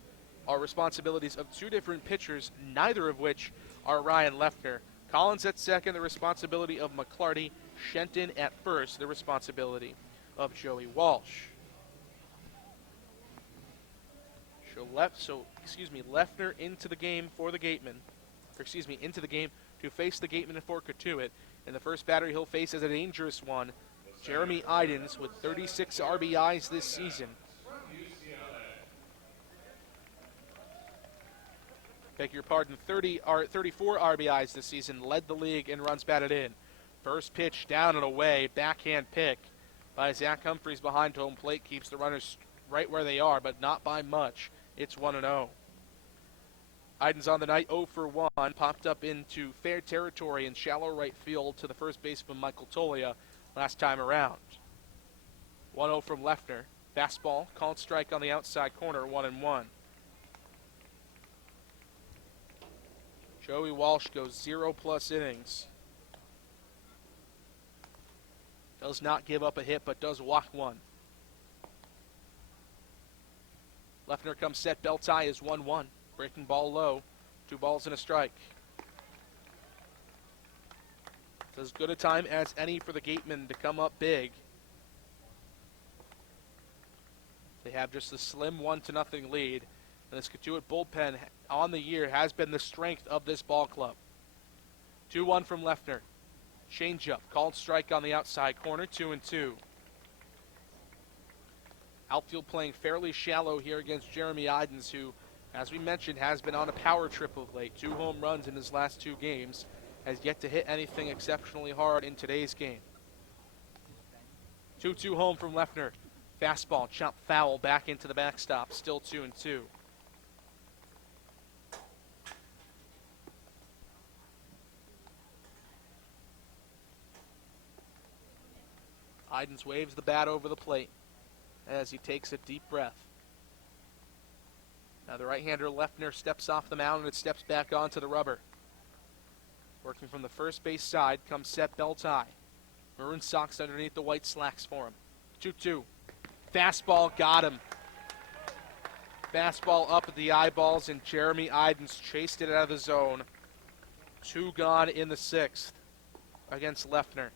are responsibilities of 2 different pitchers, neither of which are Ryan Lefner. Collins at second, the responsibility of McClarty. Shenton at first, the responsibility of Joey Walsh. Lefner into the game for the Gatemen. Into the game to face the Gatemen for Cotiut. And the first batter he'll face is a dangerous one, Jeremy Idens, with 36 RBIs this season. Beg your pardon, 34 RBIs this season, led the league in runs batted in. First pitch down and away, backhand pick by Zach Humphreys behind home plate, keeps the runners right where they are, but not by much. It's 1-0. Idens on the night 0 for 1, popped up into fair territory in shallow right field to the first baseman Michael Tolia last time around. 1-0 from Lefner. Fastball, called strike on the outside corner, 1-1. Joey Walsh goes 0+ innings. Does not give up a hit, but does walk 1. Lefner comes set, bell tie is 1-1. Breaking ball low, 2 balls and a strike. It's as good a time as any for the Gatemen to come up big. They have just a slim 1-0 lead. And this Cotiut bullpen on the year has been the strength of this ball club. 2-1 from Leffner. Changeup, called strike on the outside corner, 2-2. Outfield playing fairly shallow here against Jeremy Idens, who, as we mentioned, has been on a power trip of late. 2 home runs in his last 2 games. Has yet to hit anything exceptionally hard in today's game. 2-2 home from Leffner. Fastball, chop foul, back into the backstop, still 2-2. Idens waves the bat over the plate as he takes a deep breath. Now the right-hander Leffner steps off the mound and it steps back onto the rubber. Working from the first base side comes Seth Beltai. Maroon socks underneath the white slacks for him. 2-2. Fastball got him. Fastball up at the eyeballs, and Jeremy Idens chased it out of the zone. 2 gone in the 6th against Leffner.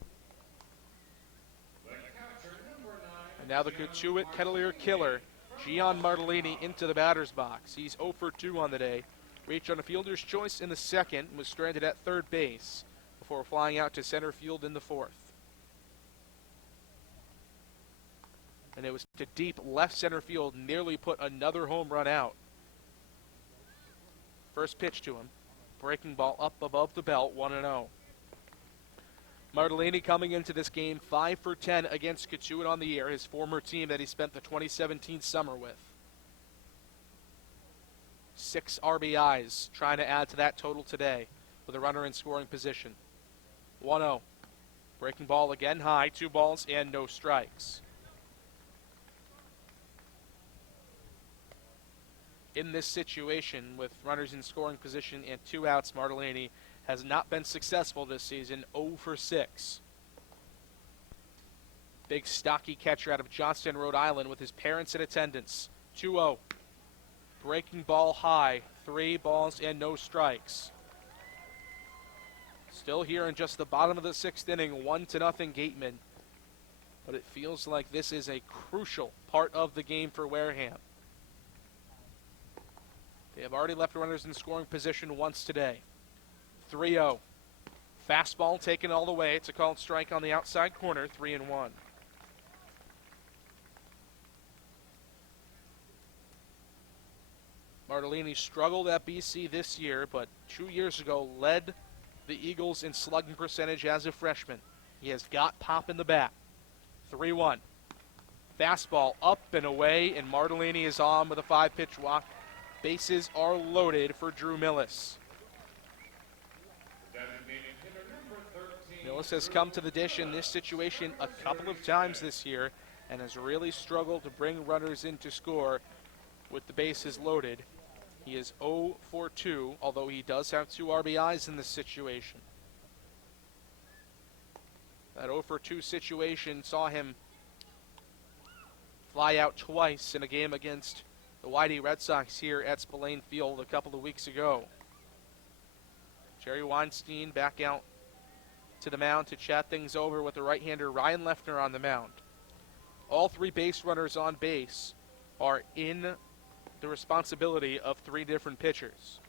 And now the Cotiut Kettleers killer, Gian Martellini, into the batter's box. He's 0 for 2 on the day. Reached on a fielder's choice in the 2nd, was stranded at 3rd base before flying out to center field in the 4th. And it was to deep left center field, nearly put another home run out. First pitch to him. Breaking ball up above the belt, 1-0. Martellini coming into this game 5 for 10 against Cotiut on the year, his former team that he spent the 2017 summer with. 6 RBIs, trying to add to that total today with a runner in scoring position. 1-0. Breaking ball again high, 2 balls and no strikes. In this situation, with runners in scoring position and 2 outs, Martellini has not been successful this season, 0 for 6. Big stocky catcher out of Johnston, Rhode Island, with his parents in attendance. 2-0. Breaking ball high, 3 balls and no strikes. Still here in just the bottom of the 6th inning, 1-0 Gatemen. But it feels like this is a crucial part of the game for Wareham. They have already left runners in scoring position once today. 3-0. Fastball taken all the way. It's a called strike on the outside corner, 3-1. Martellini struggled at BC this year, but 2 years ago led the Eagles in slugging percentage as a freshman. He has got pop in the bat. 3-1. Fastball up and away, and Martellini is on with a 5-pitch walk. Bases are loaded for Drew Millis. Millis has come to the dish in this situation a couple of times this year and has really struggled to bring runners in to score with the bases loaded. He is 0 for 2, although he does have 2 RBIs in this situation. That 0 for 2 situation saw him fly out twice in a game against the Whitey Red Sox here at Spillane Field a couple of weeks ago. Jerry Weinstein back out to the mound to chat things over with the right-hander Ryan Leffner on the mound. All 3 base runners on base are in the responsibility of 3 different pitchers.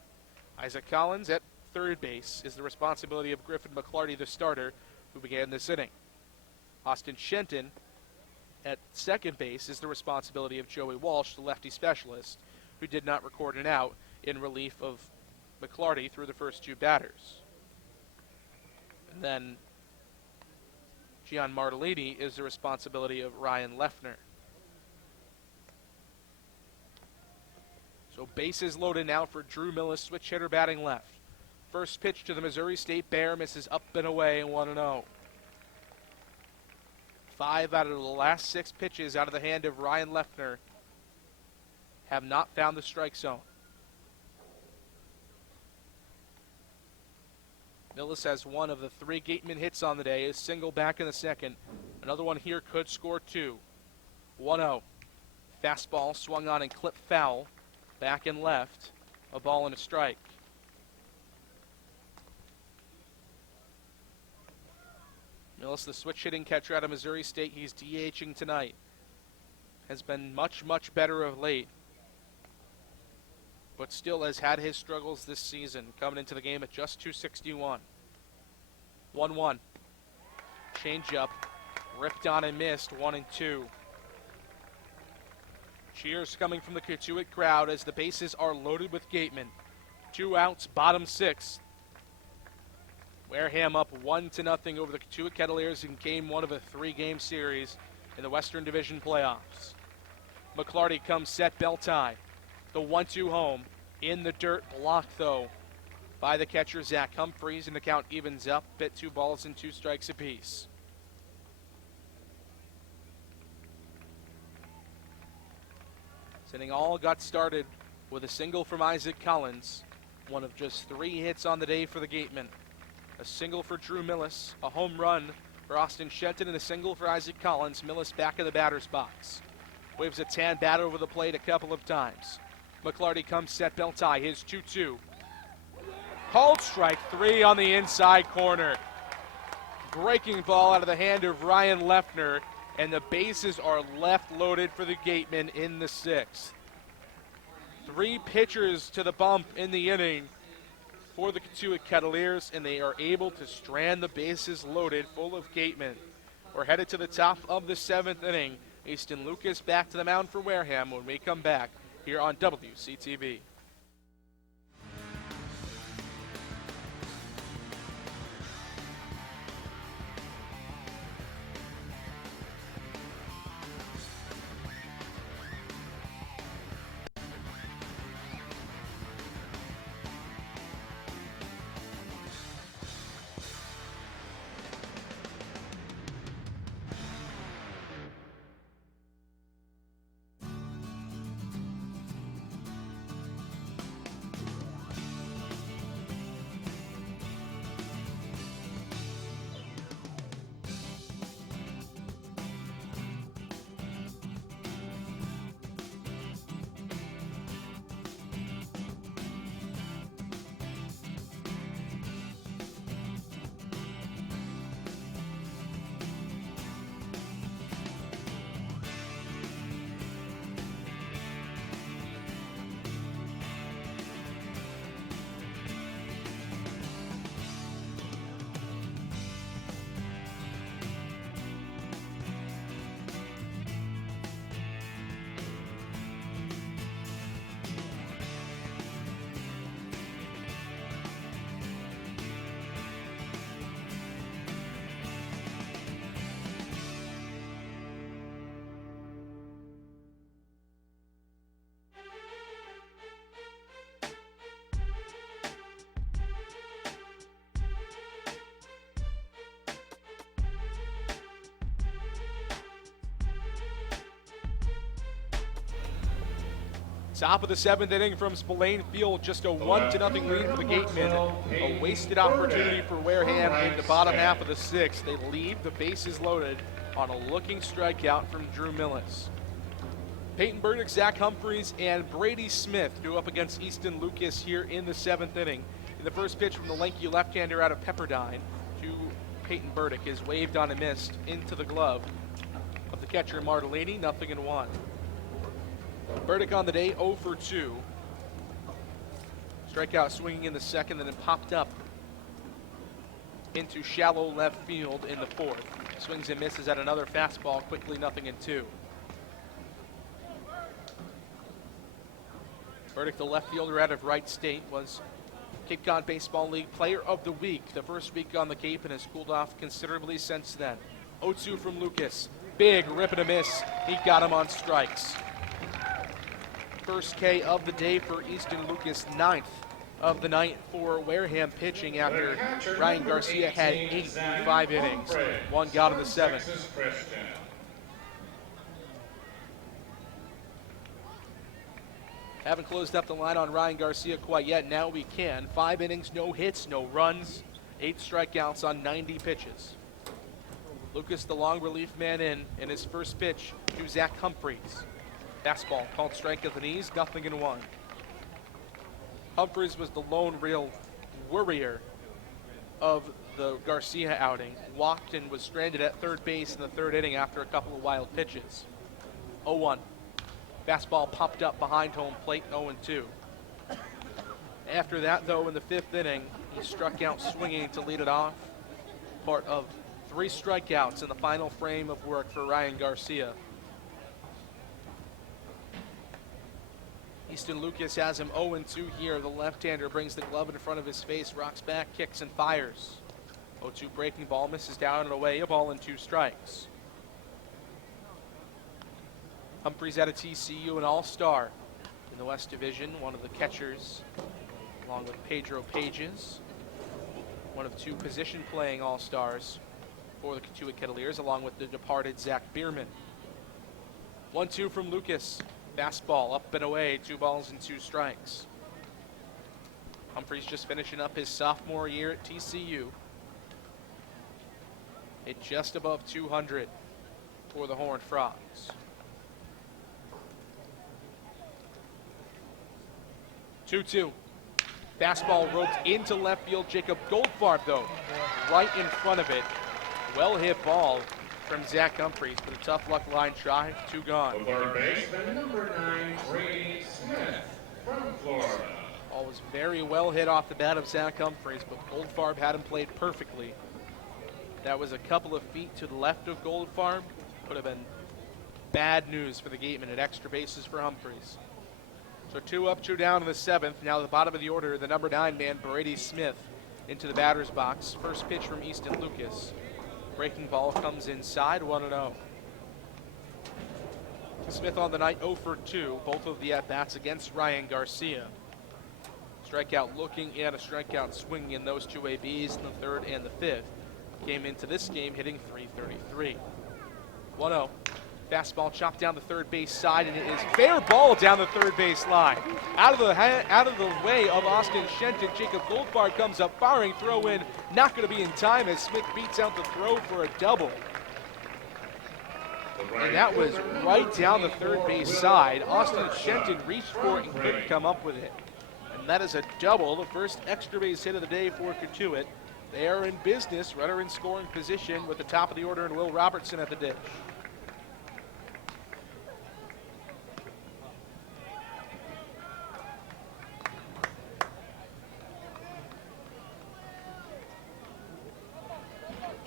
Isaac Collins at 3rd base is the responsibility of Griffin McClarty, the starter, who began this inning. Austin Shenton at 2nd base is the responsibility of Joey Walsh, the lefty specialist, who did not record an out in relief of McClarty through the first 2 batters. And then Gian Martellini is the responsibility of Ryan Leffner. So bases loaded now for Drew Millis, switch hitter batting left. First pitch to the Missouri State Bear misses up and away, 1-0. 5 out of the last 6 pitches out of the hand of Ryan Leffner have not found the strike zone. Millis has 1 of the 3 Gatemen hits on the day, a single back in the 2nd. Another one here could score 2. 1-0. Fastball swung on and clipped foul. Back and left. A ball and a strike. Millis, the switch hitting catcher out of Missouri State, he's DHing tonight. Has been much, much better of late. But still has had his struggles this season, coming into the game at just 261. 1-1. Change-up, ripped on and missed, 1-2. Cheers coming from the Cotiut crowd as the bases are loaded with Gatemen. 2 outs, bottom 6. Wareham up 1-0 over the Cotiut Kettleers in game 1 of a 3-game series in the Western Division playoffs. McClarty comes set, bell tie. The 1-2 home. In the dirt, blocked though by the catcher Zach Humphreys, and the count evens up at 2 balls and 2 strikes apiece. This inning all got started with a single from Isaac Collins, one of just 3 hits on the day for the Gatemen. A single for Drew Millis, a home run for Austin Shenton, and a single for Isaac Collins. Millis back of the batter's box. Waves a tan bat over the plate a couple of times. McClarty comes set, bell tie, his 2-2. Called strike 3 on the inside corner. Breaking ball out of the hand of Ryan Leffner, and the bases are left loaded for the Gatemen in the 6th. 3 pitchers to the bump in the inning for the Cotiut Kettleers, and they are able to strand the bases loaded full of Gatemen. We're headed to the top of the 7th inning. Easton Lucas back to the mound for Wareham when we come back here on WCTV. Top of the 7th inning from Spillane Field, just a 1-0 lead for the Gatemen. A wasted opportunity for Wareham in the bottom half of the 6th. They leave the bases loaded on a looking strikeout from Drew Millis. Peyton Burdick, Zach Humphreys, and Brady Smith go up against Easton Lucas here in the 7th inning. In the first pitch from the lanky left-hander out of Pepperdine to Peyton Burdick is waved on and missed into the glove of the catcher Martellini, 0-1. Burdick on the day, 0 for 2. Strikeout swinging in the 2nd, then it popped up into shallow left field in the 4th. Swings and misses at another fastball, quickly 0-2. Burdick, the left fielder out of Wright State, was Cape Cod Baseball League Player of the Week the first week on the Cape and has cooled off considerably since then. 0-2 from Lucas. Big rip and a miss. He got him on strikes. First K of the day for Easton Lucas, 9th of the night for Wareham pitching after Ryan Garcia had 8 through 5 innings. 1 got in the 7th. Haven't closed up the line on Ryan Garcia quite yet. Now we can. 5 innings, no hits, no runs, 8 strikeouts on 90 pitches. Lucas, the long relief man in his first pitch to Zach Humphreys. Fastball called strike at the knees, 0-1. Humphreys was the lone real worrier of the Garcia outing. Walked and was stranded at third base in the 3rd inning after a couple of wild pitches. 0-1. Fastball popped up behind home plate, 0-2. After that, though, in the 5th inning, he struck out swinging to lead it off. part of 3 strikeouts in the final frame of work for Ryan Garcia. Easton Lucas has him 0-2 here. The left-hander brings the glove in front of his face, rocks back, kicks, and fires. 0-2 breaking ball, misses down and away, a ball and 2 strikes. Humphreys out of TCU, an all-star in the West Division, one of the catchers, along with Pedro Pages, one of 2 position-playing all-stars for the Cotiut Kettleers, along with the departed Zach Bierman. 1-2 from Lucas. Fastball up and away, 2 balls and 2 strikes. Humphreys just finishing up his sophomore year at TCU. Hit just above 200 for the Horned Frogs. 2-2. Fastball roped into left field. Jacob Goldfarb, though, right in front of it. Well hit ball from Zach Humphreys, but a tough luck line try. 2 gone. Third baseman, number 9, Brady Smith from Florida. Ball was very well hit off the bat of Zach Humphreys, but Goldfarb had him played perfectly. That was a couple of feet to the left of Goldfarb. Would have been bad news for the Gatemen at extra bases for Humphreys. So 2 up, 2 down in the 7th. Now the bottom of the order, the number 9 man, Brady Smith, into the batter's box. First pitch from Easton Lucas. Breaking ball comes inside, 1-0. Smith on the night, 0 for 2. Both of the at-bats against Ryan Garcia. Strikeout looking and a strikeout swinging in those 2 ABs in the 3rd and the 5th. Came into this game hitting .333. 1-0. Fastball chopped down the third base side, and it is fair ball down the third base line. Out of the way of Austin Shenton, Jacob Goldfarb comes up firing, throw in, not going to be in time as Smith beats out the throw for a double. And that was right down the third base side. Austin Shenton reached for it and couldn't come up with it. And that is a double, the first extra base hit of the day for Cotiut. They are in business, runner in scoring position with the top of the order and Will Robertson at the dish.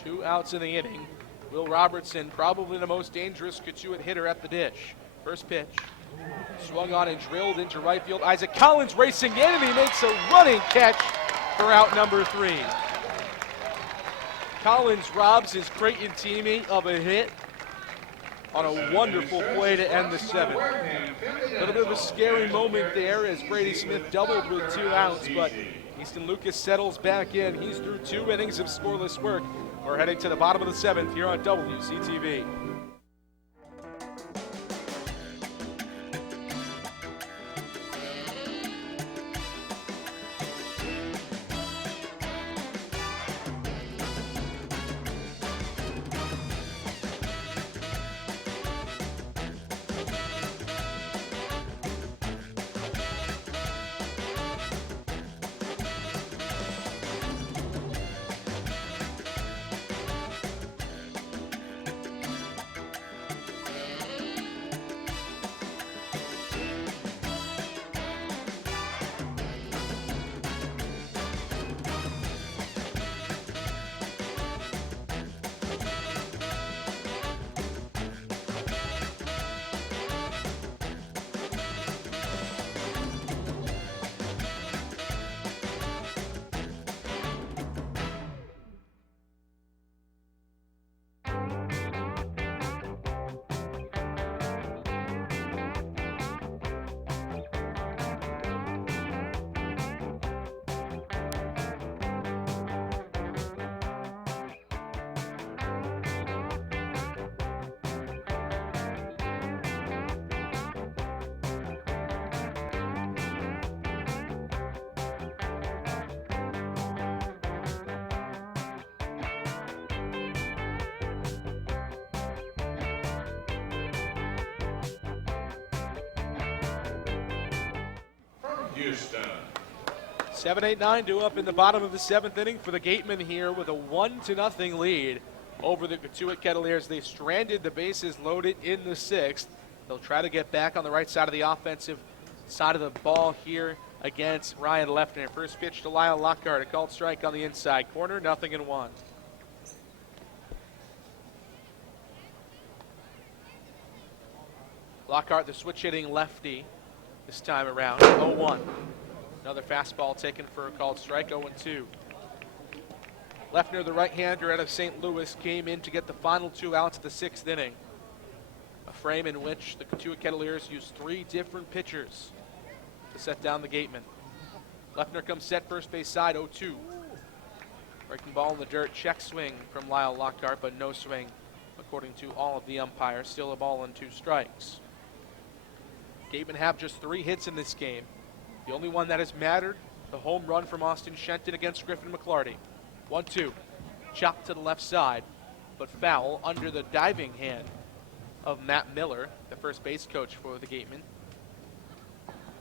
Two outs in the inning. Will Robertson, probably the most dangerous Cotiut hitter at the dish. First pitch. Swung on and drilled into right field. Isaac Collins racing in, and he makes a running catch for out number 3. Collins robs his Creighton teammate of a hit on a wonderful play to end the 7th. A little bit of a scary moment there as Brady Smith doubled with 2 outs, but Easton Lucas settles back in. He's through 2 innings of scoreless work. We're heading to the bottom of the 7th here on WCTV. Houston. 7-8-9 due up in the bottom of the 7th inning for the Gatemen here with a 1-0 lead over the Cotiut Kettleers. They stranded the bases loaded in the 6th. They'll try to get back on the right side of the offensive side of the ball here against Ryan Lefner. First pitch to Lyle Lockhart, a called strike on the inside corner, 0-1. Lockhart, the switch-hitting lefty this time around. 0-1. Another fastball taken for a called strike, 0-2. Leffner, the right-hander out of St. Louis, came in to get the final 2 outs of the 6th inning. A frame in which the Cotiut Kettleers used 3 different pitchers to set down the Gatemen. Leffner comes set first base side, 0-2. Breaking ball in the dirt, check swing from Lyle Lockhart, but no swing according to all of the umpires. Still a ball and 2 strikes. Gatemen have just 3 hits in this game. The only one that has mattered, the home run from Austin Shenton against Griffin McClarty. 1-2. Chopped to the left side, but foul under the diving hand of Matt Miller, the first base coach for the Gatemen.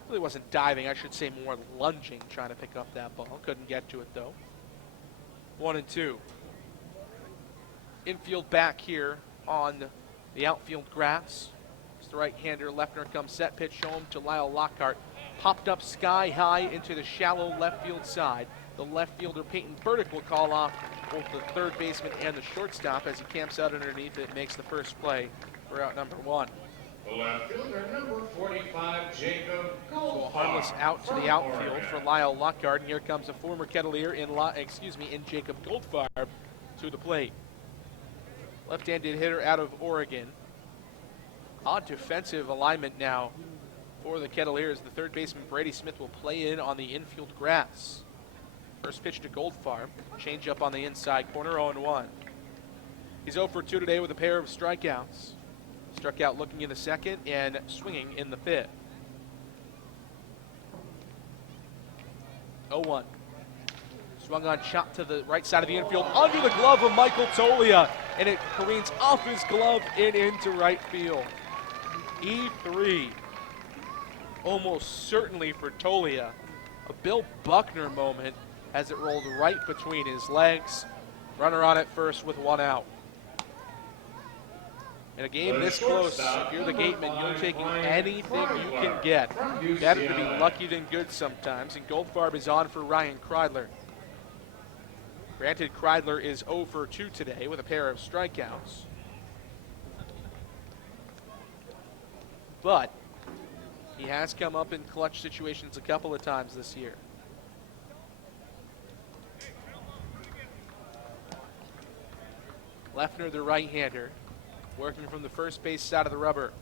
Really wasn't diving, I should say more lunging, trying to pick up that ball. Couldn't get to it though. 1-2. Infield back here on the outfield grass. It's the right-hander. Leffner comes set, pitch home to Lyle Lockhart. Popped up sky high into the shallow left field side. The left fielder Peyton Burdick will call off both the third baseman and the shortstop as he camps out underneath it and makes the first play for out number 1. The left fielder, number 45, Jacob So a Goldfarb. harmless out to the outfield for Lyle Lockhart. And here comes a former Kettleer in Jacob Goldfarb to the plate. Left-handed hitter out of Oregon. Odd defensive alignment now for the Kettleers. The third baseman Brady Smith will play in on the infield grass. First pitch to Goldfarb. Change up on the inside corner, 0-1. He's 0 for 2 today with a pair of strikeouts. Struck out looking in the second and swinging in the 5th. 0-1. Swung on, shot to the right side of the infield, under the glove of Michael Tolia, and it careens off his glove and into right field. E3, almost certainly for Tolia. A Bill Buckner moment as it rolled right between his legs. Runner on at first with 1 out. In a game this close, if you're the Gatemen, you're taking anything you can get. Better to be lucky than good sometimes, and Goldfarb is on for Ryan Kreidler. Granted, Kreidler is 0 for 2 today with a pair of strikeouts. But he has come up in clutch situations a couple of times this year. Leffner, the right-hander, working from the first base side of the rubber.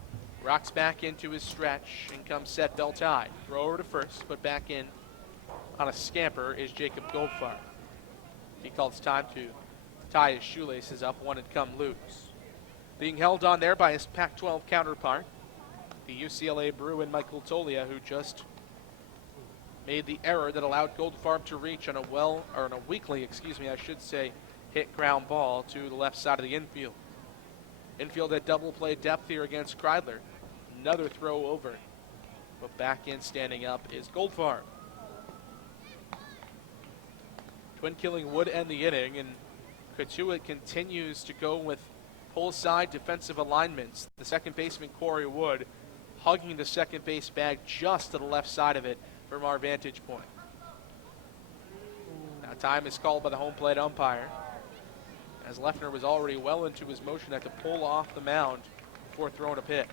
Rocks back into his stretch and comes set belt high. Throw over to first, but back in on a scamper is Jacob Goldfarb. He calls time to tie his shoelaces up, one had come loose. Being held on there by his Pac-12 counterpart, the UCLA Bruin Michael Tolia, who just made the error that allowed Goldfarb to reach on a weakly, hit ground ball to the left side of the infield. Infield at double play depth here against Kreidler. Another throw over, but back in standing up is Goldfarb. Twin killing would end the inning, and Cotiut continues to go with pull side defensive alignments. The second baseman Corey Wood hugging the second base bag just to the left side of it from our vantage point. Now time is called by the home plate umpire, as Leffner was already well into his motion, had to pull off the mound before throwing a pitch.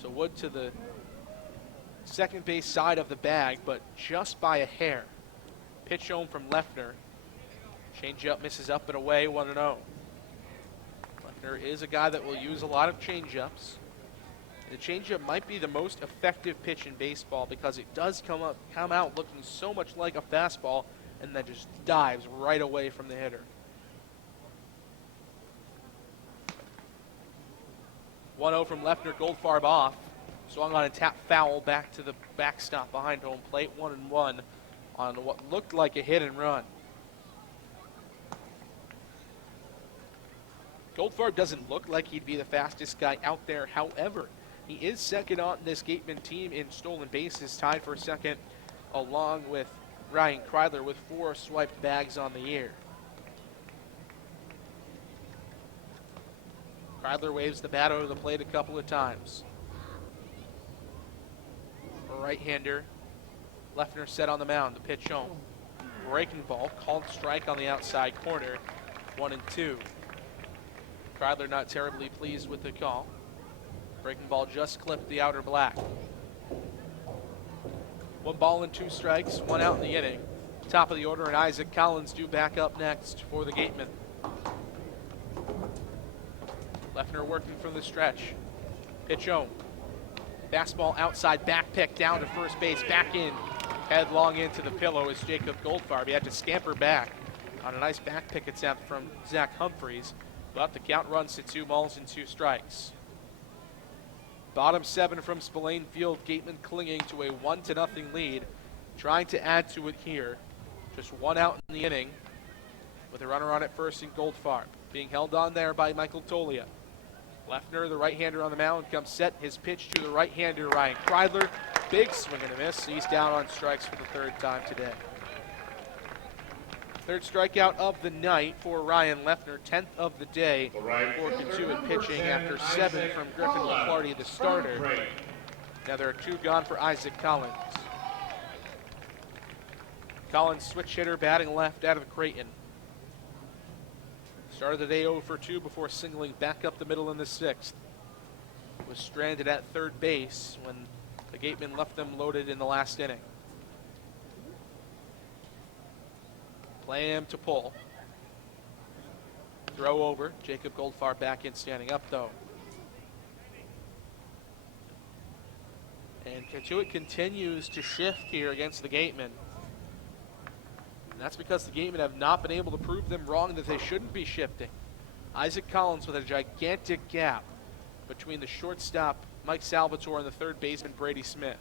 So Wood to the second base side of the bag, but just by a hair. Pitch home from Leffner. Change up, misses up and away, 1-0. Leffner is a guy that will use a lot of change-ups. The changeup might be the most effective pitch in baseball because it does come out looking so much like a fastball, and then just dives right away from the hitter. 1-0 from Leffner, Goldfarb off. Swung on a tap foul back to the backstop behind home plate. 1-1 on what looked like a hit and run. Goldfarb doesn't look like he'd be the fastest guy out there. However, he is second on this Gatemen team in stolen bases, tied for second along with Ryan Kreidler with 4 swiped bags on the year. Kreidler waves the bat over the plate a couple of times. A right-hander, Leffner set on the mound, the pitch home. Breaking ball, called strike on the outside corner, 1-2. Kreidler not terribly pleased with the call. Breaking ball just clipped the outer black. 1 ball and 2 strikes, 1 out in the inning. Top of the order, and Isaac Collins due back up next for the Gatemen. Leffner working from the stretch. Pitch home. Fastball outside, back pick down to first base, back in. Headlong into the pillow is Jacob Goldfarb. He had to scamper back on a nice back pick attempt from Zach Humphreys. But the count runs to 2 balls and 2 strikes. Bottom 7 from Spillane Field. Gatemen clinging to a 1-0 lead. Trying to add to it here. Just 1 out in the inning with a runner on at first in Goldfarb. Being held on there by Michael Tolia. Leffner, the right-hander on the mound, comes set. His pitch to the right-hander, Ryan Kreidler. Big swing and a miss. He's down on strikes for the 3rd time today. 3rd strikeout of the night for Ryan Leffner, 10th of the day for Cotiut pitching after 7 from Griffin McClarty, the starter. Now there are 2 gone for Isaac Collins. Collins, switch hitter, batting left out of Creighton. Started the day 0 for 2 before singling back up the middle in the 6th. Was stranded at 3rd base when the Gatemen left them loaded in the last inning. Play him to pull. Throw over. Jacob Goldfarb back in, standing up though. And Cotiut continues to shift here against the Gatemen. And that's because the Gatemen have not been able to prove them wrong that they shouldn't be shifting. Isaac Collins with a gigantic gap between the shortstop Mike Salvatore and the 3rd baseman Brady Smith.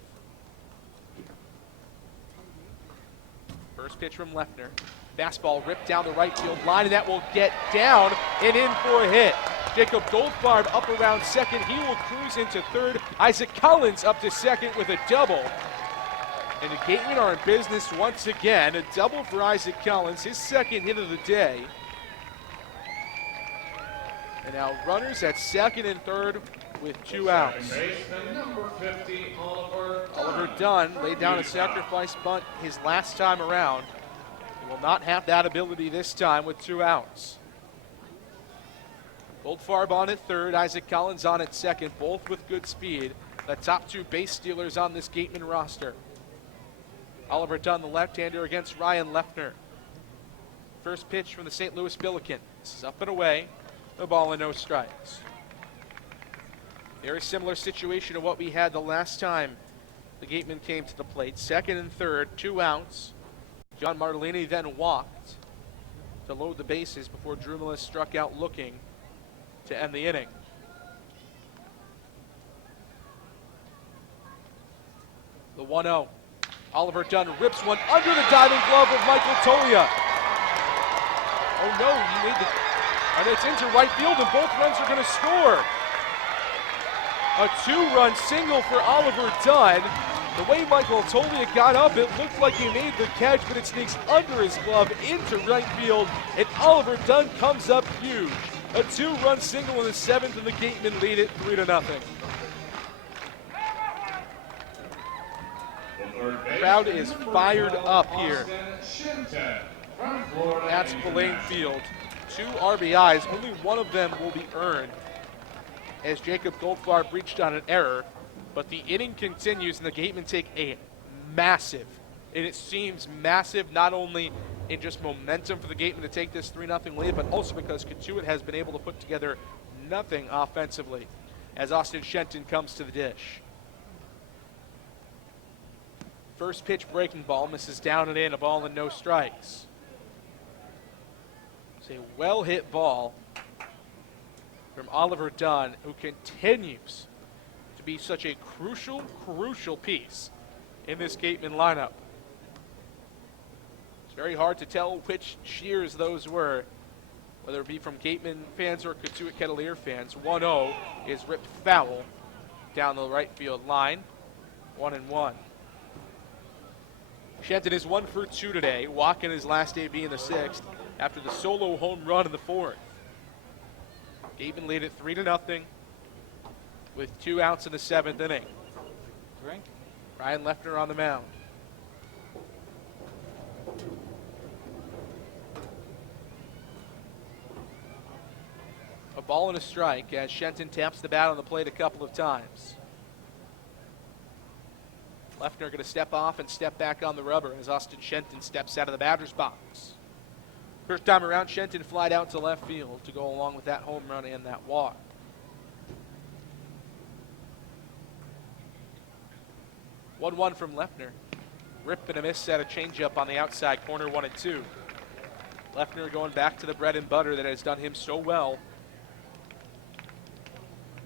First pitch from Leffner. Fastball ripped down the right field line, and that will get down and in for a hit. Jacob Goldfarb up around 2nd. He will cruise into 3rd. Isaac Collins up to 2nd with a double. And the Gatemen are in business once again. A double for Isaac Collins, his 2nd hit of the day. And now runners at 2nd and 3rd with 2 outs. Oliver Dunn laid down a sacrifice bunt his last time around. He will not have that ability this time with 2 outs. Goldfarb on at 3rd, Isaac Collins on at 2nd, both with good speed. The top 2 base stealers on this Gatemen roster. Oliver Dunn, the left-hander, against Ryan Leffner. First pitch from the St. Louis Billikens. This is up and away. No ball and no strikes. Very similar situation to what we had the last time the Gatemen came to the plate. 2nd and 3rd, 2 outs. John Martellini then walked to load the bases before Drew Millis struck out looking to end the inning. The 1-0. Oliver Dunn rips one under the diving glove of Michael Tolia. Oh no, he made the... And it's into right field, and both runs are going to score. A 2-run single for Oliver Dunn. The way Michael Tolia got up, it looked like he made the catch, but it sneaks under his glove into right field, and Oliver Dunn comes up huge. A 2-run single in the 7th, and the Gatemen lead it 3-0. The crowd is fired up here at Spillane Field. 2 RBIs, only one of them will be earned as Jacob Goldfarb reached on an error. But the inning continues, and the Gatemen take a massive, and it seems massive not only in just momentum for the Gatemen to take this 3-0 lead, but also because Cotiut has been able to put together nothing offensively as Austin Shenton comes to the dish. First pitch breaking ball, misses down and in, a ball and no strikes. It's a well-hit ball from Oliver Dunn, who continues to be such a crucial piece in this Gatemen lineup. It's very hard to tell which cheers those were, whether it be from Gatemen fans or Cotiut Kettleers fans. 1-0 is ripped foul down the right field line. 1-1. Shenton is 1 for 2 today, walking his last AB in the 6th after the solo home run in the 4th. Gatemen lead it 3-0 with 2 outs in the 7th inning. Ryan Leffner on the mound. A ball and a strike as Shenton taps the bat on the plate a couple of times. Lefner going to step off and step back on the rubber as Austin Shenton steps out of the batter's box. First time around, Shenton flied out to left field to go along with that home run and that walk. One from Lefner. Rip and a miss at a changeup on the outside corner, 1-2. Lefner going back to the bread and butter that has done him so well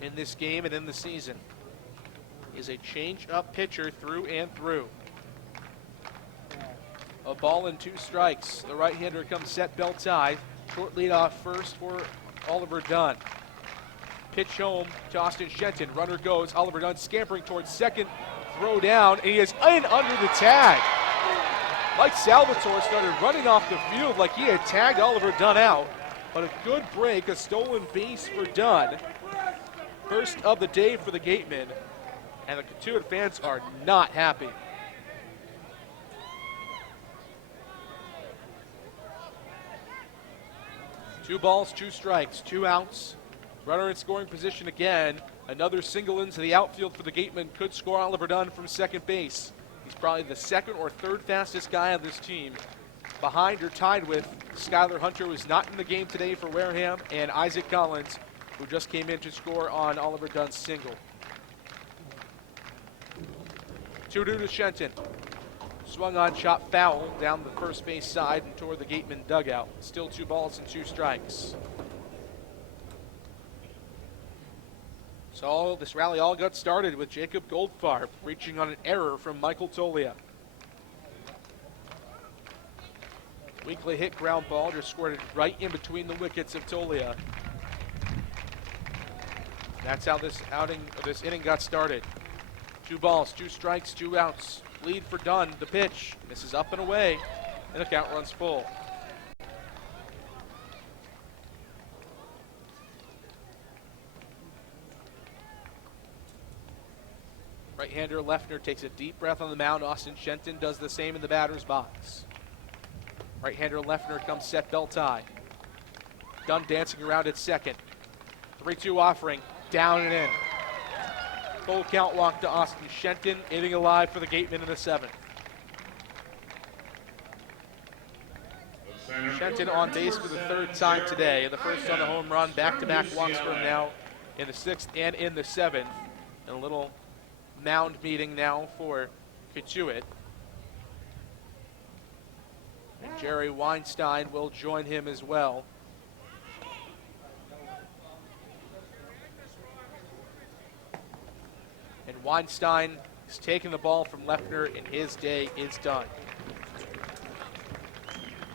in this game and in the season. Is a change-up pitcher through and through. A ball and 2 strikes. The right-hander comes set, belt tie. Short lead off first for Oliver Dunn. Pitch home to Austin Shenton. Runner goes. Oliver Dunn scampering towards second. Throw down, and he is in under the tag. Mike Salvatore started running off the field like he had tagged Oliver Dunn out. But a good break, a stolen base for Dunn. First of the day for the Gatemen. And the Cotiut fans are not happy. Two balls, 2 strikes, 2 outs. Runner in scoring position again. Another single into the outfield for the Gatemen could score Oliver Dunn from second base. He's probably the 2nd or 3rd fastest guy on this team. Behind or tied with Skylar Hunter, who is not in the game today for Wareham, and Isaac Collins, who just came in to score on Oliver Dunn's single. 2-2 to Shenton. Swung on, shot foul down the first base side and toward the Gateman dugout. Still 2 balls and 2 strikes. So this rally all got started with Jacob Goldfarb reaching on an error from Michael Tolia. Weakly hit ground ball, just squirted right in between the wickets of Tolia. That's how this inning got started. 2 balls, 2 strikes, 2 outs. Lead for Dunn. The pitch. This is up and away, and the count runs full. Right-hander Lefner takes a deep breath on the mound. Austin Shenton does the same in the batter's box. Right-hander Lefner comes set, belt tie. Dunn dancing around at second. 3-2 offering. Down and in. Full count walk to Austin Shenton, inning alive for the Gatemen in the 7th. Shenton on base for the 3rd time today, and the first on the home run. Back-to-back walks for him now in the 6th and in the 7th. And a little mound meeting now for Cotiut. And Jerry Weinstein will join him as well. And Weinstein is taking the ball from Lefner, and his day is done.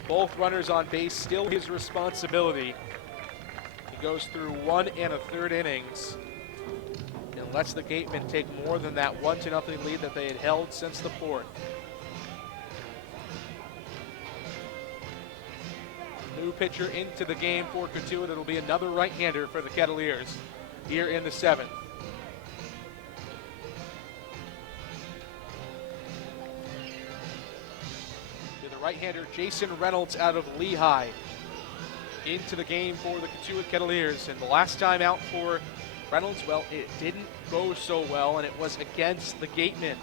Both runners on base, still his responsibility. He goes through 1 1/3 innings and lets the Gatemen take more than that 1-0 lead that they had held since the 4th. New pitcher into the game for Cotiut. It'll be another right-hander for the Kettleers here in the 7th. Right-hander Jason Reynolds out of Lehigh into the game for the Cotiut Kettleers. And the last time out for Reynolds, well, it didn't go so well, and it was against the Gatemen.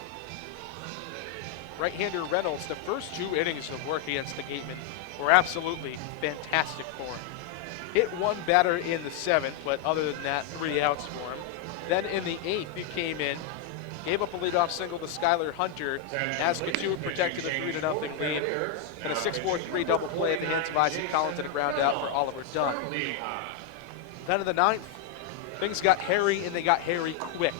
Right-hander Reynolds, the first 2 innings of work against the Gatemen were absolutely fantastic for him. Hit 1 batter in the 7th, but other than that, 3 outs for him. Then in the 8th, he came in, gave up a leadoff single to Skylar Hunter as Cotiut protected a 3-0 lead. And a 6-4-3 double play at the hands of Isaac Collins and a ground out for Oliver Dunn. Then in the 9th, things got hairy, and they got hairy quick.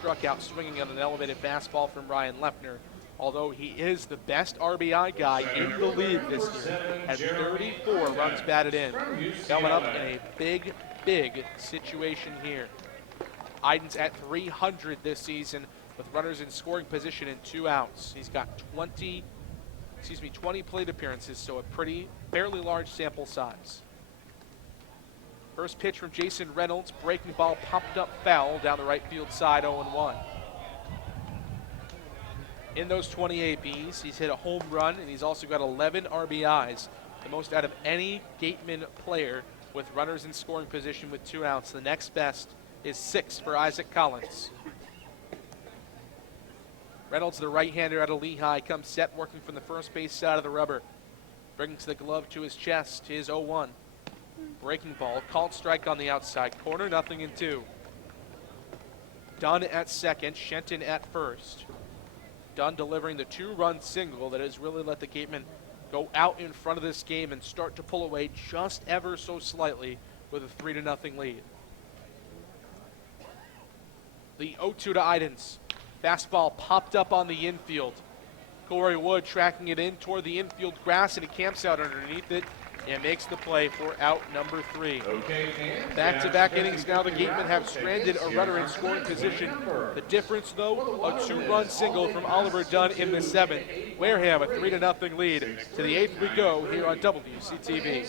struck out swinging on an elevated fastball from Ryan Leffner. Although he is the best RBI guy in the league this year, has 34 runs batted in. Coming up in a big, big situation here. Iden's at 300 this season with runners in scoring position and 2 outs. He's got 20 plate appearances, so a fairly large sample size. First pitch from Jason Reynolds, breaking ball popped up foul down the right field side, 0-1. In those 20 ABs, he's hit a home run, and he's also got 11 RBIs, the most out of any Gatemen player with runners in scoring position with 2 outs. The next best is 6 for Isaac Collins. Reynolds, the right-hander out of Lehigh, comes set, working from the first base side of the rubber. Brings the glove to his chest, his 0-1. Breaking ball, called strike on the outside corner, 0-2. Dunn at second, Shenton at first. Dunn delivering the 2-run single that has really let the Gatemen go out in front of this game and start to pull away just ever so slightly with a 3-0 lead. The 0-2 to Idens. Fastball popped up on the infield. Corey Wood tracking it in toward the infield grass, and he camps out underneath it and makes the play for out number 3. Back-to-back innings now, the Gatemen have stranded a runner in scoring position. The difference, though, a 2-run single from Oliver Dunn in the 7th. Wareham a 3-0 lead. To the 8th we go here on WCTV.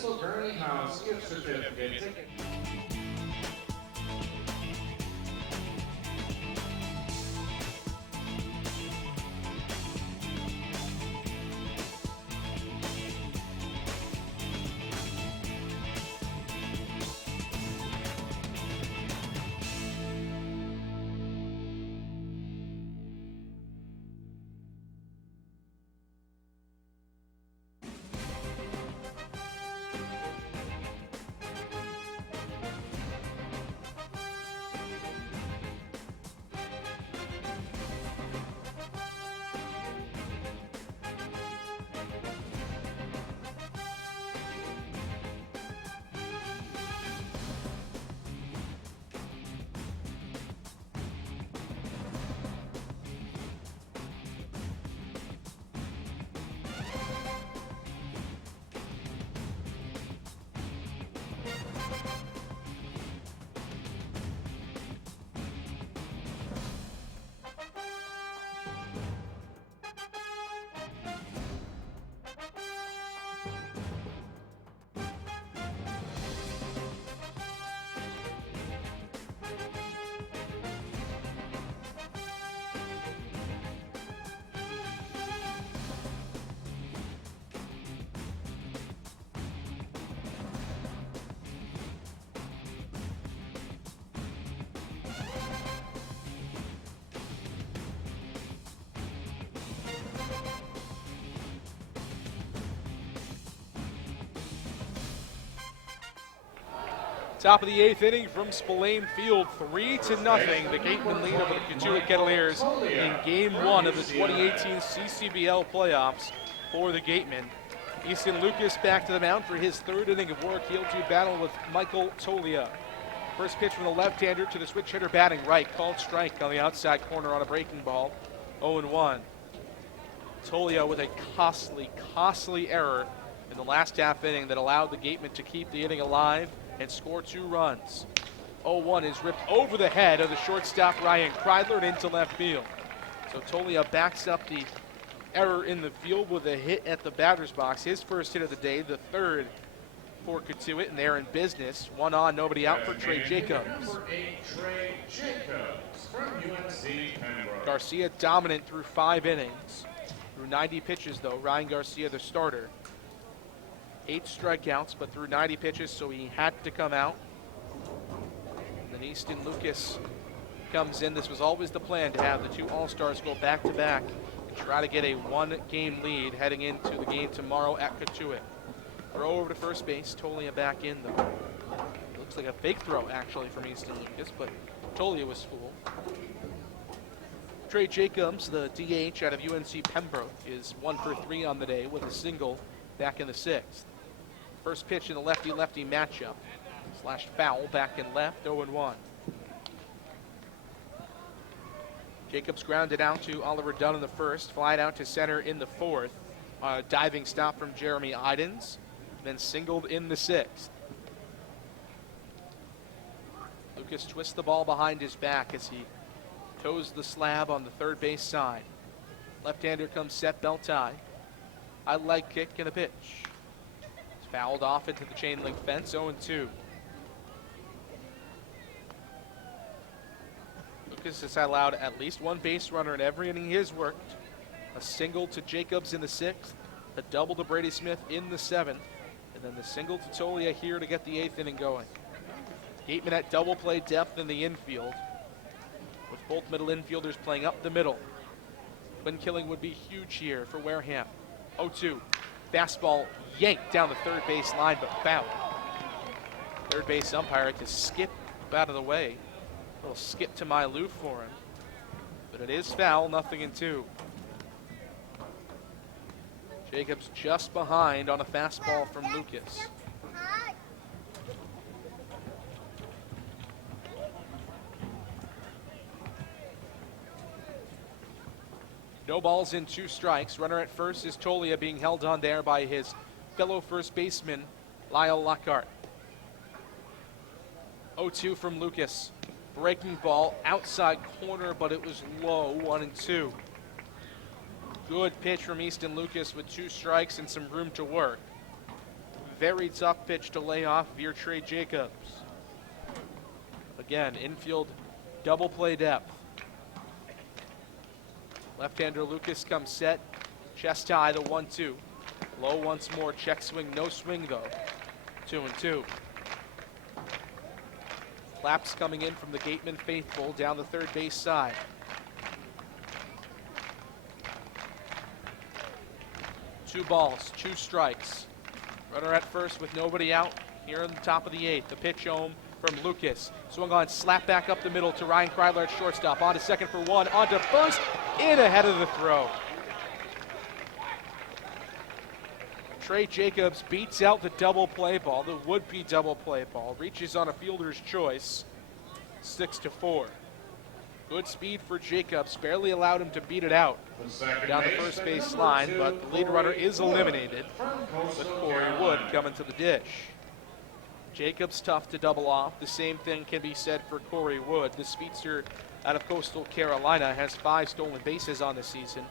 Top of the 8th inning from Spillane Field, 3-0. The Gatemen lead over the Cotiut Kettleers in Game 1 of the 2018 CCBL playoffs for the Gatemen. Easton Lucas back to the mound for his 3rd inning of work. He'll do battle with Michael Tolia. First pitch from the left-hander to the switch hitter batting right. Called strike on the outside corner on a breaking ball, 0-1. Tolia with a costly error in the last half inning that allowed the Gatemen to keep the inning alive and score 2 runs. 0-1 is ripped over the head of the shortstop Ryan Kreidler and into left field. So Tolia backs up the error in the field with a hit at the batter's box. His first hit of the day, the 3rd for Cotiut, and they're in business. 1 on, nobody out for Trey Jacobs. Number 8, Trey Jacobs from UNC Pembroke. Garcia dominant through 5 innings. Through 90 pitches, though, Ryan Garcia, the starter. 8 strikeouts, but through 90 pitches, so he had to come out. And then Easton Lucas comes in. This was always the plan, to have the 2 All-Stars go back-to-back and try to get a 1-game lead heading into the game tomorrow at Cotiut. Throw over to first base. Tolia back in, though. Looks like a fake throw, actually, from Easton Lucas, but Tolia was fooled. Trey Jacobs, the DH out of UNC Pembroke, is 1 for 3 on the day with a single back in the 6th. First pitch in the lefty-lefty matchup. Slashed foul back and left, 0-1. Jacobs grounded out to Oliver Dunn in the first, flied out to center in the fourth. Diving stop from Jeremy Idens, then singled in the sixth. Lucas twists the ball behind his back as he toes the slab on the third base side. Left-hander comes set, belt tie. High leg kick and a pitch. It's fouled off into the chain link fence, 0-2. Lucas has allowed at least one base runner in every inning he has worked. A single to Jacobs in the sixth, a double to Brady Smith in the seventh, and then the single to Tolia here to get the eighth inning going. Gatemen at double play depth in the infield, with both middle infielders playing up the middle. Twin killing would be huge here for Wareham. 0-2. Fastball yanked down the third base line, but foul. Third base umpire had to skip out of the way. A little skip to my Lou for him. But it is foul, 0-2. Jacobs just behind on a fastball from Lucas. No balls in 2 strikes. Runner at first is Tolia, being held on there by his fellow first baseman, Lyle Lockhart. 0-2 from Lucas. Breaking ball outside corner, but it was low, 1-2. Good pitch from Easton Lucas with 2 strikes and some room to work. Very tough pitch to lay off via Trey Jacobs. Again, infield double play depth. Left-hander Lucas comes set. Chest tie, the 1-2. Low once more, check swing, no swing though. 2-2. Claps coming in from the Gatemen faithful down the third base side. Two balls, 2 strikes. Runner at first with nobody out here in the top of the 8th. The pitch home from Lucas. Swung on, slap back up the middle to Ryan Kreidler at shortstop. On to second for 1, on to first, in ahead of the throw. Trey Jacobs beats out the double play ball, the would-be double play ball. Reaches on a fielder's choice, 6-4. Good speed for Jacobs, barely allowed him to beat it out down the first base line, but the lead runner is eliminated with Corey Wood coming to the dish. Jacobs tough to double off. The same thing can be said for Corey Wood. The speedster out of Coastal Carolina has 5 stolen bases on the season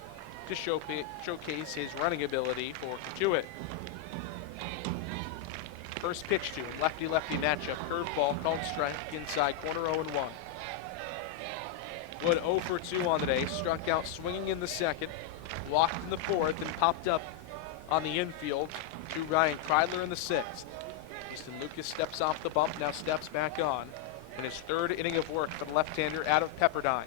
to showcase his running ability for Cotiut. First pitch to him, lefty-lefty matchup. Curveball, called strike, inside corner, 0-1. Wood 0 for 2 on the day, struck out swinging in the second, walked in the fourth, and popped up on the infield to Ryan Kreidler in the sixth. Easton Lucas steps off the bump, now steps back on in his 3rd inning of work for the left-hander out of Pepperdine.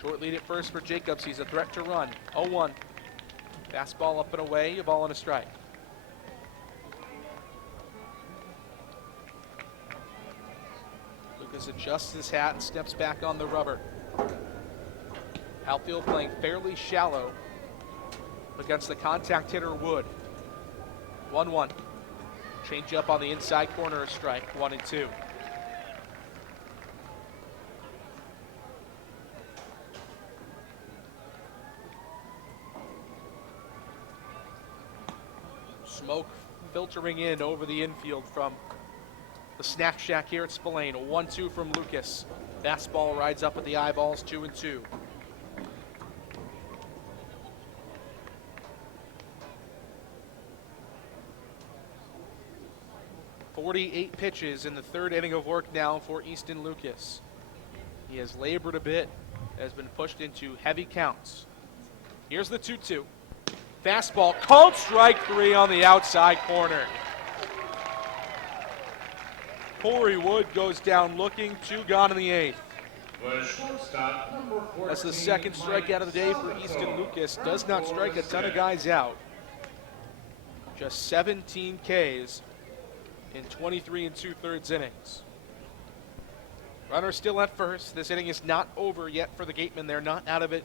Short lead at first for Jacobs. He's a threat to run. 0-1. Fastball up and away, a ball and a strike. Lucas adjusts his hat and steps back on the rubber. Outfield playing fairly shallow against the contact hitter Wood. 1-1. Change up on the inside corner, a strike, 1-2. Smoke filtering in over the infield from the snack shack here at Spillane. A 1-2 from Lucas. Fastball rides up at the eyeballs, 2-2. .48 pitches in the 3rd inning of work now for Easton Lucas. He has labored a bit, has been pushed into heavy counts. Here's the 2-2. Fastball, called strike 3 on the outside corner. Corey Wood goes down looking, 2 gone in the 8th. That's the 2nd strikeout of the day for Easton Lucas. Does not strike a ton of guys out. Just 17 Ks in 23 2/3 innings. Runner still at first. This inning is not over yet for the Gatemen. They're not out of it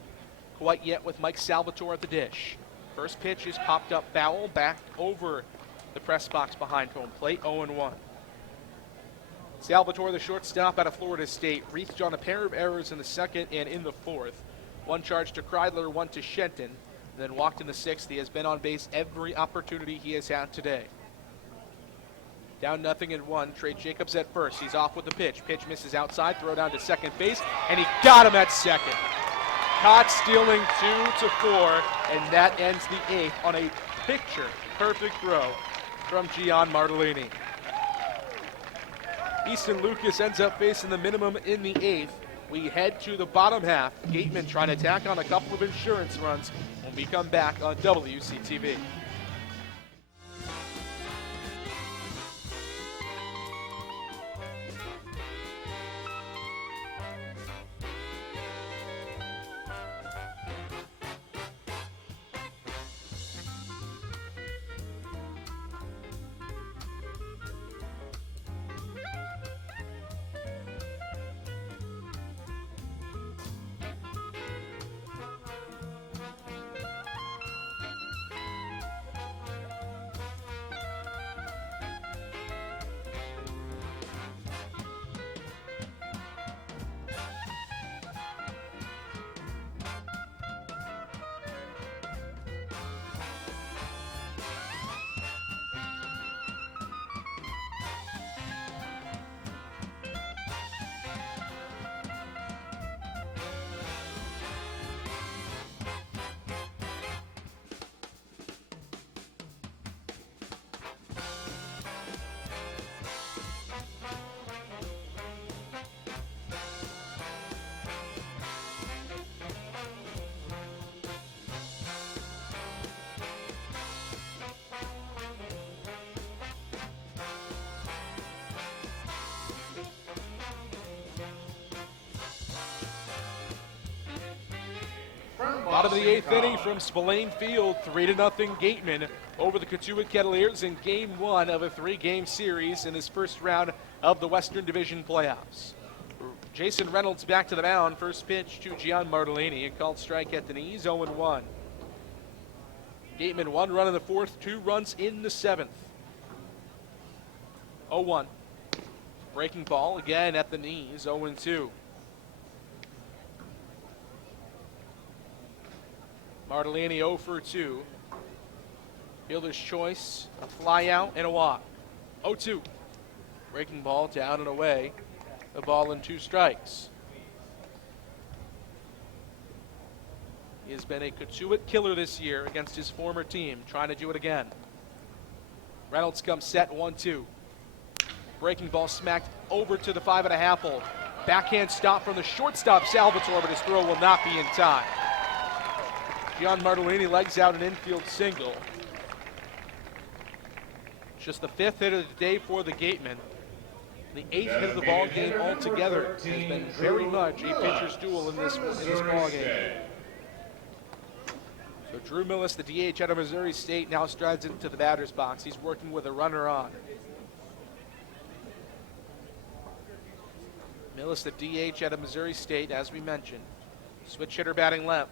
quite yet with Mike Salvatore at the dish. First pitch is popped up foul, back over the press box behind home plate, 0-1. Salvatore, the shortstop out of Florida State, reached on a pair of errors in the second and in the fourth. One charge to Kreidler, one to Shenton, then walked in the sixth. He has been on base every opportunity he has had today. Down 0-1. Trey Jacobs at first. He's off with the pitch. Pitch misses outside. Throw down to second base, and he got him at second. Caught stealing 2-4, and that ends the eighth on a picture-perfect throw from Gian Martellini. Easton Lucas ends up facing the minimum in the eighth. We head to the bottom half. Gatemen trying to tack on a couple of insurance runs when we come back on WCTV. Bottom of the eighth inning from Spillane Field, 3-0 Gatemen over the Cotiut Kettleers in game one of a three-game series in this first round of the Western Division playoffs. Jason Reynolds back to the mound. First pitch to Gian Martellini, a called strike at the knees, 0-1. Gatemen 1 run in the fourth, 2 runs in the seventh. 0-1. Breaking ball again at the knees, 0-2. Martellini 0 for 2. Fielder's choice, a fly out and a walk. 0-2. Breaking ball down and away. The ball and 2 strikes. He has been a Cotiut killer this year against his former team, trying to do it again. Reynolds comes set, 1-2. Breaking ball smacked over to the 5.5 hole. Backhand stop from the shortstop Salvatore, but his throw will not be in time. Gian Martellini legs out an infield single. Just the 5th hit of the day for the Gatemen. The 8th hit of the ball game altogether has been very much a pitcher's duel in this ball game. So Drew Millis, the DH out of Missouri State, now strides into the batter's box. He's working with a runner on. Millis, the DH out of Missouri State, as we mentioned. Switch hitter batting left.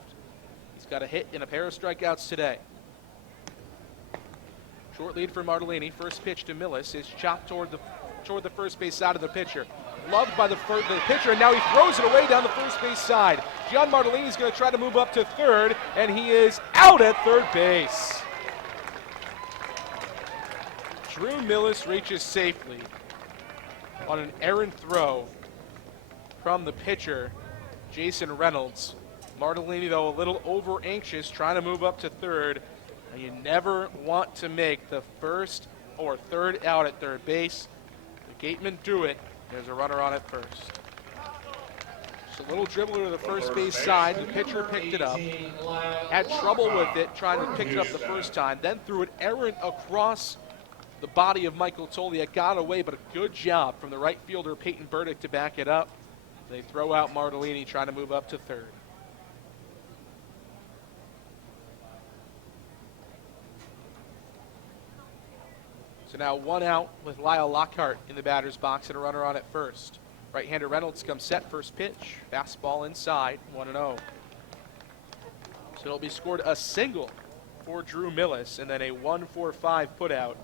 He's got a hit and a pair of strikeouts today. Short lead for Martellini. First pitch to Millis is chopped toward the first base side of the pitcher. Loved by the pitcher, and now he throws it away down the first base side. Gian Martellini is going to try to move up to third, and he is out at third base. Drew Millis reaches safely on an errant throw from the pitcher, Jason Reynolds. Martellini, though, a little over-anxious, trying to move up to third. And you never want to make the first or third out at third base. The Gatemen do it. There's a runner on at first. Just a little dribbler to the first base side. The pitcher picked it up. Had trouble with it, trying to pick it up the first time. Then threw it errant across the body of Michael Tolia. Got away, but a good job from the right fielder, Peyton Burdick, to back it up. They throw out Martellini, trying to move up to third. So now 1 out with Lyle Lockhart in the batter's box and a runner on at first. Right-hander Reynolds comes set, first pitch. Fastball inside, 1-0. So it'll be scored a single for Drew Millis and then a 1-4-5 putout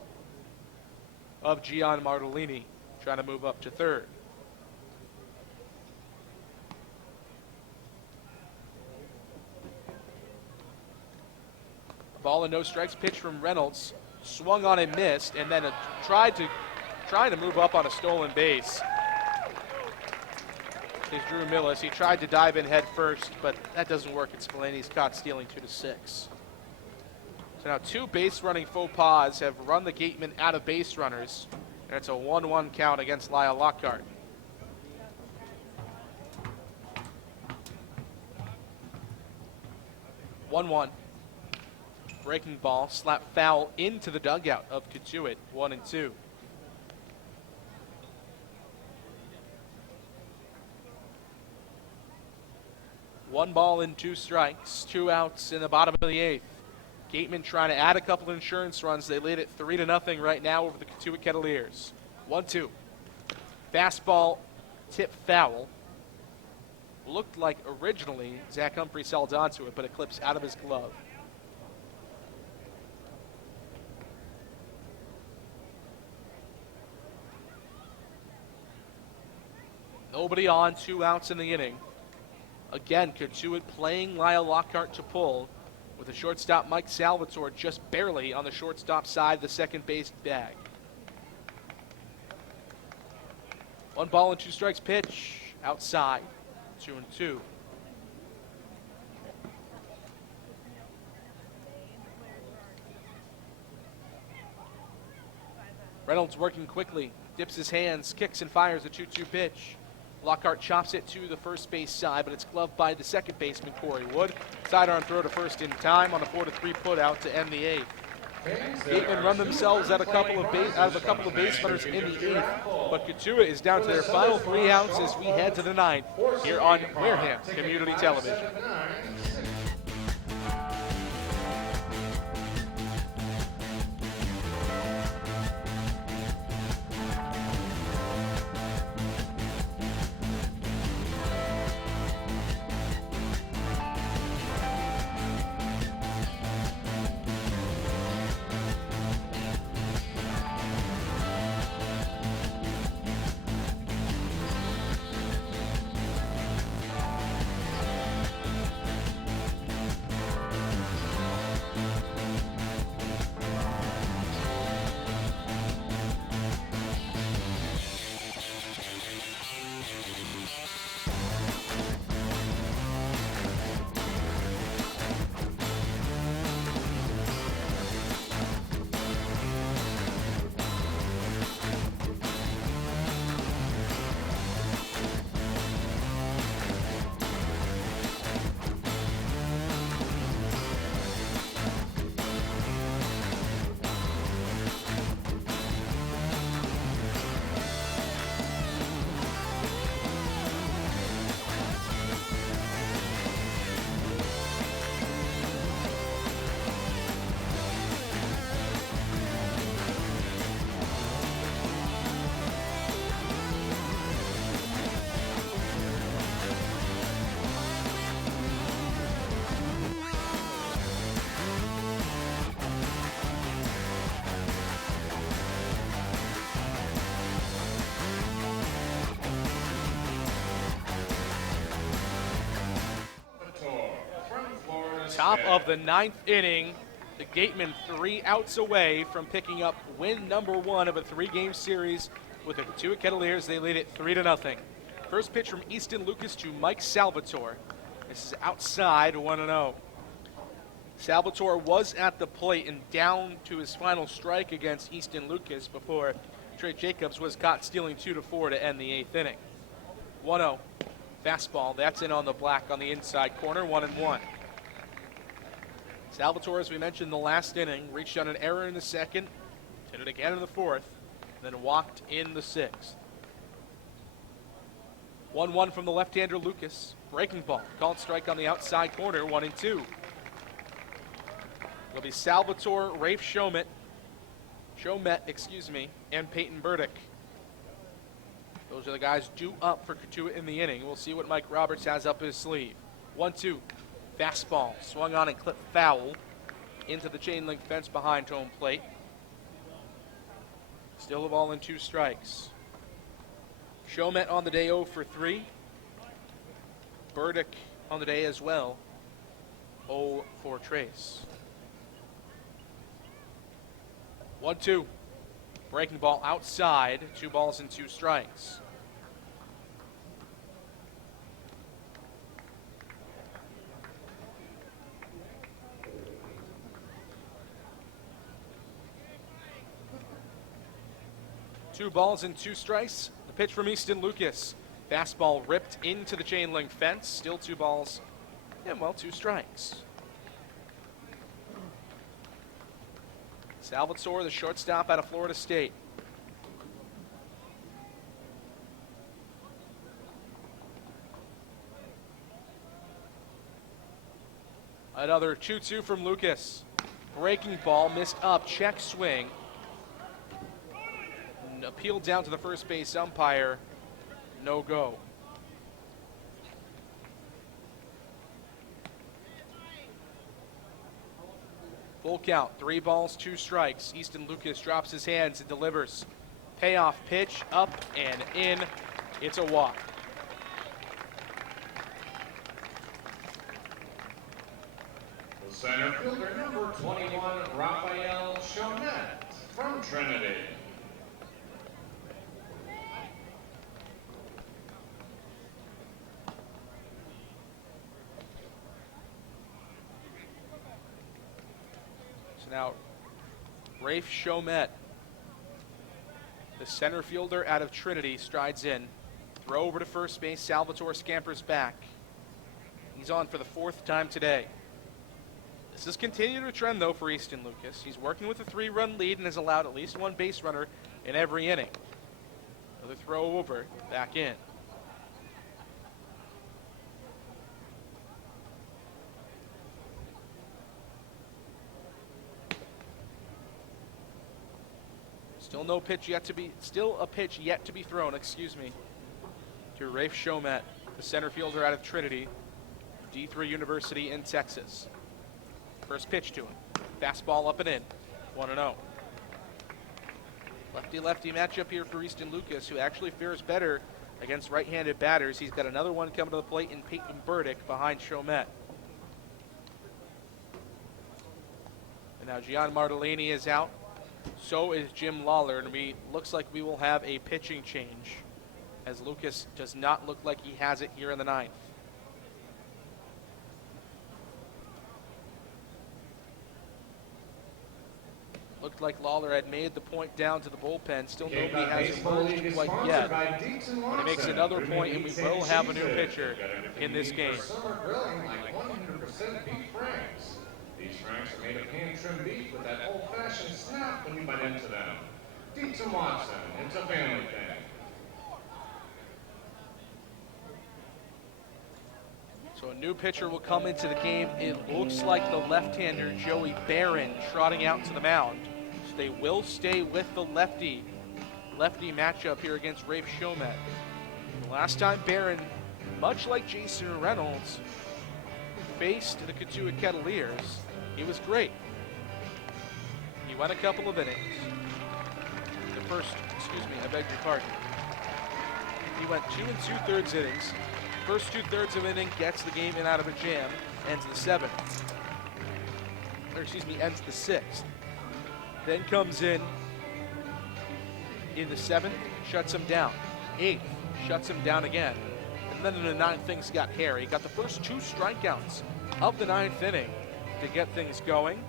of Gian Martellini. trying to move up to third. Ball and no strikes, pitch from Reynolds. Swung on and missed, and then trying to move up on a stolen base. Is Drew Millis. He tried to dive in head first, but that doesn't work. It's Spillane caught stealing 2-6. So now 2 base running faux pas have run the Gatemen out of base runners, and it's a 1-1 count against Lyle Lockhart. One. Breaking ball, slap foul into the dugout of Cotiut, 1-2. One ball and 2 strikes, 2 outs in the bottom of the 8th. Gatemen trying to add a couple of insurance runs. They lead it 3-0 right now over the Cotiut Kettleers. 1-2. Fastball, tip foul. Looked like originally Zach Humphreys held onto it, but it clips out of his glove. Nobody on, 2 outs in the inning. Again, Cotiut playing Lyle Lockhart to pull with the shortstop Mike Salvatore just barely on the shortstop side of the second base bag. 1 ball and 2 strikes pitch outside, 2-2. Reynolds working quickly, dips his hands, kicks and fires a 2-2 pitch. Lockhart chops it to the first base side, but it's gloved by the second baseman, Corey Wood. Sidearm throw to first in time on a 4-3 put out to end the 8th. Gatemen run themselves out of a couple of base runners in the 8th, but Cotiut is down to their final 3 outs as we head to the 9th here on Wareham Community Television. Top of the 9th inning, the Gatemen 3 outs away from picking up win number 1 of a 3-game series with the Cotiut Kettleers. They lead it 3-0. First pitch from Easton Lucas to Mike Salvatore. This is outside, 1-0. Salvatore was at the plate and down to his final strike against Easton Lucas before Trey Jacobs was caught stealing 2-4 to end the 8th inning. 1-0. Fastball, that's in on the black on the inside corner, 1-1. Salvatore, as we mentioned in the last inning, reached on an error in the 2nd, did it again in the 4th, then walked in the 6th. 1-1 from the left-hander Lucas. Breaking ball, called strike on the outside corner, 1-2. It'll be Salvatore, Rafe Chomet, and Peyton Burdick. Those are the guys due up for Cotiut in the inning. We'll see what Mike Roberts has up his sleeve. 1-2. Fastball, swung on and clipped foul into the chain link fence behind home plate. Still a ball and 2 strikes. Chomet on the day 0 for 3. Burdick on the day as well, 0 for Trace. 1-2. Breaking ball outside, 2 balls and 2 strikes. Two balls and 2 strikes. The pitch from Easton Lucas. Fastball ripped into the chain link fence. Still 2 balls and, well, 2 strikes. Salvatore, the shortstop out of Florida State. Another 2-2 from Lucas. Breaking ball, missed up, check swing. Appealed down to the first base umpire. No go. Full count, 3 balls, 2 strikes. Easton Lucas drops his hands and delivers. Payoff pitch, up and in. It's a walk. The center fielder, number 21, Raphael Chomet from Trinity. Now, Rafe Chomet, the center fielder out of Trinity, strides in. Throw over to first base. Salvatore scampers back. He's on for the 4th time today. This has continued a trend, though, for Easton Lucas. He's working with a 3-run lead and has allowed at least 1 base runner in every inning. Another throw over, back in. Still a pitch yet to be thrown, to Rafe Chomet, the center fielder out of Trinity, D3 University in Texas. First pitch to him. Fastball up and in. 1-0. Lefty-lefty matchup here for Easton Lucas, who actually fares better against right-handed batters. He's got another one coming to the plate in Peyton Burdick behind Chomet. And now Gian Martellini is out. So is Jim Lawler, and looks like we will have a pitching change, as Lucas does not look like he has it here in the 9th. Looked like Lawler had made the point down to the bullpen. Still nobody has emerged quite yet. But he makes another point, and we will have a new pitcher in this game. Summer grilling like 100% beef franks. These franks are made of hand-trimmed beef with that old-fashioned snap when you bite into them. Deaton Watson, it's a family thing. So a new pitcher will come into the game. It looks like the left-hander Joey Barron trotting out to the mound. So they will stay with the lefty matchup here against Rafe Chomet. The last time Barron, much like Jason Reynolds, faced the Cotiut Kettleers, he was great. He went a couple of innings. I beg your pardon. He went 2 2/3 innings. First 2/3 of an inning gets the game in out of a jam, ends the 7th. Ends the 6th. Then comes in the 7th, shuts him down. 8th, shuts him down again. And then in the 9th, things got hairy. He got the first 2 strikeouts of the 9th inning to get things going.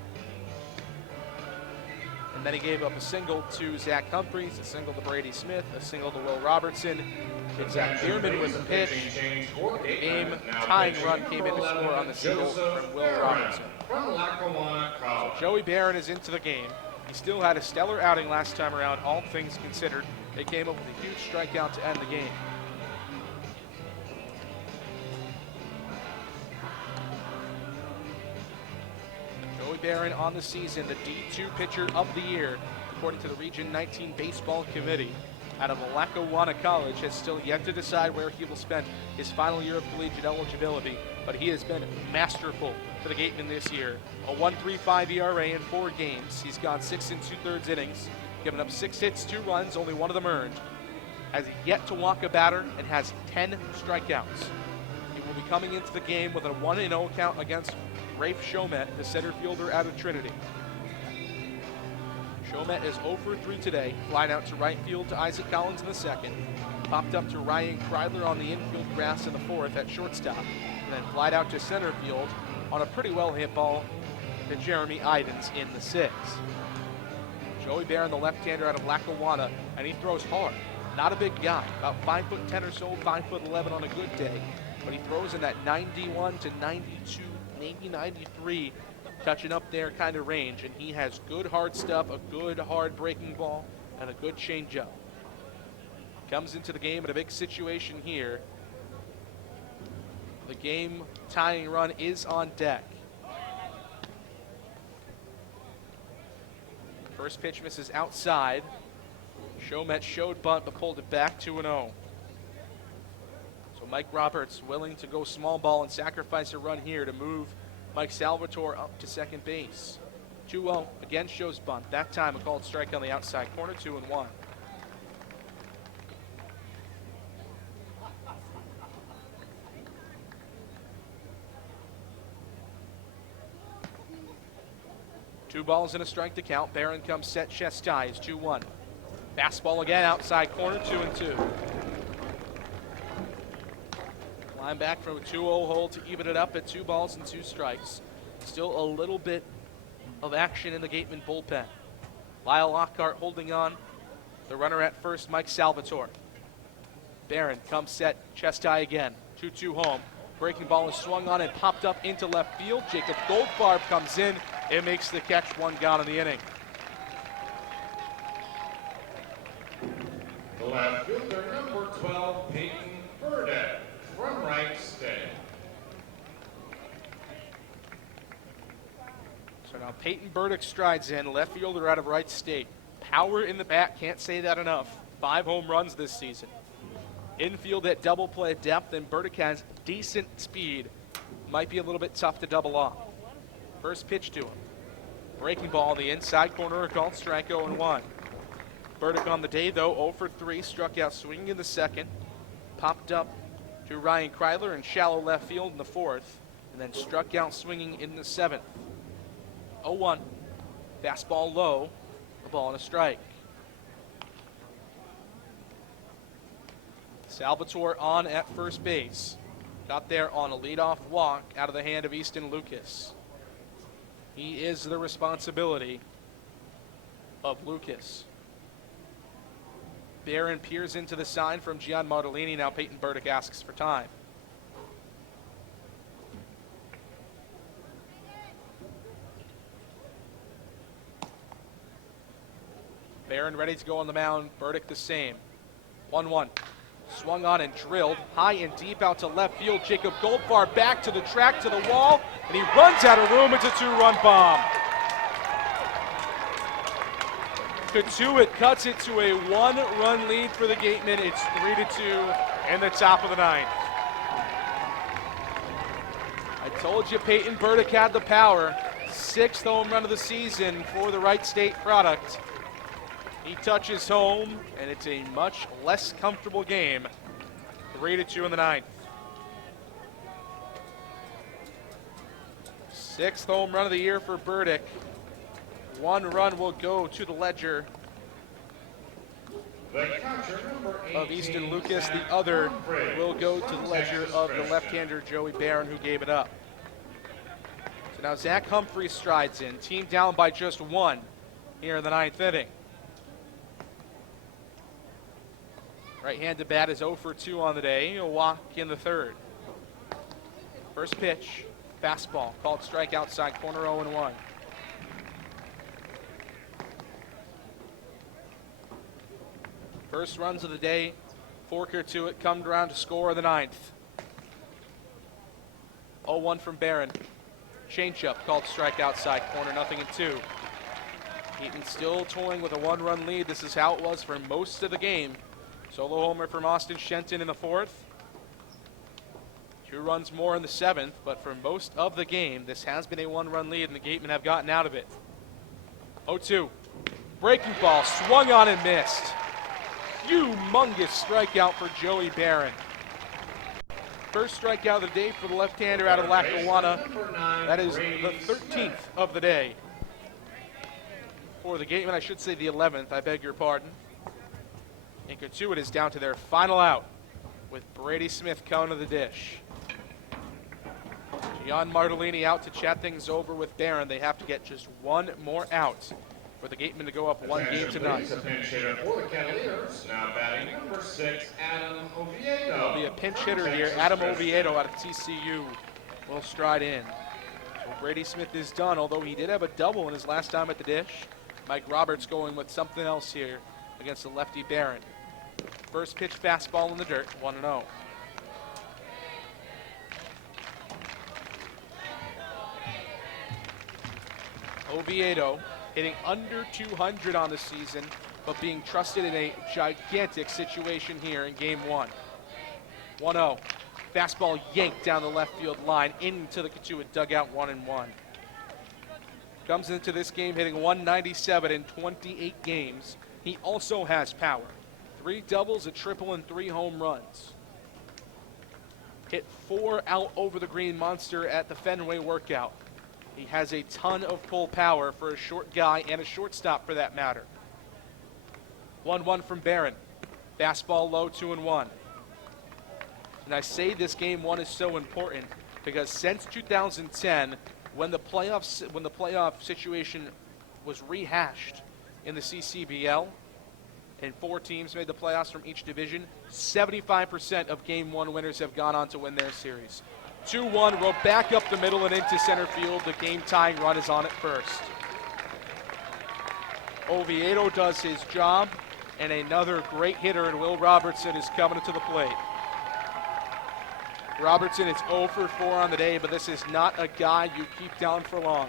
And then he gave up a single to Zach Humphreys, a single to Brady Smith, a single to Will Robertson. And Zach Bierman with the pitch. The game-tying run came in to score on the single from Will Robertson. So Joey Barron is into the game. He still had a stellar outing last time around, all things considered. They came up with a huge strikeout to end the game. Joey Barron on the season, the D2 pitcher of the year, according to the Region 19 Baseball Committee. Out of Lackawanna College, has still yet to decide where he will spend his final year of collegiate eligibility, but he has been masterful for the Gatemen this year. A 1.35 ERA in 4 games. He's gone 6 2/3 innings, given up 6 hits, 2 runs, only one of them earned. has yet to walk a batter and has 10 strikeouts. He will be coming into the game with a 1-0 count against Rafe Chomet, the center fielder out of Trinity. Chomet is 0 for 3 today, flying out to right field to Isaac Collins in the second, popped up to Ryan Kreidler on the infield grass in the fourth at shortstop, and then flied out to center field on a pretty well hit ball to Jeremy Idens in the sixth. Joey Barron, the left-hander out of Lackawanna, and he throws hard. Not a big guy, about 5'10" or so, 5'11" on a good day, but he throws in that 91 to 92, maybe 93, touching up there kind of range, and he has good hard stuff, a good hard breaking ball, and a good changeup. Comes into the game in a big situation here. The game tying run is on deck. First pitch misses outside. Chomet showed bunt but pulled it back 2-0. So Mike Roberts willing to go small ball and sacrifice a run here to move Mike Salvatore up to second base. 2-0, again shows bunt. That time a called strike on the outside corner, 2-1. Two balls and a strike to count. Barron comes set, chest ties, 2-1. Fastball again, outside corner, 2-2. Line back from a 2-0 hole to even it up at 2 balls and 2 strikes. Still a little bit of action in the Gatemen bullpen. Lyle Lockhart holding on. The runner at first, Mike Salvatore. Barron comes set, chest tie again, 2-2 home. Breaking ball is swung on and popped up into left field. Jacob Goldfarb comes in. It makes the catch, 1 gone in the inning. The left fielder, number 12, Peyton Burdett, from right stay. So now Peyton Burdick strides in, left fielder out of Wright State. Power in the bat, can't say that enough. 5 home runs this season. Infield at double play depth, and Burdick has decent speed. Might be a little bit tough to double off. First pitch to him. Breaking ball, the inside corner, called strike, 0-1. Burdick on the day, though, 0 for 3, struck out swinging in the second. Popped up to Ryan Kreidler in shallow left field in the fourth, and then struck out swinging in the seventh. 0-1. Fastball low, a ball and a strike. Salvatore on at first base. Got there on a leadoff walk out of the hand of Easton Lucas. He is the responsibility of Lucas. Barron peers into the sign from Gian Martellini. Now Peyton Burdick asks for time. Barron ready to go on the mound. Burdick the same. 1-1. Swung on and drilled high and deep out to left field. Jacob Goldfarb back to the track, to the wall, and he runs out of room. It's a 2-run bomb. Cotiut cuts it to a 1-run lead for the Gatemen. It's 3-2 in the top of the ninth. I told you Peyton Burdick had the power. 6th home run of the season for the Wright State product. He touches home, and it's a much less comfortable game. 3-2 in the ninth. 6th home run of the year for Burdick. 1 run will go to the ledger The catcher, number 18, of Easton Lucas. The other will go to the ledger of the left-hander Joey Barron, who gave it up. So now Zach Humphrey strides in, team down by just 1 here in the 9th inning. Right-handed bat is 0 for 2 on the day. He'll walk in the 3rd. First pitch, fastball, called strike outside corner, 0-1. First runs of the day, forker to it, come around to score in the 9th. 0-1 from Barron. Changeup, called strike outside corner, 0-2. Heaton still toying with a 1-run lead. This is how it was for most of the game. Solo homer from Austin Shenton in the 4th. 2 runs more in the 7th, but for most of the game, this has been a 1-run lead, and the Gatemen have gotten out of it. 0-2. Breaking ball, swung on and missed. humongous strikeout for Joey Barron. First strikeout of the day for the left-hander out of Lackawanna. That is the 13th of the day. For the Gatemen, I should say the 11th, I beg your pardon. And Cotiut is down to their final out with Brady Smith coming to the dish. Gian Martellini out to chat things over with Barron. They have to get just one more out for the Gatemen to go up 1 game to none. A pinch hitter for the Kettleers. Now batting number 6, Adam Oviedo. There'll be a pinch hitter here. Adam Oviedo out of TCU will stride in. So Brady Smith is done, although he did have a double in his last time at the dish. Mike Roberts going with something else here against the lefty Barron. First pitch fastball in the dirt, 1-0. Oviedo hitting under 200 on the season, but being trusted in a gigantic situation here in game 1. 1-0. Fastball yanked down the left field line into the Cotiut dugout, 1-1. Comes into this game hitting 197 in 28 games. He also has power. 3 doubles, a triple, and 3 home runs. Hit 4 out over the Green Monster at the Fenway workout. He has a ton of pull power for a short guy and a shortstop for that matter. 1-1 from Barron. Fastball low, 2-1. And I say this game 1 is so important because since 2010, when the playoff situation was rehashed in the CCBL, and 4 teams made the playoffs from each division, 75% of Game 1 winners have gone on to win their series. 2-1, roll back up the middle and into center field. The game-tying run is on at first. Oviedo does his job, and another great hitter in Will Robertson is coming to the plate. Robertson is 0 for 4 on the day, but this is not a guy you keep down for long.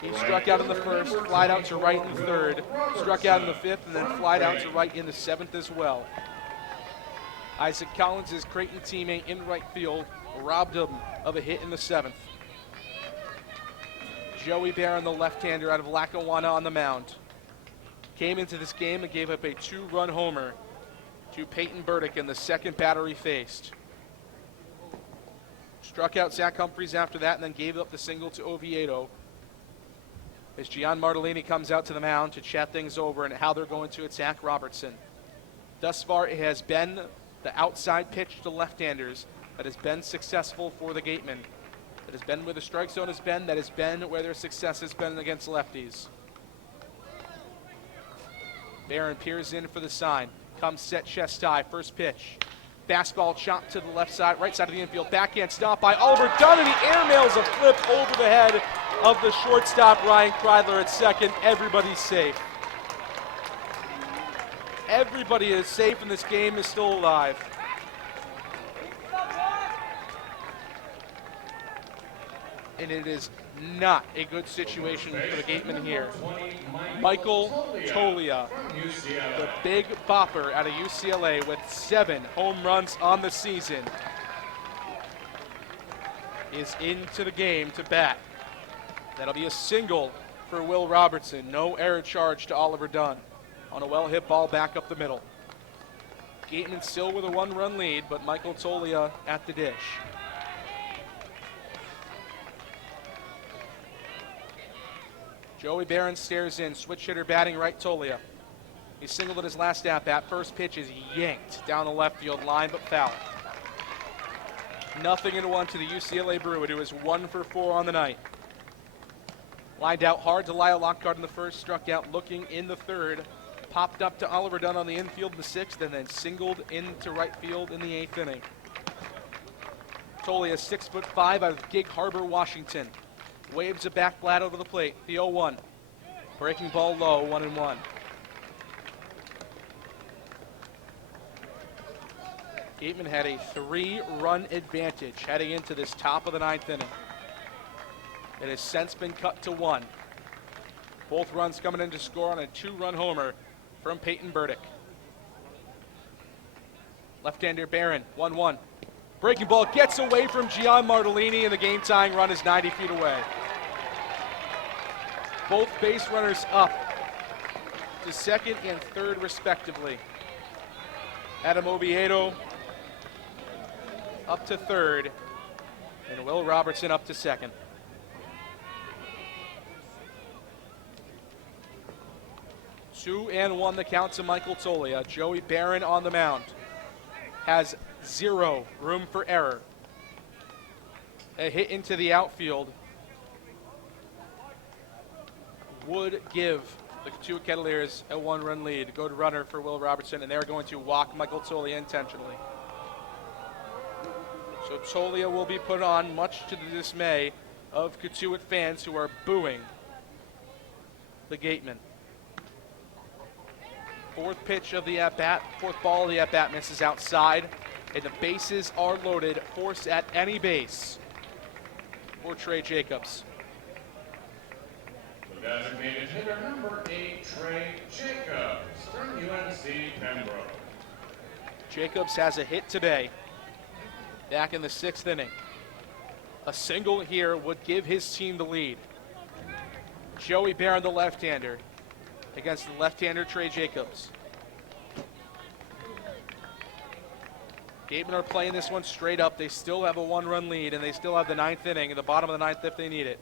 He struck out in the first, flied out to right in the third, struck out in the 5th, and then flied out to right in the 7th as well. Isaac Collins, his Creighton teammate in right field, robbed him of a hit in the 7th. Joey Barron, the left-hander out of Lackawanna on the mound, came into this game and gave up a 2-run homer to Peyton Burdick in the second batter he faced. Struck out Zach Humphreys after that and then gave up the single to Oviedo. As Gian Martellini comes out to the mound to chat things over and how they're going to attack Robertson. Thus far, it has been the outside pitch to left-handers that has been successful for the Gatemen. That has been where the strike zone has been. That has been where their success has been against lefties. Barron peers in for the sign. Comes set chest high. First pitch. Fastball chopped to the left side, right side of the infield. Backhand stop by Oliver Dunn, and he airmails a flip over the head of the shortstop, Ryan Kreidler, at second. Everybody's safe. Everybody is safe, and this game is still alive. And it is not a good situation for the Gatemen here. Michael Tolia, the big bopper out of UCLA with 7 home runs on the season, is into the game to bat. That'll be a single for Will Robertson. No error charge to Oliver Dunn on a well-hit ball back up the middle. Gatemen still with a 1-run lead, but Michael Tolia at the dish. Joey Barron stares in, switch hitter batting right, Tolia. He singled at his last at-bat. First pitch is yanked down the left field line, but foul. 0-1 to the UCLA Bruin, who is 1 for 4 on the night. Lined out hard to Lyle Lockhart in the first, struck out looking in the third. Popped up to Oliver Dunn on the infield in the 6th, and then singled into right field in the 8th inning. Tolia, 6'5", out of Gig Harbor, Washington. Waves it back flat over the plate. The 0-1. Breaking ball low, 1-1. Gatemen had a 3-run advantage heading into this top of the 9th inning. It has since been cut to 1. Both runs coming in to score on a 2-run homer from Peyton Burdick. Left-hander Barron, 1-1. Breaking ball gets away from Gian Martellini, and the game-tying run is 90 feet away. Both base runners up to second and third, respectively. Adam Oviedo up to third, and Will Robertson up to second. Two and one the count to Michael Tolia. Joey Barron on the mound. Has zero room for error. A hit into the outfield would give the Cotiut Kettleers a one-run lead. Go to runner for Will Robertson, and they're going to walk Michael Tolia intentionally. So Tolia will be put on, much to the dismay of Cotiut fans who are booing the Gatemen. Fourth pitch of the at-bat, fourth ball of the at-bat misses outside, and the bases are loaded. Force at any base for Trey Jacobs. The designated hitter, number 8, Trey Jacobs from UNC Pembroke. Jacobs has a hit today, back in the 6th inning. A single here would give his team the lead. Joey Barron, the left-hander, against the left-hander Trey Jacobs. Gatemen are playing this one straight up. They still have a one-run lead, and they still have the 9th inning, at the bottom of the 9th if they need it.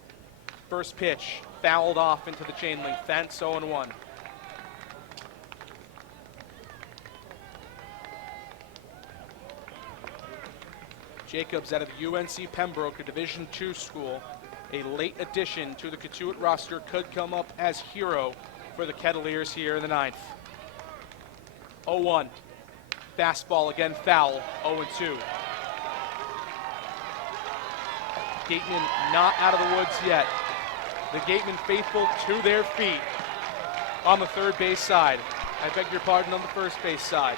First pitch, fouled off into the chain link fence, 0-1. Jacobs out of UNC Pembroke, a Division II school, a late addition to the Cotiut roster, could come up as hero for the Kettleers here in the 9th. 0-1. Fastball again foul, 0-2. Gatemen not out of the woods yet. The Gatemen faithful to their feet on the third base side. I beg your pardon, on the first base side.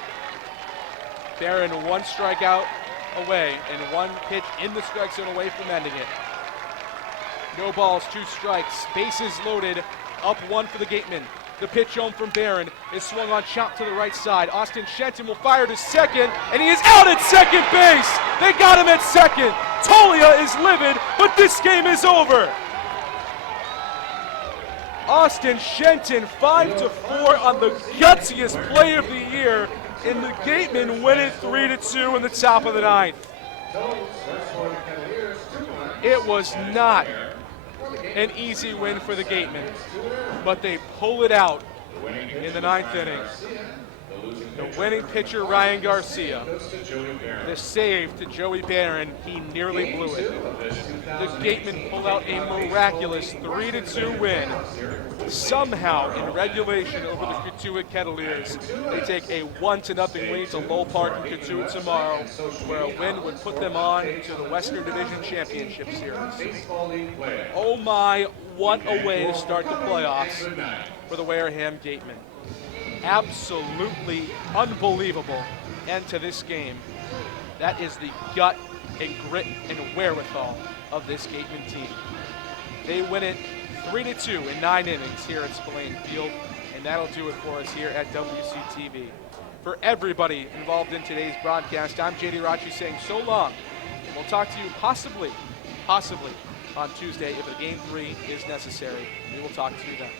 Barron one strikeout away and one pitch in the strike zone away from ending it. No balls, 2 strikes, bases loaded, up 1 for the Gatemen. The pitch home from Barron is swung on, chopped to the right side. Austin Shenton will fire to second, and he is out at second base. They got him at second. Tolia is livid, but this game is over. Austin Shenton 5-4 on the gutsiest play of the year, and the Gatemen win it 3-2 in the top of the 9th. It was not an easy win for the Gatemen, but they pull it out in the 9th inning. The winning pitcher, Ryan Garcia. The save to Joey Barron, he nearly blew it. The Gatemen pull out a miraculous 3-2 win. Somehow, in regulation over the Cotiut Kettleers, they take a 1-0 lead to Lowell Park in Cotiut tomorrow, where a win would put them on to the Western Division Championship Series. Oh my, what a way to start the playoffs for the Wareham Gatemen. Absolutely unbelievable end to this game. That is the gut and grit and wherewithal of this Gatemen team. They win it 3-2 in 9 innings here at Spillane Field, and that'll do it for us here at WCTV. For everybody involved in today's broadcast, I'm JD Rachi saying so long. We'll talk to you possibly on Tuesday if a Game 3 is necessary. We will talk to you then.